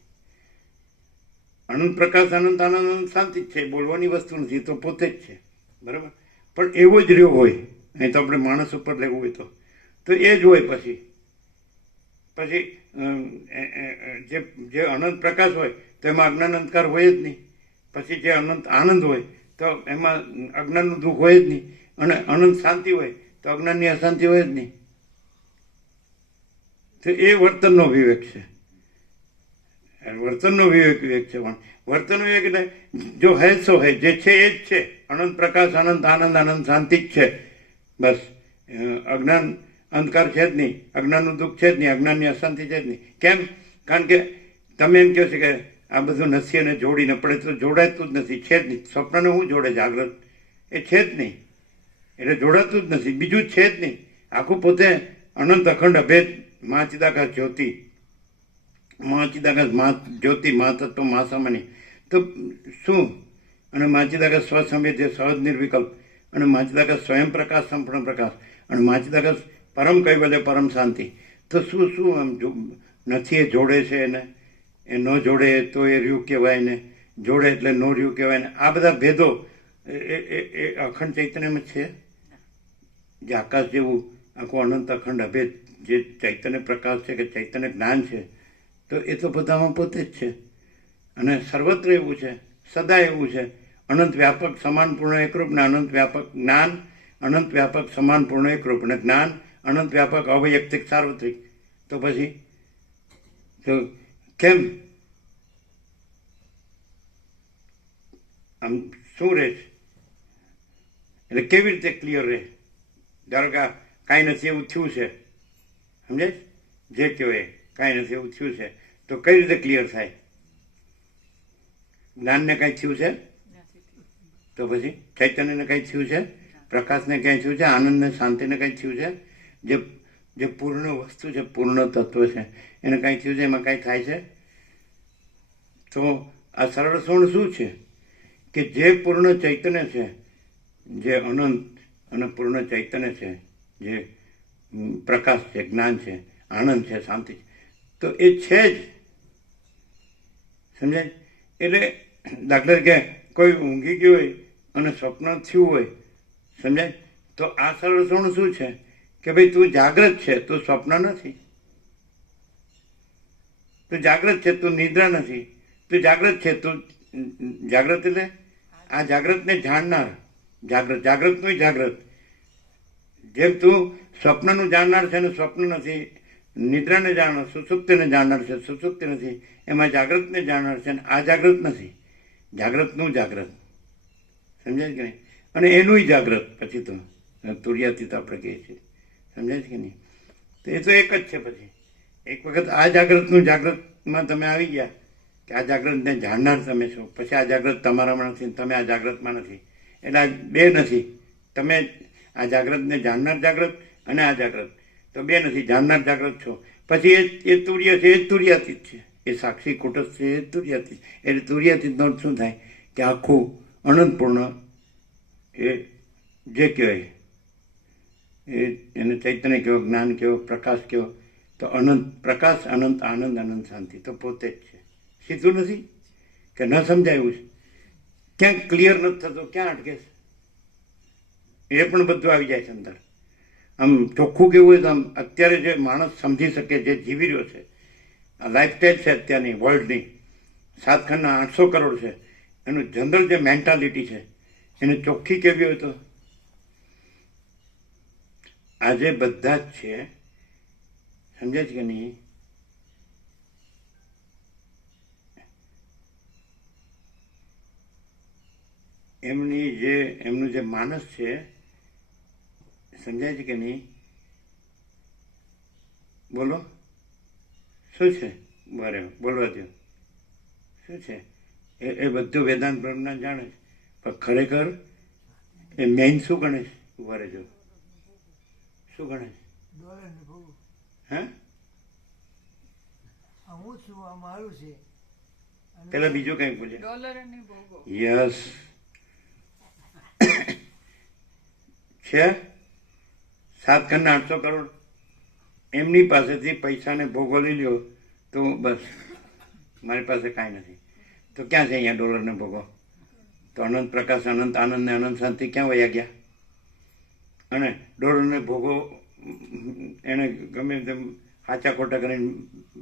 અનંત પ્રકાશ, અનંત આનંદ, અનંત શાંતિ જ છે, બોલવાની વસ્તુ નથી, તો પોતે જ છે. બરાબર? પણ એવો જ રહ્યો હોય, અહીં તો આપણે માણસ ઉપર લેવું હોય તો એ જ હોય. પછી જે અનંત પ્રકાશ હોય તો એમાં અજ્ઞાન અંધકાર હોય જ નહીં. પછી જે અનંત આનંદ હોય તો એમાં અજ્ઞાનનું દુઃખ હોય જ નહીં. અને અનંત શાંતિ હોય તો અજ્ઞાનની અશાંતિ હોય જ નહીં. તો એ વર્તનનો વિવેક છે. વર્તનનો વિવેક છે. પણ વર્તન વિવેક એટલે જો હે સો હે, જે છે એ જ છે. અનંત પ્રકાશ, અનંત આનંદ, અનંત શાંતિ જ છે. બસ અજ્ઞાન અંધકાર છે જ નહીં, અજ્ઞાનનું દુઃખ છે જ નહીં, અજ્ઞાનની અશાંતિ છે જ નહીં. કેમ? કારણ કે તમે એમ કહો છો કે આ બધું નથી અને જોડીને પડે તો જોડાતું જ નથી, છે જ નહીં. સ્વપ્નને શું જોડે? જાગ્રત એ છે જ નહીં, એટલે જોડાતું જ નથી, બીજું જ છે જ નહીં. આખું પોતે અનંત અખંડ અભેદ મહાચિદાકાશ જ્યોતિ, મહાચિદાકાશ મહા જ્યોતિ, મહાતત્વ, મહાસામાન્ય. તો શું અને માચિદાગત સ્વસંવેદ જે સહજ નિર્વિકલ્પ, અને માચિદાગત સ્વયં પ્રકાશ સંપૂર્ણ પ્રકાશ, અને માચિદાગત પરમ કૈવલ્ય પરમ શાંતિ. તો શું આમ નથી એ જોડે છે એને, એ ન જોડે તો એ રહ્યું કહેવાય ને, જોડે એટલે નો રહ્યું કહેવાય ને. આ બધા ભેદો એ અખંડ ચૈતન્યમાં છે. જે આકાશ જેવું આખું અનંત અખંડ અભેદ જે ચૈતન્ય પ્રકાશ છે કે ચૈતન્ય જ્ઞાન છે, તો એ તો બધામાં પોતે જ છે. અને સર્વત્ર એવું છે, સદા એવું છે. અનંત વ્યાપક સમાન પૂર્ણ એકરૂપ ને અનંત વ્યાપક જ્ઞાન, અનંત વ્યાપક સમાન પૂર્ણ એકરૂપ અને જ્ઞાન અનંત વ્યાપક અવૈયક્તિક સાર્વત્રિક. તો પછી તો કેમ આમ શું રહે છે? એટલે કેવી રીતે ક્લિયર રહે? ધારો કે કાંઈ નથી એવું થયું છે, સમજે જે કહો એ કાંઈ નથી એવું થયું છે, તો કઈ રીતે ક્લિયર થાય? જ્ઞાનને કાંઈ થયું છે તો પછી ચૈતન્યને કંઈ થયું છે, પ્રકાશને કંઈ થયું છે, આનંદને શાંતિને કંઈ થયું છે, જે પૂર્ણ વસ્તુ છે, પૂર્ણ તત્વ છે, એને કંઈ થયું છે, એમાં કાંઈ થાય છે? તો આ સરળ સોણ શું છે કે જે પૂર્ણ ચૈતન્ય છે, જે અનંત અને પૂર્ણ ચૈતન્ય છે, જે પ્રકાશ છે, જ્ઞાન છે, આનંદ છે, શાંતિ છે, તો એ છે જ. સમજાય? એટલે દાખલા તરીકે કોઈ ઊંઘી ગયું હોય અને સ્વપ્ન થયું હોય, સમજાય? તો આ સરળ સોણ શું છે કે ભાઈ તું જાગ્રત છે, તું સ્વપ્ન નથી. તું જાગ્રત છે, તું નિદ્રા નથી. તું જાગ્રત છે, તું જાગ્રત એટલે આ જાગ્રતને જાણનાર જાગ્રત, જાગ્રતનું જાગ્રત. જેમ તું સ્વપ્નનું જાણનાર છે ને સ્વપ્ન નથી, નિદ્રાને જાણનાર, સુસુપ્તિને જાણનાર છે, સુસુપ્તિ નથી, એમાં જાગ્રતને જાણનાર છે ને આ જાગ્રત નથી. જાગ્રતનું જાગ્રત, સમજાય કે નહીં? અને એનું જાગ્રત પછી તો તુર્યાતીત આપણે કહીએ છીએ, સમજાય કે નહીં? તો એ તો એક જ છે. પછી એક વખત આ જાગ્રતનું જાગ્રતમાં તમે આવી ગયા કે આ જાગ્રતને જાણનાર તમે છો, પછી આ જાગ્રત તમારામાં નથી, તમે આ જાગ્રતમાં નથી. એટલે આ બે નથી. તમે આ જાગ્રતને જાણનાર જાગ્રત અને આ જાગ્રત તો બે નથી. જાણનાર જાગ્રત છો, પછી એ તુર્ય છે, એ તુર્યાતીત છે, એ સાક્ષી કુટસ્થ છે, એ તુર્યાતીત. એટલે તુર્યાતીતનો શું થાય કે આખું અનંતપૂર્ણ એ જે કહેવાય એને ચૈતન્ય કહેવો, જ્ઞાન કહેવો, પ્રકાશ કહેવો, તો અનંત પ્રકાશ, અનંત આનંદ, અનંત શાંતિ તો પોતે જ છે. સીધું નથી કે ન સમજાયું છે, ક્યાંક ક્લિયર નથી થતો, ક્યાં અટકે છે, એ પણ બધું આવી જાય છે અંદર. આમ ચોખ્ખું કેવું હોય તો આમ અત્યારે જે માણસ સમજી શકે, જે જીવી રહ્યો છે, આ લાઈફસ્ટાઈલ છે અત્યારની વર્લ્ડની, 7 ખંડના 800 કરોડ છે, એનું જનરલ જે મેન્ટાલિટી છે એને ચોખ્ખી કેવી હોય તો આજે બધા જ છે, સમજાય છે કે નહીં? એમનું જે માનસ છે, સમજાય છે કે નહીં? બોલો શું છે? બરાબર, બોલવા દો. શું છે એ બધું વેદાંત બ્રહ્મના જાણે છે, પણ ખરેખર એ મેઇન શું ગણે છે? ઉભા રહેજો. શું ગણે છે? હે? પેલા બીજું કઈ બોલે? યસ છે. 7 ખંડના 800 કરોડ એમની પાસેથી પૈસાને ભોગો લઈ લ્યો તો બસ મારી પાસે કાંઈ નથી. તો ક્યાં છે અહીંયા ડોલરને ભોગો? તો અનંત પ્રકાશ, અનંત આનંદ ને અનંત શાંતિ ક્યાં વયા ગયા? અને ડોલરને ભોગો એને ગમે તેમ હાચા ખોટા કરીને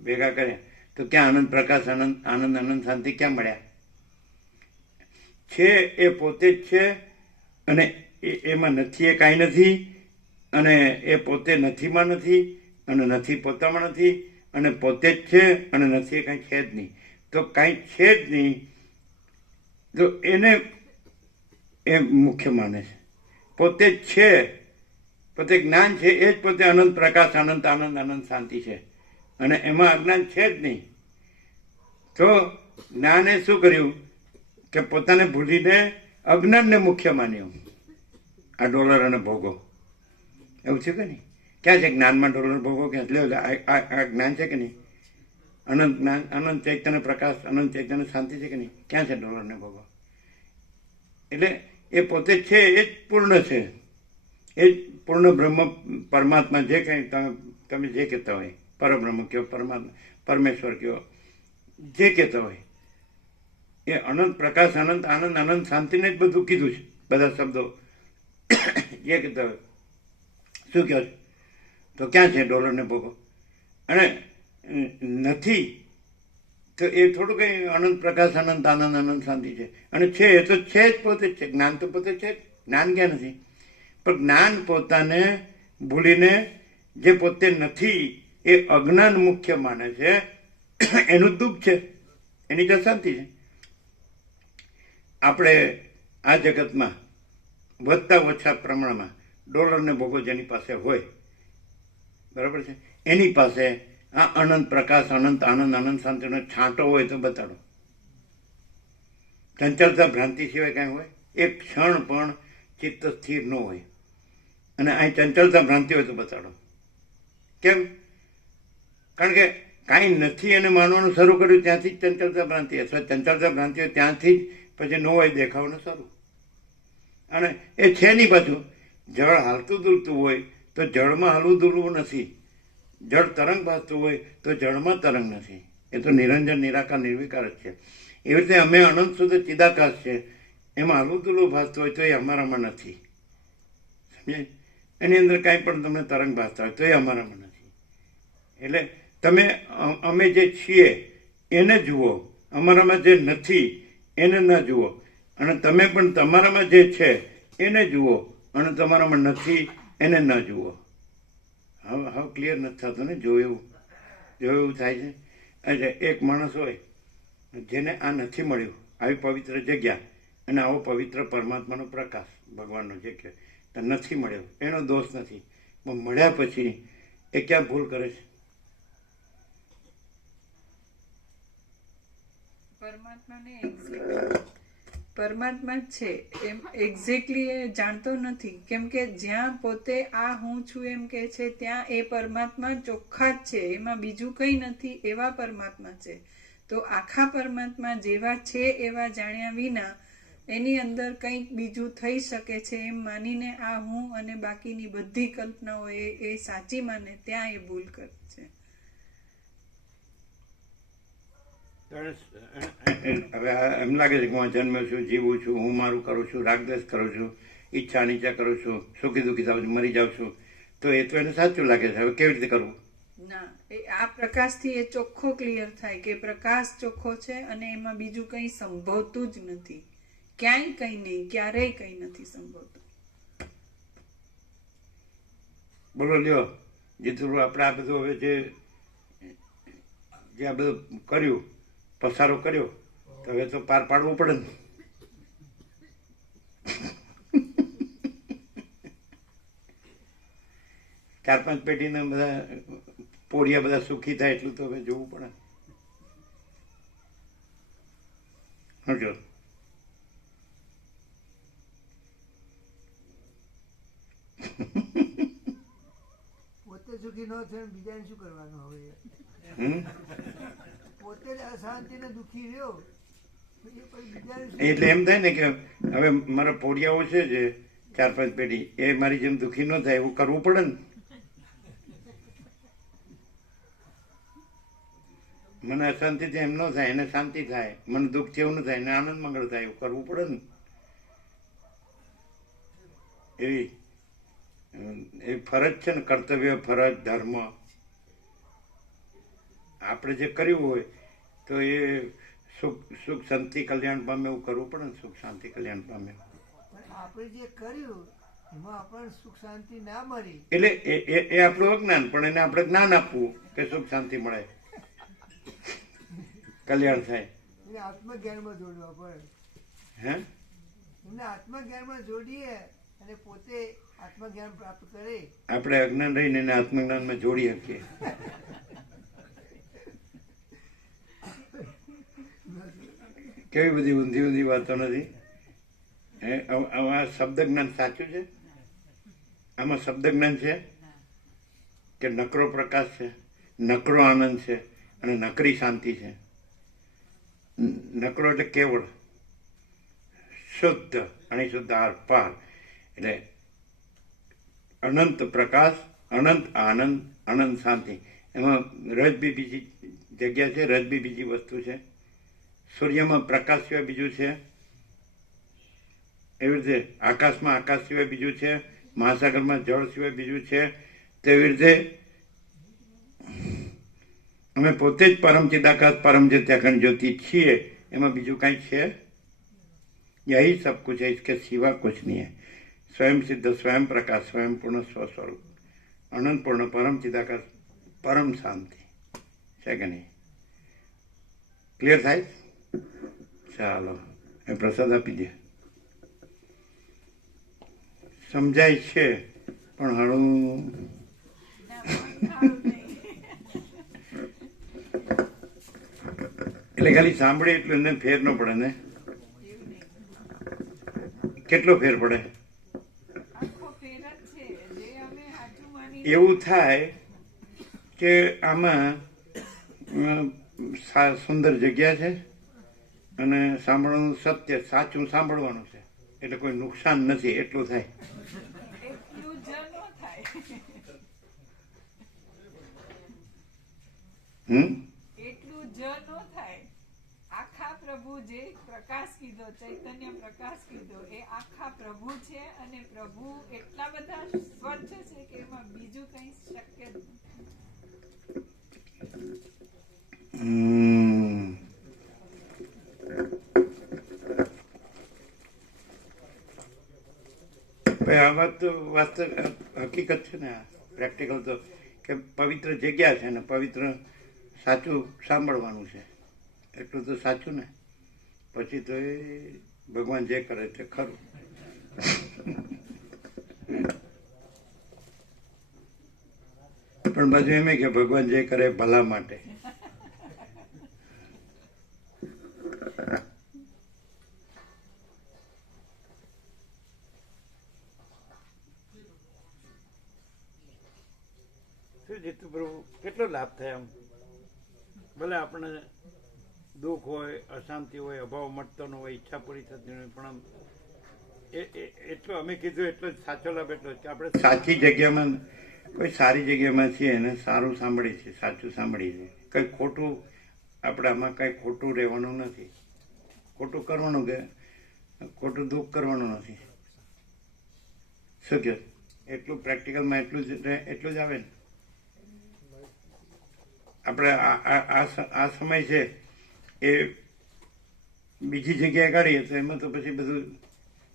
ભેગા કર્યા તો ક્યાં અનંત પ્રકાશ, અનંત આનંદ, અનંત શાંતિ ક્યાં મળ્યા? છે એ પોતે જ છે, અને એમાં નથી એ કાંઈ નથી, અને એ પોતે નથીમાં નથી, અને નથી પોતામાં નથી, અને પોતે જ છે, અને નથી એ કાંઈ છે જ નહીં. તો કાંઈ છે જ નહીં તો એને એ મુખ્ય માને છે. પોતે જ છે, પોતે જ્ઞાન છે, એ જ પોતે અનંત પ્રકાશ, અનંત આનંદ, અનંત શાંતિ છે, અને એમાં અજ્ઞાન છે જ નહીં. તો જ્ઞાને શું કર્યું કે પોતાને ભૂલીને અજ્ઞાનને મુખ્ય માન્યું. આ ડોલર અને ભોગો એવું છે કે નહીં? ક્યાં છે જ્ઞાનમાં ડોલર ભોગો? ક્યાં એટલે આ જ્ઞાન છે કે નહીં? અનંત જ્ઞાન, અનંત ચૈતન્ય પ્રકાશ, અનંત ચૈતન્ય શાંતિ છે કે નહીં? ક્યાં છે ડોલર ને ભોગો? એટલે એ પોતે છે એ જ પૂર્ણ છે, એ જ પૂર્ણ બ્રહ્મ પરમાત્મા જે કંઈ તમે જે કહેતા હોય, પરબ્રહ્મ કહો, પરમાત્મા, પરમેશ્વર કહો, જે કહેતા હોય એ અનંત પ્રકાશ, અનંત આનંદ, અનંત શાંતિને જ બધું કીધું છે. બધા શબ્દો જે કહેતા હોય શું કહો છો તો ક્યાં છે ડોલરને ભોગો? અને નથી તો એ થોડું કંઈ અનંત પ્રકાશ, અનંત આનંદ, અનંત શાંતિ છે. અને છે એ તો છે જ, પોતે જ છે. જ્ઞાન તો પોતે છે જ, જ્ઞાન ક્યાં નથી? પણ જ્ઞાન પોતાને ભૂલીને જે પોતે નથી એ અજ્ઞાન મુખ્ય માને છે, એનું દુઃખ છે, એની તો શાંતિ છે. આપણે આ જગતમાં વધતા ઓછા પ્રમાણમાં ડોલરને ભોગો જેની પાસે હોય, બરાબર છે, એની પાસે આ અનંત પ્રકાશ, અનંત આનંદ, અનંત શાંતિનો છાંટો હોય તો બતાડો. ચંચળતા ભ્રાંતિ સિવાય કાંઈ હોય? એક ક્ષણ પણ ચિત્ત સ્થિર ન હોય. અને અહીં ચંચળતા ભ્રાંતિ હોય તો બતાડો. કેમ? કારણ કે કાંઈ નથી અને માનવાનું શરૂ કર્યું ત્યાંથી જ ચંચળતા ભ્રાંતિ, અથવા ચંચળતા ભ્રાંતિ હોય ત્યાંથી જ પછી ન હોય દેખાવાનું શરૂ. અને એ છે નહીં પાછું. જળ હાલતું દુલતું હોય તો જળમાં હાલવું દુલવું નથી. જળ તરંગ ભાસતું હોય તો જળમાં તરંગ નથી. એ તો નિરંજન, નિરાકાર, નિર્વિકાર જ છે. એવી રીતે અમે અનંત શુદ્ધ ચિદાકાશ છે, એમાં હાલવું દુલવું ભાસતું હોય તો એ અમારામાં નથી. સમજાય? એની અંદર કાંઈ પણ તમને તરંગ ભાસતા હોય તો એ અમારામાં નથી. એટલે તમે અમે જે છીએ એને જુઓ, અમારામાં જે નથી એને ન જુઓ. અને તમે પણ તમારામાં જે છે એને જુઓ અને તમારામાં નથી એને ન જુઓ. હવે ક્લિયર નથી થતું ને? જોયું થાય છે. એટલે એક માણસ હોય જેને આ નથી મળ્યું, આવી પવિત્ર જગ્યા અને આવો પવિત્ર પરમાત્માનો પ્રકાશ, ભગવાનનો જે કે નથી મળ્યો, એનો દોષ નથી. પણ મળ્યા પછી એ ક્યાં ભૂલ કરે છે? પરમાત્મા જ છે એમ એક્ઝેક્ટલી એ જાણતો નથી. કેમ કે જ્યાં પોતે આ હું છું એમ કે છે ત્યાં એ પરમાત્મા ચોખ્ખા જ છે, એમાં બીજું કંઈ નથી, એવા પરમાત્મા છે. તો આખા પરમાત્મા જેવા છે એવા જાણ્યા વિના એની અંદર કંઈક બીજું થઈ શકે છે એમ માનીને આ હું અને બાકીની બધી કલ્પનાઓ એ સાચી માને, ત્યાં એ ભૂલ કરે છે. હવે એમ લાગે છે કે હું જન્મ્યો છું, જીવું છું, હું મારું કરું છું, રાગદ્વેષ કરું છું, ઈચ્છા અનિચ્છા કરું છું, સુખી દુઃખી થાઉં છું, મરી જાઉં છું, તો એ તો એને સાચું લાગે છે. હવે કેવી રીતે કરવું? ના, એ આ પ્રકાશથી એ ચોખ્ખો ક્લિયર થાય કે પ્રકાશ ચોખ્ખો છે અને એમાં બીજું કંઈ સંભવતું જ નથી. ક્યાંય કંઈ નહીં, ક્યારેય કંઈ નથી સંભવતું. બોલો લ્યો જીતુભાઈ, આપણે આ બધું હવે જે આ બધું કર્યું, પસારો કર્યો, તો હવે તો પાર પાડવું પડે ને. ચાર પાંચ પેઢીના બધા પોળિયા બધા સુખી થાય એટલું તો હવે જોવું પડે. સમજો? પોતે સુખી ન થયો બીજાને શું કરવાનું? હવે પોતે જ અશાંતિ ને દુઃખી રહ્યો એટલે એમ થાય ને કે હવે મારા પોળિયાઓ છે જે ચાર પાંચ પેઢી, એ મારી જેમ દુઃખી ન થાય એવું કરવું પડે ને. મને અશાંતિ થાય એમ ન થાય, એને શાંતિ થાય. મને દુઃખ છે એવું ન થાય, એને આનંદ મંગળ થાય એવું કરવું પડે ને. એવી એ ફરજ છે ને, કર્તવ્ય, ફરજ, ધર્મ. આપણે જે કર્યું હોય તો એ સુખ શાંતિ કલ્યાણ પામે એવું કરવું પડે ને. સુખ શાંતિ કલ્યાણ પામે. આપણે જે કર્યું એમાં આપણને સુખ શાંતિ ના મળી એટલે એ આપણું અજ્ઞાન, પણ એને આપણે જ્ઞાન આપવું કે સુખ શાંતિ મળે, કલ્યાણ થાય. એને આત્મજ્ઞાનમાં જોડવા પડે. હે? એમને આત્મજ્ઞાનમાં જોડીએ અને પોતે આત્મજ્ઞાન પ્રાપ્ત કરે. આપણે અજ્ઞાન રહીને એને આત્મજ્ઞાનમાં જોડી શકીએ. કેવી બધી ઊંધી ઊંધી વાતો નથી. આ શબ્દ જ્ઞાન સાચું છે? આમાં શબ્દ જ્ઞાન છે કે નકરો પ્રકાશ છે, નકરો આનંદ છે અને નકરી શાંતિ છે. નકરો એટલે કેવળ, શુદ્ધ અણી શુદ્ધ આર પાર એટલે અનંત પ્રકાશ, અનંત આનંદ, અનંત શાંતિ. એમાં રજ બી બીજી જગ્યા છે, રજ બી બીજી વસ્તુ છે. સૂર્યમાં પ્રકાશ સિવાય બીજું છે, એવી રીતે આકાશમાં આકાશ સિવાય બીજું છે, મહાસાગરમાં જળ સિવાય બીજું છે. તેવી રીતે અમે પોતે જ પરમ ચિદાકાશ પરમ જત્યાખંડ જ્યોતિ છીએ, એમાં બીજું કાંઈ છે? यही सब कुछ है, इसके सिवा कुछ नहीं है. स्वयं सिद्ध, स्वयं प्रकाश, स्वयं पूर्ण स्वस्वरूप, अनंत पूर्ण परम चिदाकाश, परम शांति છે કે નહીં? ક્લિયર થાય? ચાલો એ પ્રસાદ આપી દે. સમજાય છે પણ હળું એટલે ખાલી સાંભળે એટલું એને ફેર ન પડે ને? કેટલો ફેર પડે? એવું થાય કે આમાં સુંદર જગ્યા છે અને સાંભળવાનું સત્ય સાચું સાંભળવાનું છે એટલે કોઈ નુકસાન નથી એટલું થાય. એટલું જ નો થાય. આખા પ્રભુ જે પ્રકાશ કીધો, ચૈતન્ય પ્રકાશ કીધો, એ આખા પ્રભુ છે અને પ્રભુ એટલા બધા સ્વચ્છ છે કે એમાં બીજું કઈ શક્ય જ નથી. આ વાત તો વાસ્તવ હકીકત છે ને, પ્રેક્ટિકલ તો કે પવિત્ર જગ્યા છે ને પવિત્ર સાચું સાંભળવાનું છે એટલું તો સાચું ને. પછી તો એ ભગવાન જે કરે તે ખરું. પણ બધું એમ કે ભગવાન જે કરે ભલા માટે. શું જીતુ પ્રભુ કેટલો લાભ થાય આમ? ભલે આપણે દુઃખ હોય, અશાંતિ હોય, અભાવ મળતો ન હોય, ઈચ્છા પૂરી થતી હોય, પણ આમ એટલો અમે કીધું એટલો જ સાચો લાભ એટલો જ કે આપણે સાચી જગ્યામાં કોઈ સારી જગ્યામાં છીએ ને સારું સાંભળીએ છીએ, સાચું સાંભળીએ છીએ. કંઈ ખોટું આપણે આમાં કંઈ ખોટું રહેવાનું નથી, ખોટું કરવાનું કે ખોટું દુઃખ કરવાનું નથી. શું કહે? એટલું પ્રેક્ટિકલમાં એટલું જ આવે ને. આપણે આ સમય છે એ બીજી જગ્યાએ કાઢીએ તો એમાં તો પછી બધું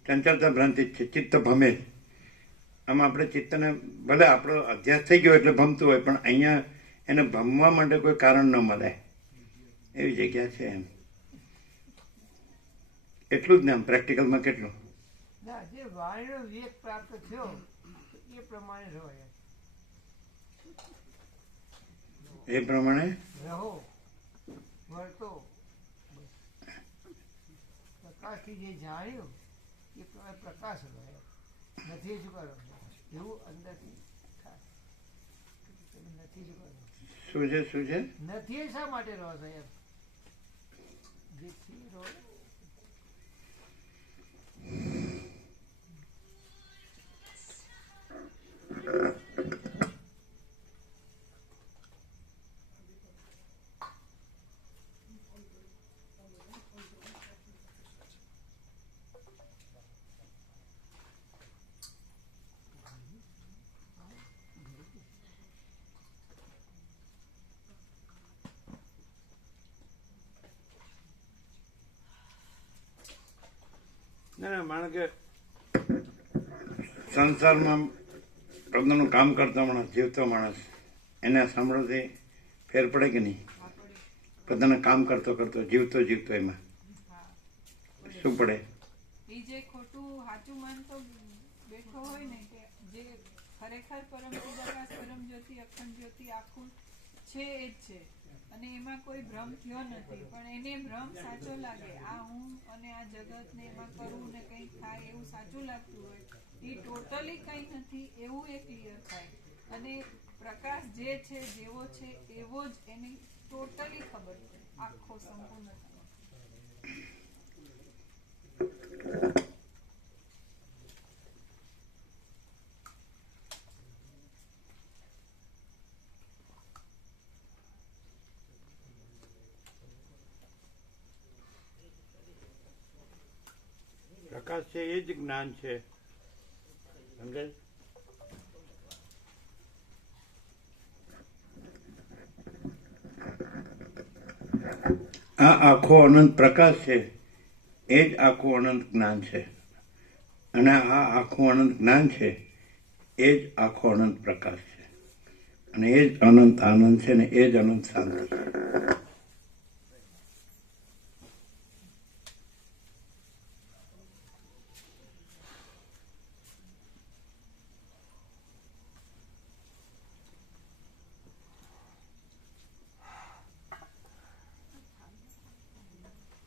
ચંચળતા ભ્રાંતિ જ છે, ચિત્ત ભમે. આમાં આપણે ચિત્તને ભલે આપણો અભ્યાસ થઈ ગયો એટલે ભમતું હોય પણ અહીંયા એને ભમવા માટે કોઈ કારણ ન મળે એવી જગ્યા છે એમ. એટલું જ ને આમ પ્રેક્ટિકલમાં કેટલું ના, જે વાણીનો વિવેક પ્રાપ્ત થયો એ પ્રમાણે રહો, એ પ્રમાણે રહો, વર્તો. પ્રકાશથી જે જાણ્યું એ પ્રમાણે પ્રકાશ રહો, નથી શું કરો એવું અંદરથી થાય. નથી શું કરો, શું છે શું છે નથી શા માટે રહો છો એમ જેથી રહો. ના માણસ કે સંસારમાં પ્રભુનું કામ કરતો માણસ, જીવતો માણસ, એને સાંભળવાથી ફેર પડે કે નહીં? પોતાનું કામ કરતો કરતો જીવતો એમાં શું પડે? એ જે ખોટું સાચું માનતો બેઠો હોય ને કે જે ખરેખર પરમ ચિદાકાશ, પરમ જ્યોતિ, અખંડ જ્યોતિ આખું છે એ જ છે અને એમાં કોઈ ભ્રમ થયો નથી, પણ એને ભ્રમ સાચો લાગે, આ હું અને આ જગત ને એમાં કરવું ને કંઈક થાય એવું સાચું લાગતું હોય, એ ટોટલી કંઈ નથી એવું એ ક્લિયર થાય. અને પ્રકાશ જે છે જેવો છે એવો જ એની ટોટલી ખબર છે, આખો સંપૂર્ણ. પ્રકાશ છે એ જ જ્ઞાન છે. સમજાય? આ આખો અનંત પ્રકાશ છે એ જ આખું અનંત જ્ઞાન છે, અને આ આખું અનંત જ્ઞાન છે એ જ આખો અનંત પ્રકાશ છે, અને એ જ અનંત આનંદ છે ને એ જ અનંત શાંતિ છે.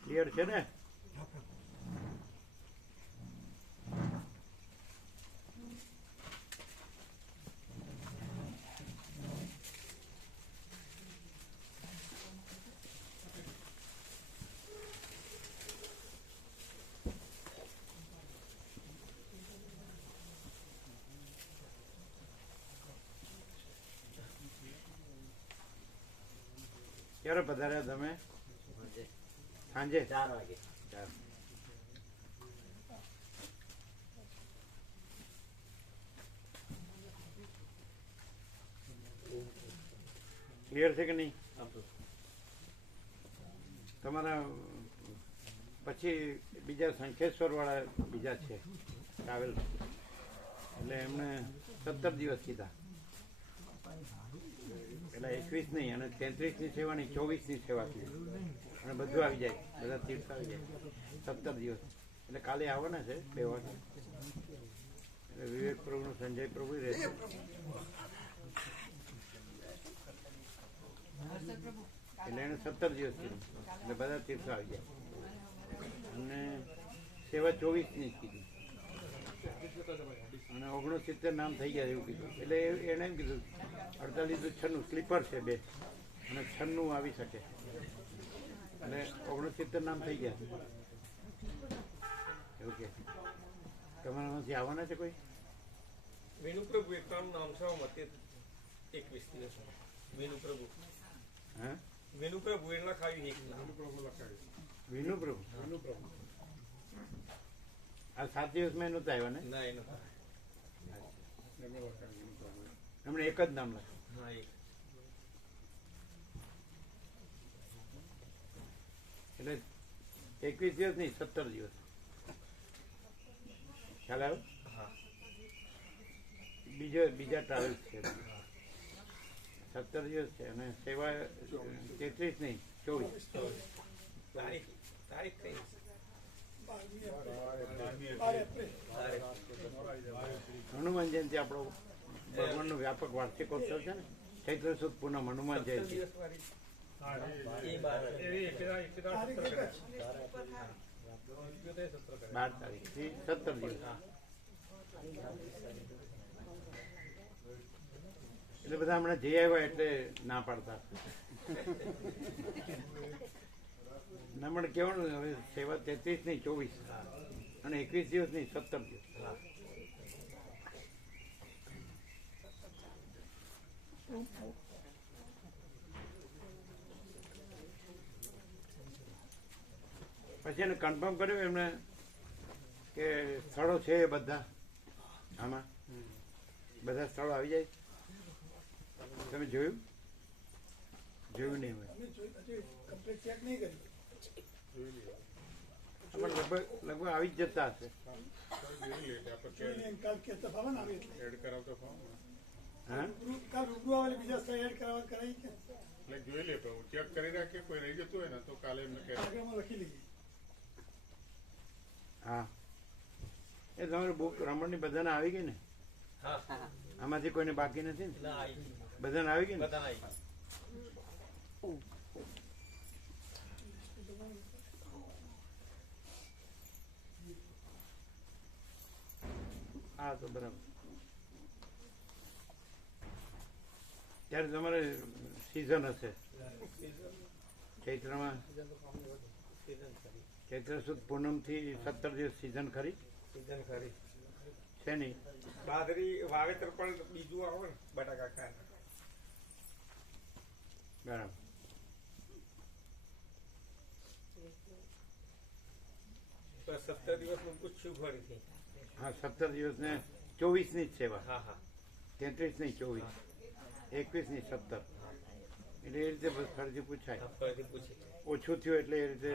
ક્લિયર છે ને? ક્યારે પધાર્યા તમે? સાંજે 4 વાગે. ક્લિયર છે કે નહીં? તમારા પછી બીજા શંખેશ્વર વાળા બીજા છે ટ્રાવેલ, એટલે એમને 17 દિવસ કીધા. એટલે 21 નહીં, અને 33ની સેવા નહીં, 24ની સેવા કીધી, અને બધું આવી જાય, બધા તીર્થ આવી જાય 17 દિવસ. એટલે કાલે આવવાના છે 2 વાગે. એટલે વિવેક પ્રભુ, સંજય પ્રભુ રહેશે. એટલે એને 17 દિવસ કીધું, એટલે બધા તીર્થ આવી જાય. અને સેવા 24ની કીધી, અને 69 નામ થઈ ગયા એવું કીધું. એટલે એને એમ કીધું 48 96 સ્લીપર છે 2, અને 96 આવી શકે, અને 69 નામ થઈ ગયા એવું કે. તમારામાંથી આવવાના છે કોઈ? વેણુપ્રભુ એક નામ છે મતે 21 દિવસ. વેણુપ્રભુ, હા, વેણુપ્રભુ એ લખાવ્યું એક નામ. વિનુ પ્રભુ. આ 7 દિવસમાં નહોતા આવ્યા ને? ના, એ નતા. એમણે એક જ નામ લખ્યું. હા, એક. એટલે 21 દિવસ નહીં, 17 દિવસ. ખ્યાલ આવ્યો? હા. બીજા ટ્રાવેલ્સ છે, 17 દિવસ છે, અને સેવા 33 નહીં, 24. તારીખ કઈ? હનુમાન જયંતિ આપણો ભગવાનનો વ્યાપક વાર્ષિકોત્સવ છે ને, ચૈત્ર સુદ પૂનમ હનુમાન જયંતિ. 12 તારીખથી 17 દિવસ. એટલે બધા હમણાં જઈ આવ્યા એટલે ના પાડતા. ના પણ કેવાનું, હવે સેવા 33 નહીં 24, અને 21 દિવસ નહીં 17 દિવસ. પછી એને કન્ફર્મ કર્યું એમને કે સ્થળો છે એ બધા આમાં, બધા સ્થળો આવી જાય. તમે જોયું નહીં હોય, પણ લગભગ આવી જ જતા હશે. હા, જોઈ લે, ચેક કરી રાખીએ, કોઈ રહી જતું હોય ને તો કાલે એમને લખી લઈએ. હા, એ તમારી બુક રમણની બધાને આવી ગઈ ને? આમાંથી કોઈને બાકી નથી ને? બધાને આવી ગઈ ને? હા, તો બરાબર. ત્યારે તમારે સિઝન હશે ચૈત્રમાં, ચૈત્ર સુદ પૂનમ થી 17 દિવસ સિઝન ખરી છે નહીં? બાજરી વાવેતર પણ બીજું આવે ને, બટાકા ખાય. બરાબર. તો 17 દિવસનું પૂછ્યું ફરીથી. હા 17 દિવસ ને 24 ની જ સેવા, હા હા 33 નહીં 24, 21 ની 17, એટલે એ રીતે બસ ફરીથી પૂછાય. હા, ફરીથી પૂછી. ઓછું થયું એટલે એ રીતે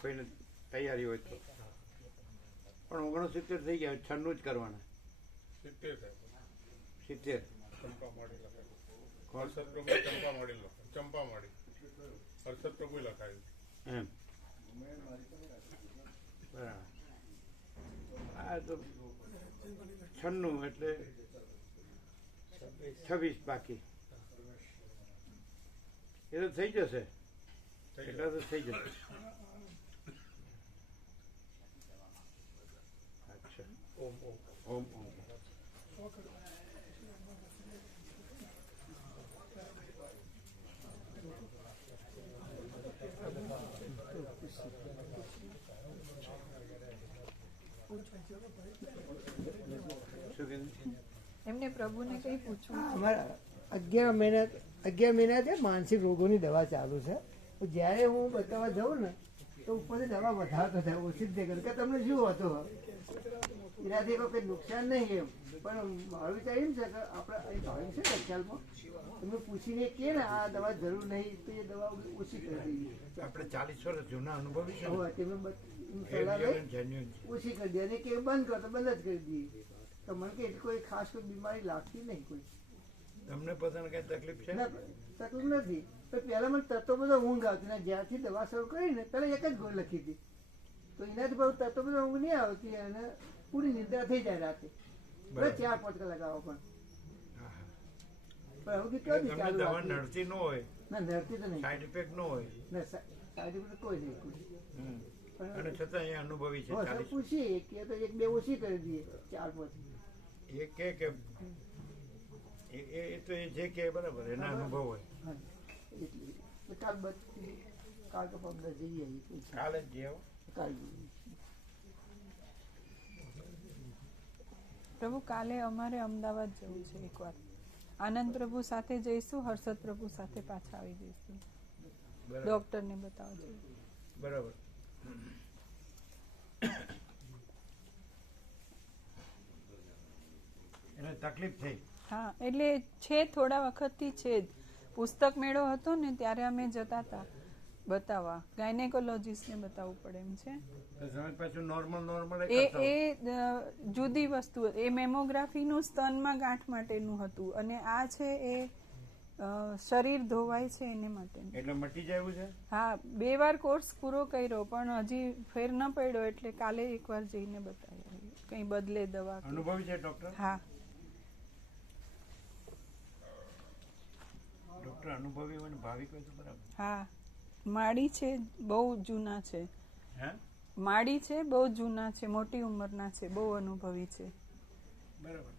કોઈને તૈયારી હોય તો. પણ 69 થઈ ગયા, 96 જ કરવાના. 70 થાય. 70 ચંપામાળી લખાય. કોણ? હર્ષદ પ્રભુ ચંપામાળી લખાય. ચંપામાળી હર્ષદ પ્રભુ લખાયું. એમ બરાબર. આ તો 96 એટલે 26 બાકી. એ તો થઈ જશે, એટલા તો થઈ જશે. અચ્છા, ઓમ ઓમ. ઓમ ઓમ. શું કીધું? એમને પ્રભુને કંઈ પૂછવું છે? અમારા 11 મહિનાથી માનસિક રોગોની દવા ચાલુ છે. તો જ્યારે હું બતાવવા જાઉં ને તો ઉપરથી દવા વધારતો થાય, ઓછી જ કરે કે તમને શું હતું એનાથી કોઈ નુકસાન નહીં એમ. પણ મારું વિચાર એમ છે કે આપણે અહીં ભાઈ છે ને ખ્યાલમાં તમે પૂછીને કે ને આ દવા જરૂર નહીં તો એ દવા ઓછી કરી દઈએ. આપણે 40 વર્ષ જૂના અનુભવી છે ને. હવે તમે સલાહ લઈ genuine છે. ઓછી કરી દે અને કે બંધ કરો તો બંધ જ કરી દઈએ. તો મને કે એટલી કોઈ ખાસ કોઈ બીમારી લાગતી નહીં કોઈ. તમને પોતાને કઈ તકલીફ છે? ના તકલીફ નથી. પણ પહેલા મને તત્વ બધો ઊંઘ આવતી ને જ્યારથી દવા શરૂ કરી ને પહેલા એક જ ગોળ લખી હતી. તો એનાથી બહુ તત્વ બધો ઊંઘ નહીં આવતી અને પૂરી નિદ્રા થઈ જાય રાતે. ભલે 4-5 કલાક આવો પણ. પણ હવે કેટલો તમને ચાલુ દવા રાખી? નડતી ન હોય, ના નડતી તો નહીં. સાઈડ ઇફેક્ટ ન હોય, ના સાઈડ ઇફેક્ટ કોઈ નહીં કોઈ. અને પણ છતાં અહીંયા અનુભવી છે હવે 40. પૂછીએ કે તો 1-2 ઓછી કરી દઈએ 4-5. એ કે એ તો એ જે કે બરાબર એના અનુભવ હોય. હા એટલે કાલ તો પગલા જઈએ અહીં. કાલે જ જે આવો. કાલ જઈએ. પ્રભુ કાલે અમારે અમદાવાદ જવું છે એકવાર. આનંદ પ્રભુ સાથે જઈશું, હર્ષદ પ્રભુ સાથે પાછા આવી જઈશું. બરાબર ડોક્ટરને બતાવજો. બરાબર. એટલે તકલીફ થઈ. હા એટલે છે થોડા વખતથી છે જ. પુસ્તક મેળો હતો ને ત્યારે અમે જતા હતા બતાવવા, ગાયનેકોલોજીસ્ટને બતાવવું પડે એમ છે. તો તમે પાછું નોર્મલ એ જુદી વસ્તુ, એ મેમોગ્રાફીનું સ્તનમાં ગાંઠ માટેનું હતું અને આ છે એ શરીર ધોવાય છે એને માટે. એટલે મટી જાય એવું છે. હા 2 વાર કોર્સ પૂરો કર્યો પણ હજી ફેર ન પડ્યો એટલે કાલે એકવાર જઈને બતાવી કંઈ બદલે દવા કે. અનુભવી છે ડોક્ટર? હા ડોક્ટર અનુભવી હોય ને ભાવિક હોય તો બરાબર. હા માળી છે, બહુ જૂના છે. હે માળી છે, બહુ જૂના છે, મોટી ઉંમરના છે, બહુ અનુભવી છે. બરાબર.